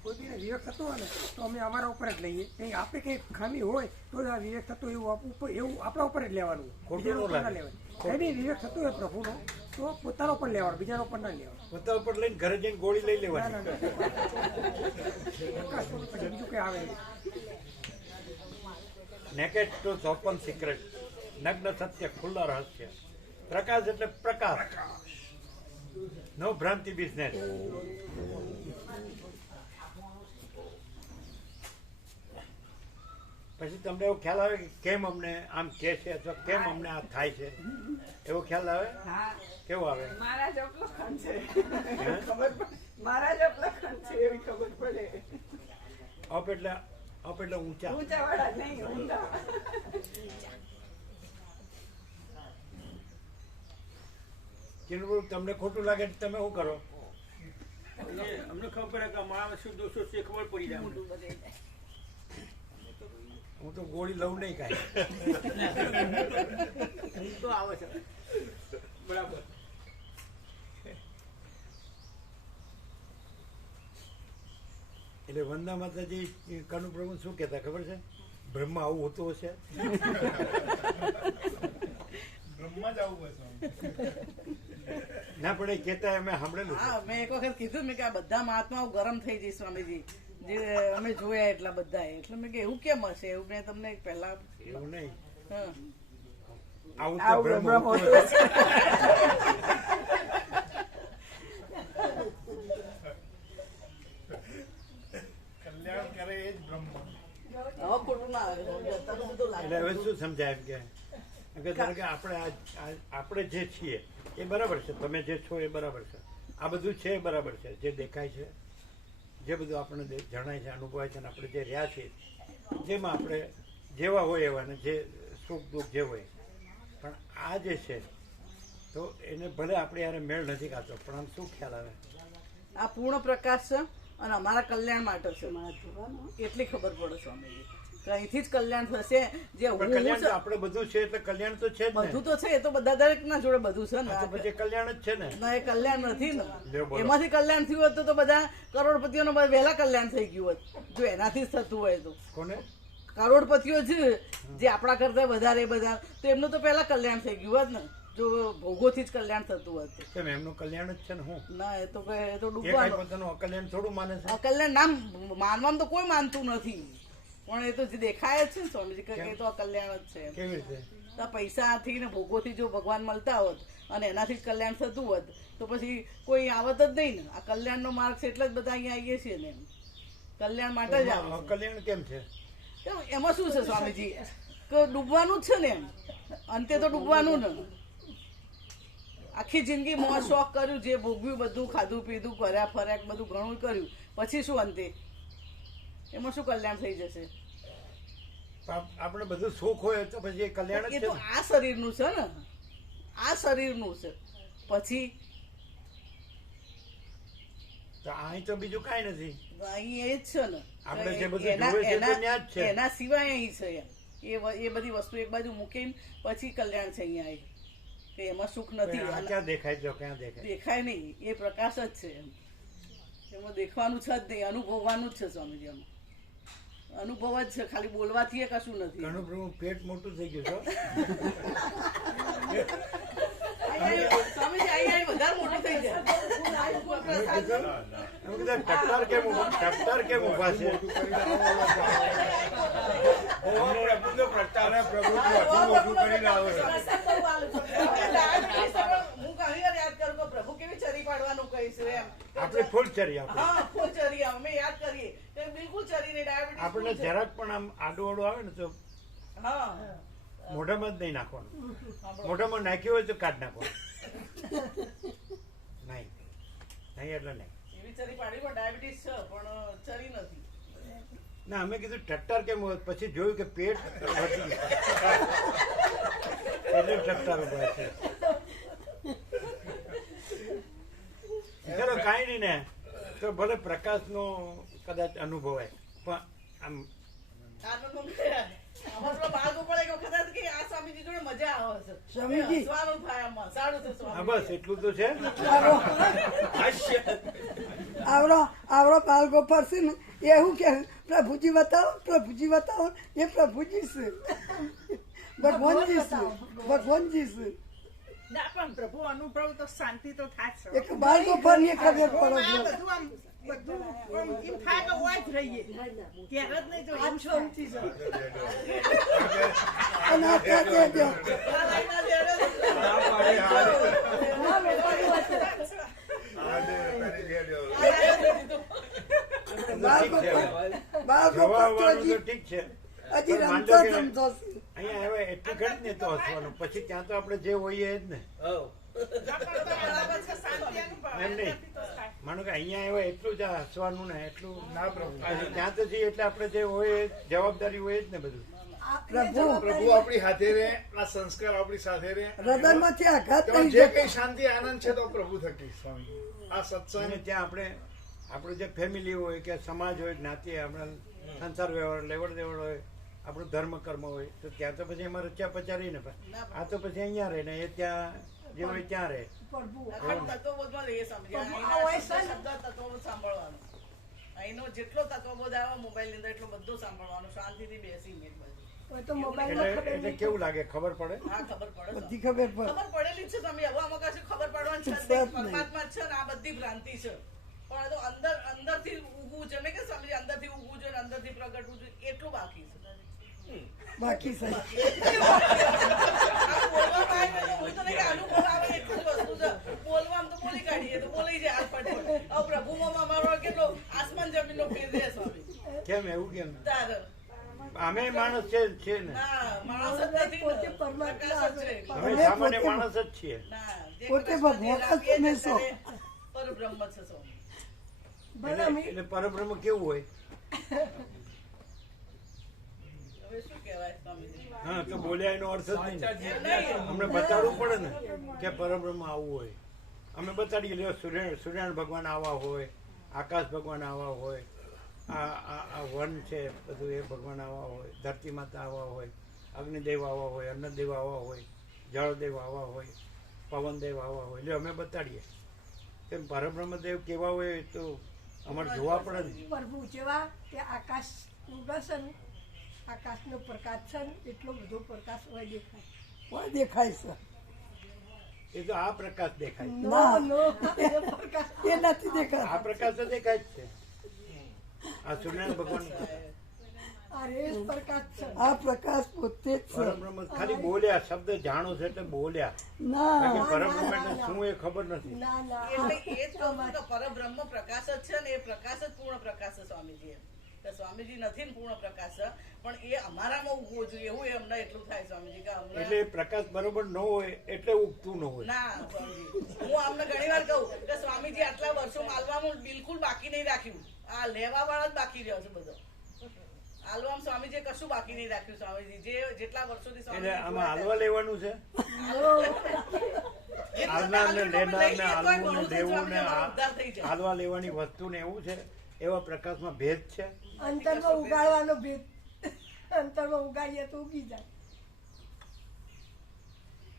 કોઈ બી વિવેક થતો હોય ને તો અમે અમારા ઉપર જ લઈએ. કંઈ આપણે કંઈ ખામી હોય તો જ આ વિવેક થતો એવું આપણા ઉપર જ લેવાનું, બીજાના ઉપર ના લેવાનું. કંઈ બી વિવેક થતો હોય પ્રભુનો તો પોતાનો પર લેવાનો, બીજાનો પર ના લેવાનો. પોતા ઉપર લઈને ઘરે જઈને ગોળી લઈ લેવાની. બીજું કંઈ આવે નહીં. નેકેડ ટ્રુથ ઓપન સિક્રેટ, નગ્ન સત્ય ખુલ્લા રહસ્ય. પ્રકાશ એટલે પ્રકાશ, નો ભ્રાંતિ બિઝનેસ. પછી તમને એવો ખ્યાલ આવે કે કેમ અમને આમ કે છે અથવા કેમ અમને આ થાય છે, એવો ખ્યાલ આવે? કેવો આવે? મારા જ અપલખન છે, હે? ખબર પડે. મારા જ અપલખન છે એવી ખબર પડે. અપ એટલે ઊંચા. ઊંચા વાળા નહીં, ઊંડા. કિરણ, તમને ખોટું લાગે તો તમે શું કરો? અમને ખબર પડે કે માણસ શું દોષો છે ખબર પડી જાય. હું તો ગોળી લઉં નહીં કાંઈ. તો આવે છે બરાબર. એટલે વંદા માતાજી કનુ પ્રભુ શું કહેતા ખબર છે? બ્રહ્મા આવું હોતું હશે. બ્રહ્મા જ આવું હશે. ના પણ એ કહેતા અમે સાંભળેલું છે. હા, મેં એક વખત કીધું મેં કે આ બધા મહાત્માઓ ગરમ થઈ જઈ સ્વામીજી, જે અમે જોયા એટલા બધા. એટલે મેં કે એવું કેમ હશે? એવું મેં તમને પહેલા એવું નહીં, હા. આવું તો બ્રહ્મ હોતું હશે. કલ્યાણ કરે એ જ બ્રહ્મ. હવે ખોટું ના આવે, અત્યારે બધું લાગે. એટલે હવે શું સમજાય એમ કે ધારો કે આપણે જે છીએ એ બરાબર છે, તમે જે છો એ બરાબર છે, આ બધું છે એ બરાબર છે, જે દેખાય છે, જે બધું આપણને જણાય છે, અનુભવાય છે, અને આપણે જે રહ્યા છીએ જેમાં આપણે જેવા હોય એવા ને જે સુખ દુઃખ જે હોય. પણ આ જે છે તો એને ભલે આપણે યારે મેળ નથી ખાતો, પણ આમ શું ખ્યાલ આવે? આ પૂર્ણ પ્રકાશ છે અને અમારા કલ્યાણ માટે છે, એટલી ખબર પડે સ્વામીજી. કે અહીંથી જ કલ્યાણ થશે. જે હું કલ્યાણ તો આપણે બધું છે એટલે કલ્યાણ તો છે જ ને. બધું તો છે, એ તો બધા દરેક ના જોડે બધું છે ને. તો પછી કલ્યાણ જ છે ને. ના, એ કલ્યાણ નથી ને. બોલો. એમાંથી કલ્યાણ થયું હોત તો બધા કરોડપતિઓને વહેલા કલ્યાણ થઈ ગયું હોત, જો એનાથી જ થતું હોય તો. કોને? કરોડપતિઓ છે જે આપણા કરતા વધારે બધા, તો એમનું તો પહેલા કલ્યાણ થઈ ગયું હોત ને, જો ભોગોથી જ કલ્યાણ થતું હોત. કેમ એમનું કલ્યાણ જ છે ને. હું ના, એ તો ડૂબવાનું પોતાનું અકલ્યાણ થોડું માને છે. અકલ્યાણ નામ માનવામાં તો કોઈ માનતું નથી, પણ એ તો જે દેખાય જ છે ને સ્વામીજી કે એ તો અકલ્યાણ જ છે. કેવી રીતે? તો પૈસાથી ને ભોગોથી જો ભગવાન મળતા હોત અને એનાથી જ કલ્યાણ થતું હોત તો પછી કોઈ આવત જ નહીં ને. આ કલ્યાણનો માર્ગ છે એટલે જ બધા અહીંયા આવીએ છીએ ને, કલ્યાણ માટે જ આવે. અકલ્યાણ કેમ છે? એમાં શું છે સ્વામીજી કે ડૂબવાનું જ છે ને, એમ અંતે તો ડૂબવાનું ને. આખી જિંદગી મોજ શોખ કર્યું, જે ભોગવ્યું બધું, ખાધું પીધું, ફર્યા ફર્યા બધું ઘણું કર્યું, પછી શું અંતે? એમાં શું કલ્યાણ થઈ જશે? આપણે બધું સુખ હોય તો પછી એ કલ્યાણ જ એ છે તો ને. આ શરીરનું છે ને, આ શરીરનું છે. પછી તો અહીં તો બીજું કાંઈ નથી. અહીં એ જ છે ને, આપણે જે બધું જોવે છે તો ત્યાં જ છે. એના સિવાય અહીં છે એમ. એ બધી વસ્તુ એક બાજુ મૂકીને પછી કલ્યાણ છે અહીંયા અહીં, કે એમાં સુખ નથી. આ ક્યાં દેખાય છે? ક્યાં દેખાય? દેખાય નહીં, એ પ્રકાશ જ છે એમ. એમાં દેખવાનું છે જ નહીં, અનુભવવાનું જ છે સ્વામીજી. એમાં અનુભવ જ છે, ખાલી બોલવાથી એ કશું નથી. ઘણું બધું પેટ મોટું થઈ ગયું છે. સ્વામીજી અહીં વધારે મોટું થઈ જાય. ટટ્ટાર કેમ ઉભા છે? પ્રભુનો પ્રચાર પ્રભુ વધુ મોટું કરી લાવે. હું ઘણી વાર યાદ કરું કે પ્રભુ કેવી ચરી પાડવાનું કહીશું એમ. આપણે ફૂલ ચરી આપણે હા, ફૂલ ચરી અમે યાદ કરીએ કે બિલકુલ ચરી નહીં, ડાયાબિટીસ આપણને જરાક પણ આમ આડું આડું આવે ને તો હા મોઢામાં જ નહીં નાખવાનું. મોઢામાં નાખ્યું હોય તો કાઢ નાખવાનું. નહીં નહીં એટલે નહીં. એવી ચરી પાડી પણ ડાયાબિટીસ છે પણ ચરી નથી. ના અમે કીધું ટટ્ટાર કેમ હોય? પછી જોયું કે પેટ વધી ગયું એટલે ટટ્ટાર ઉભા છે. ચલો કાંઈ નહીં ને તો ભલે પ્રકાશનો કદાચ અનુભવાય પણ આમ આનંદ અમારો બાળકો પણ એક વખત કે આ સ્વામીજી જોડે મજા આવે છે. સ્વામીજી. હસવાનું થાય આમાં. સારું છે હા સ્વામી. બસ એટલું તો છે. આવડો બાળકો ફરશે ને એવું કે પ્રભુજી બતાવો એ પ્રભુજી છે, ભગવાનજી છે, ભગવાનજી છે. ના પણ પ્રભુ અનુભવ તો શાંતિ તો થાય જ છે. એક બાળકો પર ને ખબર પડે આ બધું આમ બધું આમ એમ થાય કે ઓય જ રહીએ ત્યારે જ નહીં તો એમ છો ઊંચી છે. અને આ ત્યાં દે દો. બાળકો જવા પર તો આવવાનું તો હજી ઠીક છે. હજી પણ રમતો માનજો કે સમજો છે. અહીંયા હવે એટલી ઘડી ને તો હસવાનું, પછી ત્યાં તો આપણે જે હોઈએ જ ને. બરાબર છે, શાંતિ અનુભવ એમ નહીં. એનાથી તો થાય. માનો કે અહીંયા હવે એટલું જ આ હસવાનું ને એટલું ના પ્રભુ. પછી ત્યાં તો જઈએ એટલે આપણે જે હોય એ જવાબદારી હોય જ ને બધું. પ્રભુ પ્રભુ આપણી હાથે રહે, આ સંસ્કાર આપણી સાથે રહે. હૃદયમાંથી આઘાત તેમાં નહીં જે જતો. કઈ શાંતિ આનંદ છે તો પ્રભુ થકી સ્વામી. આ સત્સંગ અને ત્યાં આપણે આપણું જે ફેમિલી હોય કે સમાજ હોય જ્ઞાતિ આપણા સંસાર વ્યવહાર લેવડ દેવડ હોય આપણું ધર્મ કર્મ હોય તો ત્યાં તો પછી એમાં રચ્યા પચારી ને આ તો પછી અહીંયા રહે ને એ ત્યાં જે હોય ત્યાં રહે. અખંડ તત્વબોધમાં લઈએ સમજ્યા. અહીંના શબ્દ તત્વબોધ સાંભળવાનું. અહીંનો જેટલો તત્વબોધ આવે મોબાઈલ ની અંદર એટલો બધો સાંભળવાનું શાંતિથી બેસીને એક બાજુ. એટલે કેવું લાગે? ખબર પડે? હા ખબર પડે છે. બધી ખબર પડે. ખબર પડેલી જ છે તમે હવે આમાં કશું ખબર પડવાની છે જ છે જ નહીં. નહીં. પરમાત્મા જ છે ને આ બધી ભ્રાંતિ છે પણ આ તો અંદરથી ઉગવું છે ને કે સમજી અંદરથી ઉગવું છે ને અંદરથી પ્રગટવું છે એટલું બાકી છે. બાકી છે. આ બોલવામાં આવે તો હું તો નહીં કે અનુભવ આવે એટલું જ વસ્તુ છે. બોલવામાં તો બોલી કાઢીએ તો બોલી જાય હાથ ફટે. હવે પ્રભુમાં અમારો કેટલો આસમાન જમીનનો ફેર છે સ્વામી. કેમ એવું કેમ? તારે અમે માણસ છે ને ના માણસ જ નથી પોતે ને. પરમાત્મા પ્રકાશ જ છે. છે. અમે સામાન્ય માણસ જ છીએ. ના જે પોતે કૃષ્ણ ભગવાન જ આપીએ તમે છે છો. ત્યારે પરબ્રહ્મ છે સ્વામી. એટલે પરબ્રહ્મ કેવું હોય? હવે શું કહેવાય સ્વામીજી? હા તો બોલ્યા એનો અર્થ જ નહીં ને. નહીં. અમને બતાડવું પડે ને કે પરબ્રહ્મ આવું હોય. અમે બતાડીએ લ્યો સૂર્યનારાયણ ભગવાન આવા હોય, આકાશ ભગવાન આવા હોય, આ વન છે બધું એ ભગવાન આવા હોય, ધરતી માતા આવા હોય, અગ્નિદેવ આવા હોય, અન્નદેવ આવા હોય, જળદેવ આવા હોય, પવનદેવ આવા હોય એટલે અમે બતાડીએ. તેમ પરબ્રહ્મદેવ કેવા હોય એ તો અમારે જોવા પડે ને. પ્રભુ જેવા કે આકાશ ઉગશે ને આકાશનો પ્રકાશ છે ને એટલો બધો પ્રકાશ હોય દેખાય છે. એ તો આ પ્રકાશ દેખાય. ના એ પ્રકાશ એ નથી દેખાતો. આ પ્રકાશ તો દેખાય જ છે. આ સૂર્યનારાયણ ભગવાન આ પ્રકાશ પોતે જ છે. પરબ્રહ્મ ખાલી બોલ્યા, શબ્દ જાણો છે એટલે બોલ્યા. ના બાકી પરબ્રહ્મ એટલે શું એ ખબર નથી. ના ના એટલે એ જ કહું છું કે પરબ્રહ્મ પ્રકાશ જ છે ને એ પ્રકાશ જ પૂર્ણ પ્રકાશ છે સ્વામીજી એમ. કે સ્વામીજી નથી ને પૂર્ણ પ્રકાશ પણ એ અમારામાં ઉગવો જોઈએ એવું એ અમને એટલું થાય સ્વામીજી કે અમને એટલે પ્રકાશ બરોબર ન હોય એટલે ઉગતું ન હોય. ના સ્વામીજી હું અમને ઘણી વાર કહું કે સ્વામીજી આટલા વર્ષો માલવામાં બિલકુલ બાકી નહીં રાખ્યું. આ લેવા વાળા જ બાકી રહ્યો છે બધો. હાલવામાં સ્વામીજી કશું બાકી નહીં રાખ્યું સ્વામીજી જે જેટલા વર્ષોથી એટલે આમાં હાલવા લેવાનું છે. જેટલું હાલનાર ને તમે લેનાર લઈ ને લ્યો તોય હાલવું ને ઘણું છે દેવું ને સ્વામીજી, અમારો ઉદ્ધાર થઈ જાય. હાલવા લેવાની વસ્તુ ને એવું છે. એવા પ્રકાશમાં ભેદ છે. અંતરમાં ઉગાડવાનો ભેદ. અંતરમાં ઉગાડીએ તો ઉગી જાય.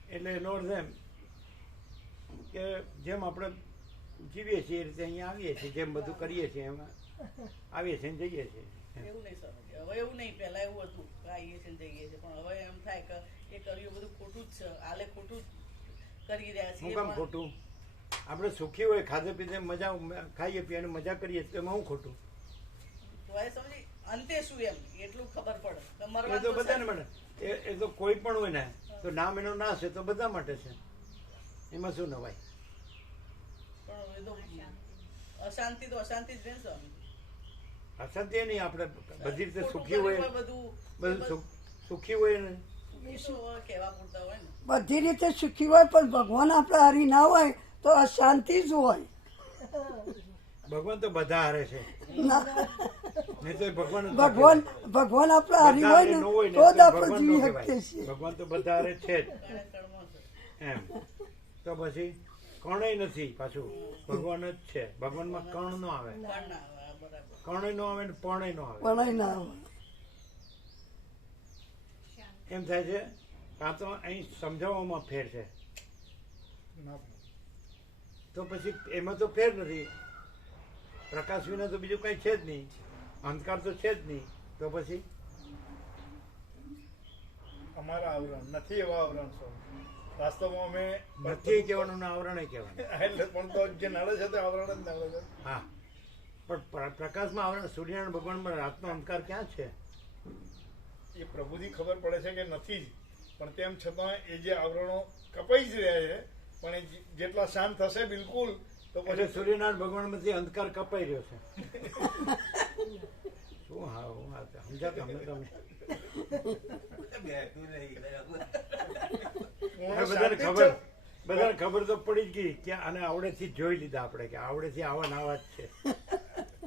એટલે એનો અર્થ એમ કે જેમ આપણે જીવીએ છીએ એ રીતે અહીંયા આવીએ છીએ, જેમ બધું કરીએ છીએ એમાં આવીએ છીએ ને જઈએ છીએ. એવું નહીં સ્વામીજી હવે એવું નહીં પહેલા એવું હતું કે આવીએ છીએ ને જઈએ છીએ પણ હવે એમ થાય કે એ કર્યું બધું ખોટું જ છે. હાલે ખોટું કરી રહ્યા શું છીએ કામ ખોટું? આપણે સુખી હોય, ખાધે પીધે મજા ખાઈએ પીએ અને મજા કરીએ તો એમાં શું ખોટું? તો એ સમજી અંતે શું એમ એટલું ખબર પડે કે એ તો મરવાનું બધાને માટે એ તો કોઈ પણ હોય ને તો નામ એનો નાશ છે તો બધા માટે છે, એમાં શું નવાય. પણ એ તો અશાંતિ તો અશાંતિ જ રહે ને સ્વામી. અશાંતિ એ નહીં, આપણે બધી રીતે સુખી હોય, બધું સુખી હોય ને કહેવા પૂરતા હોય ને બધી રીતે સુખી હોય પણ ભગવાન આપણા હારી ના હોય તો અશાંતિ જ હોય. ભગવાન તો બધા હારે છે, નહીં તો ભગવાન ભગવાન આપણા હારી હોય ને તો જ આપણે જીવી શકીએ છીએ. ભગવાન તો બધા હારે છે જ એમ. તો પછી કર્ણય નથી, પાછું ભગવાન જ છે. ભગવાનમાં કર્ણ નો આવે, કર્ણય નો આવે ને પર્ણય નો આવે. પણ ના હોય એમ થાય છે કાં તો અહીં સમજાવવામાં ફેર છે, તો પછી એમાં તો ફેર નથી. પ્રકાશ વિના તો બીજું કઈ છે જ નહીં, અંધકાર તો છે જ નહીં. તો પછી અમારા આવરણ નથી એવા આવરણ છો વાસ્તવમાં અમે નથી કહેવાનું ને આવરણ કહેવાનું. એટલે પણ તો જે નડે છે તે આવરણ જ નડે છે. હા, પણ પ્રકાશમાં આવરણ સૂર્યનારાયણ ભગવાનમાં રાતનો અંધકાર ક્યાં છે? એ પ્રભુની ખબર પડે છે કે નથી જ, પણ તેમ છતાં એ જે આવરણો કપાઈ જ રહ્યા છે, પણ એ જેટલા શાંત થશે બિલકુલ તો એટલે સૂર્યનારાયણ ભગવાનમાંથી અંધકાર કપાઈ રહ્યો છે. શું હા સમજાતું અમને તમે બધાને ખબર તો પડી જ ગઈ કે આને આવડેથી જોઈ લીધા આપણે કે આવડેથી આવા નાવા જ છે.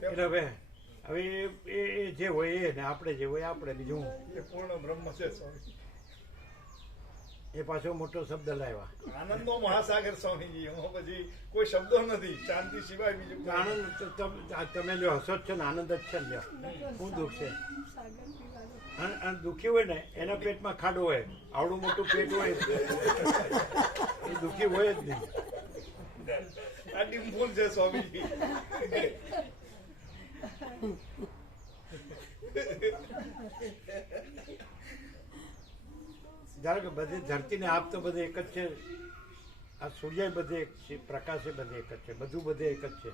એટલે હવે એ જે હોય એ ને આપણે જે હોય આપણે, બીજું એ પૂર્ણ બ્રહ્મ છે સ્વામી. એ પાછો મોટો શબ્દ લાવ્યા, આનંદનો મહાસાગર સ્વામીજી. એમાં પછી કોઈ શબ્દો નથી, શાંતિ સિવાય બીજું આનંદ. તમે જો હસો જ છો ને આનંદ જ છે ને, શું દુઃખ છે? અને દુઃખી હોય ને એના પેટમાં ખાડો હોય, આવડું મોટું પેટ હોય એ દુઃખી હોય જ નહીં. આ ડિમ્પલ છે સ્વામીજી. ધારો કે બધી ધરતીને આપ તો બધે એક જ છે, આ સૂર્ય બધે એક છે, પ્રકાશ બધે એક જ છે, બધું બધે એક જ છે.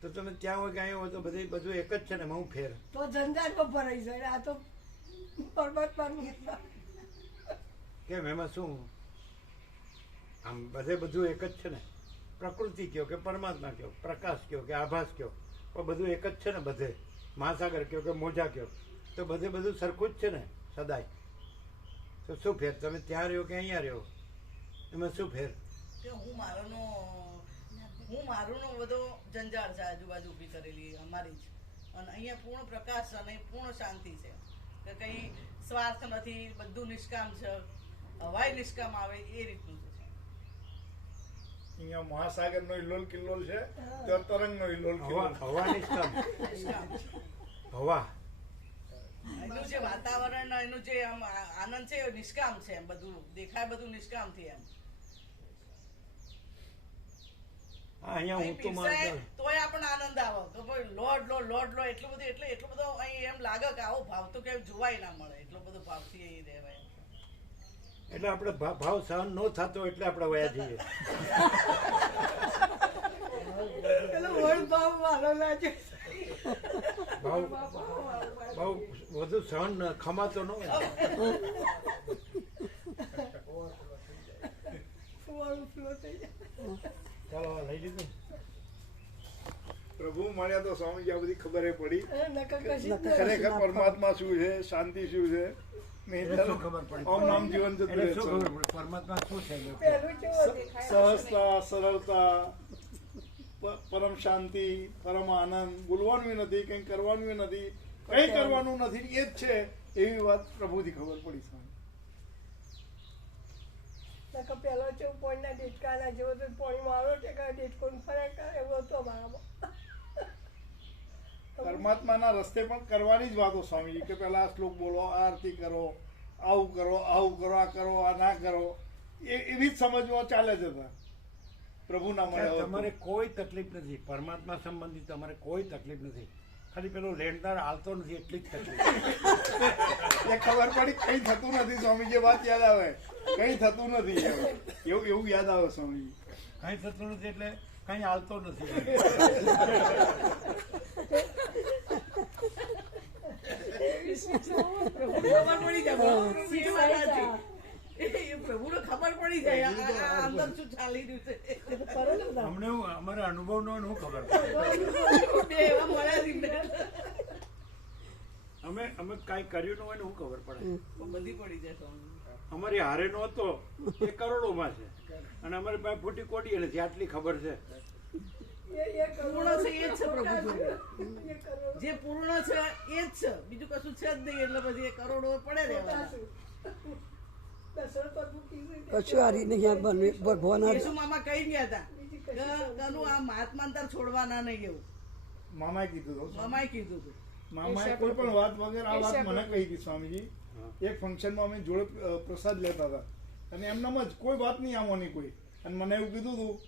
તો તમે ત્યાં હોય કે અહીંયા હોય તો બધું એક જ છે ને, હું ફેર તો ઝંઝાટમાં ભરાઈ જાય. આ તો પરમાત્માની કેમ એમાં શું? આમ બધે બધું એક જ છે ને. પ્રકૃતિ કયો કે પરમાત્મા કયો, પ્રકાશ કયો કે આભાસ કયો, પણ બધું એક જ છે ને. બધે મહાસાગર કયો કે મોજા કયો, તો બધે બધું સરખું જ છે ને સદાય. તો શું ફેર? તમે ત્યાં રહ્યો કે અહીંયા રહ્યો, એમાં શું ફેર? કે હું મારું બધો જંજાળ છે આજુબાજુ ઉભી કરેલી અમારી જ, અને અહીંયા પૂર્ણ પ્રકાશ અને પૂર્ણ શાંતિ છે કે કઈ સ્વાર્થ નથી, બધું નિષ્કામ છે, હવાય નિષ્કામ આવે એ રીતનું છે. અહીંયા મહાસાગર નો ઇલ્લોલ કિલ્લોલ છે, ત્યાં તરંગ નો ઇલ્લોલ કિલ્લોલ. હવા નિષ્કામ, હવા એનું જે વાતાવરણ એનું જે આમ આનંદ છે એ નિષ્કામ છે. એમ બધું દેખાય, બધું નિષ્કામ થી એમ. અહીંયા હું તો તોય આપણને આનંદ આવે તો લોડ લો એટલું બધું એટલું બધું અહીં એમ લાગે કે આવો ભાવ તો ક્યાંય જોવાય ના મળે, એટલો બધો ભાવથી અહીં રહેવાય. એટલે આપણે ભાવ સહન ન થતો એટલે આપણે વયા જઈએ. ભાવ વધુ સહન ખમાતો ન હોય. ચાલો લઈ લીધું. પ્રભુ મળ્યા તો સ્વામીજી આ બધી ખબર પડી ખરેખર પરમાત્મા શું છે, શાંતિ શું છે. પરમાત્મા શું છે? સહજતા, સરળતા, પરમ શાંતિ, પરમ આનંદ. બોલવાનું નથી, કઈ કરવાનું નથી, કઈ કરવાનું નથી, એ જ છે. એવી વાત પ્રભુથી ખબર પડી. પેલો છે પોઈના ડેટકાના જેવો તો પોણીમાં આવ્યો છે કે ડેટકો ફરક એવો હતો મારામાં. પરમાત્માના રસ્તે પણ કરવાની જ વાતો સ્વામીજી કે પેલા આ શ્લોક બોલો, આ આરતી કરો, આવું કરો, આવું કરો, આ કરો, આ ના કરો, એવી જ સમજવા ચાલે છે. પ્રભુના મળે તમારે કોઈ તકલીફ નથી, પરમાત્મા સંબંધિત તમારે કોઈ તકલીફ નથી. ખાલી પેલો લેણદાર હાલતો નથી એટલી જ તકલીફ. એ ખબર પડી કઈ થતું નથી સ્વામીજી. વાત યાદ આવે, કઈ થતું નથી એવું યાદ આવે સ્વામીજી. કઈ થતું નથી એટલે કઈ હાલતો નથી. ખબર પડી જાય સીટ વાળા છે. એ પ્રભુને ખબર પડી જાય આ અંદર શું ચાલી રહ્યું છે. અમને અમારા અનુભવનો શું ખબર બે એવા મળ્યા જ ને. અમે કાંઈ કર્યું ન હોય ને શું ખબર પડે? બધી પડી જાય સ્વામી. અમારી હારે નો હતો એ કરોડોમાં છે અને અમારી પાસે ફૂટી કોટી નથી, આટલી ખબર છે. પૂર્ણ છે એ જ છે પ્રભુ જોડે. જે પૂર્ણ છે એ જ છે, બીજું કશું છે જ નહીં. એટલે પછી એ કરોડો પડે રહેવાના. કશું હારી નહીં ભગવાન યેસુ મામા કહી ગયા હતા કે કનું આ મહાત્મા તાર છોડવાના નહીં એવું મામાએ કીધું હતું. મામાએ કીધું હતું. મામાએ કોઈ પણ વાત વગર આ વાત મને કહી હતી સ્વામીજી. એક ફંક્શનમાં અમે જોડે પ્રસાદ લેતા હતા અને એમનામ જ કોઈ વાત નહીં આમાંની કોઈ. અને મને એવું કીધું હતું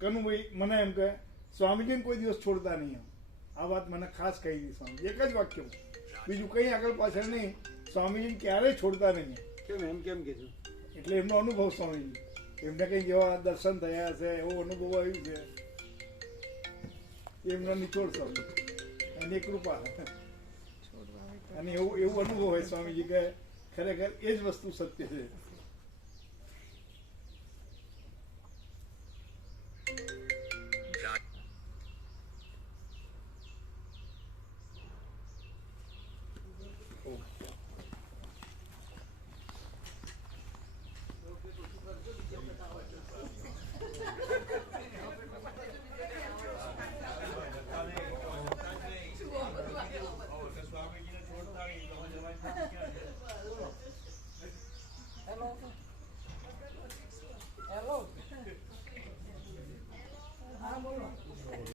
કનુભાઈ મને એમ કે સ્વામીજીને કોઈ દિવસ છોડતા નહીં એમ. આ વાત મને ખાસ કહી હતી સ્વામી. એક જ વાક્ય, બીજું કંઈ આગળ પાછળ નહીં. સ્વામીજીને ક્યારેય છોડતા નહીં. કેમ એમ કેમ કીધું? એટલે એમનો અનુભવ સ્વામીજી, એમને કંઈક એવા દર્શન થયા છે, એવો અનુભવ આવ્યું છે, એમનો નિચોડ સ્વામી એની કૃપા. અને એવું અનુભવ હોય સ્વામીજી કે ખરેખર એ જ વસ્તુ સત્ય છે.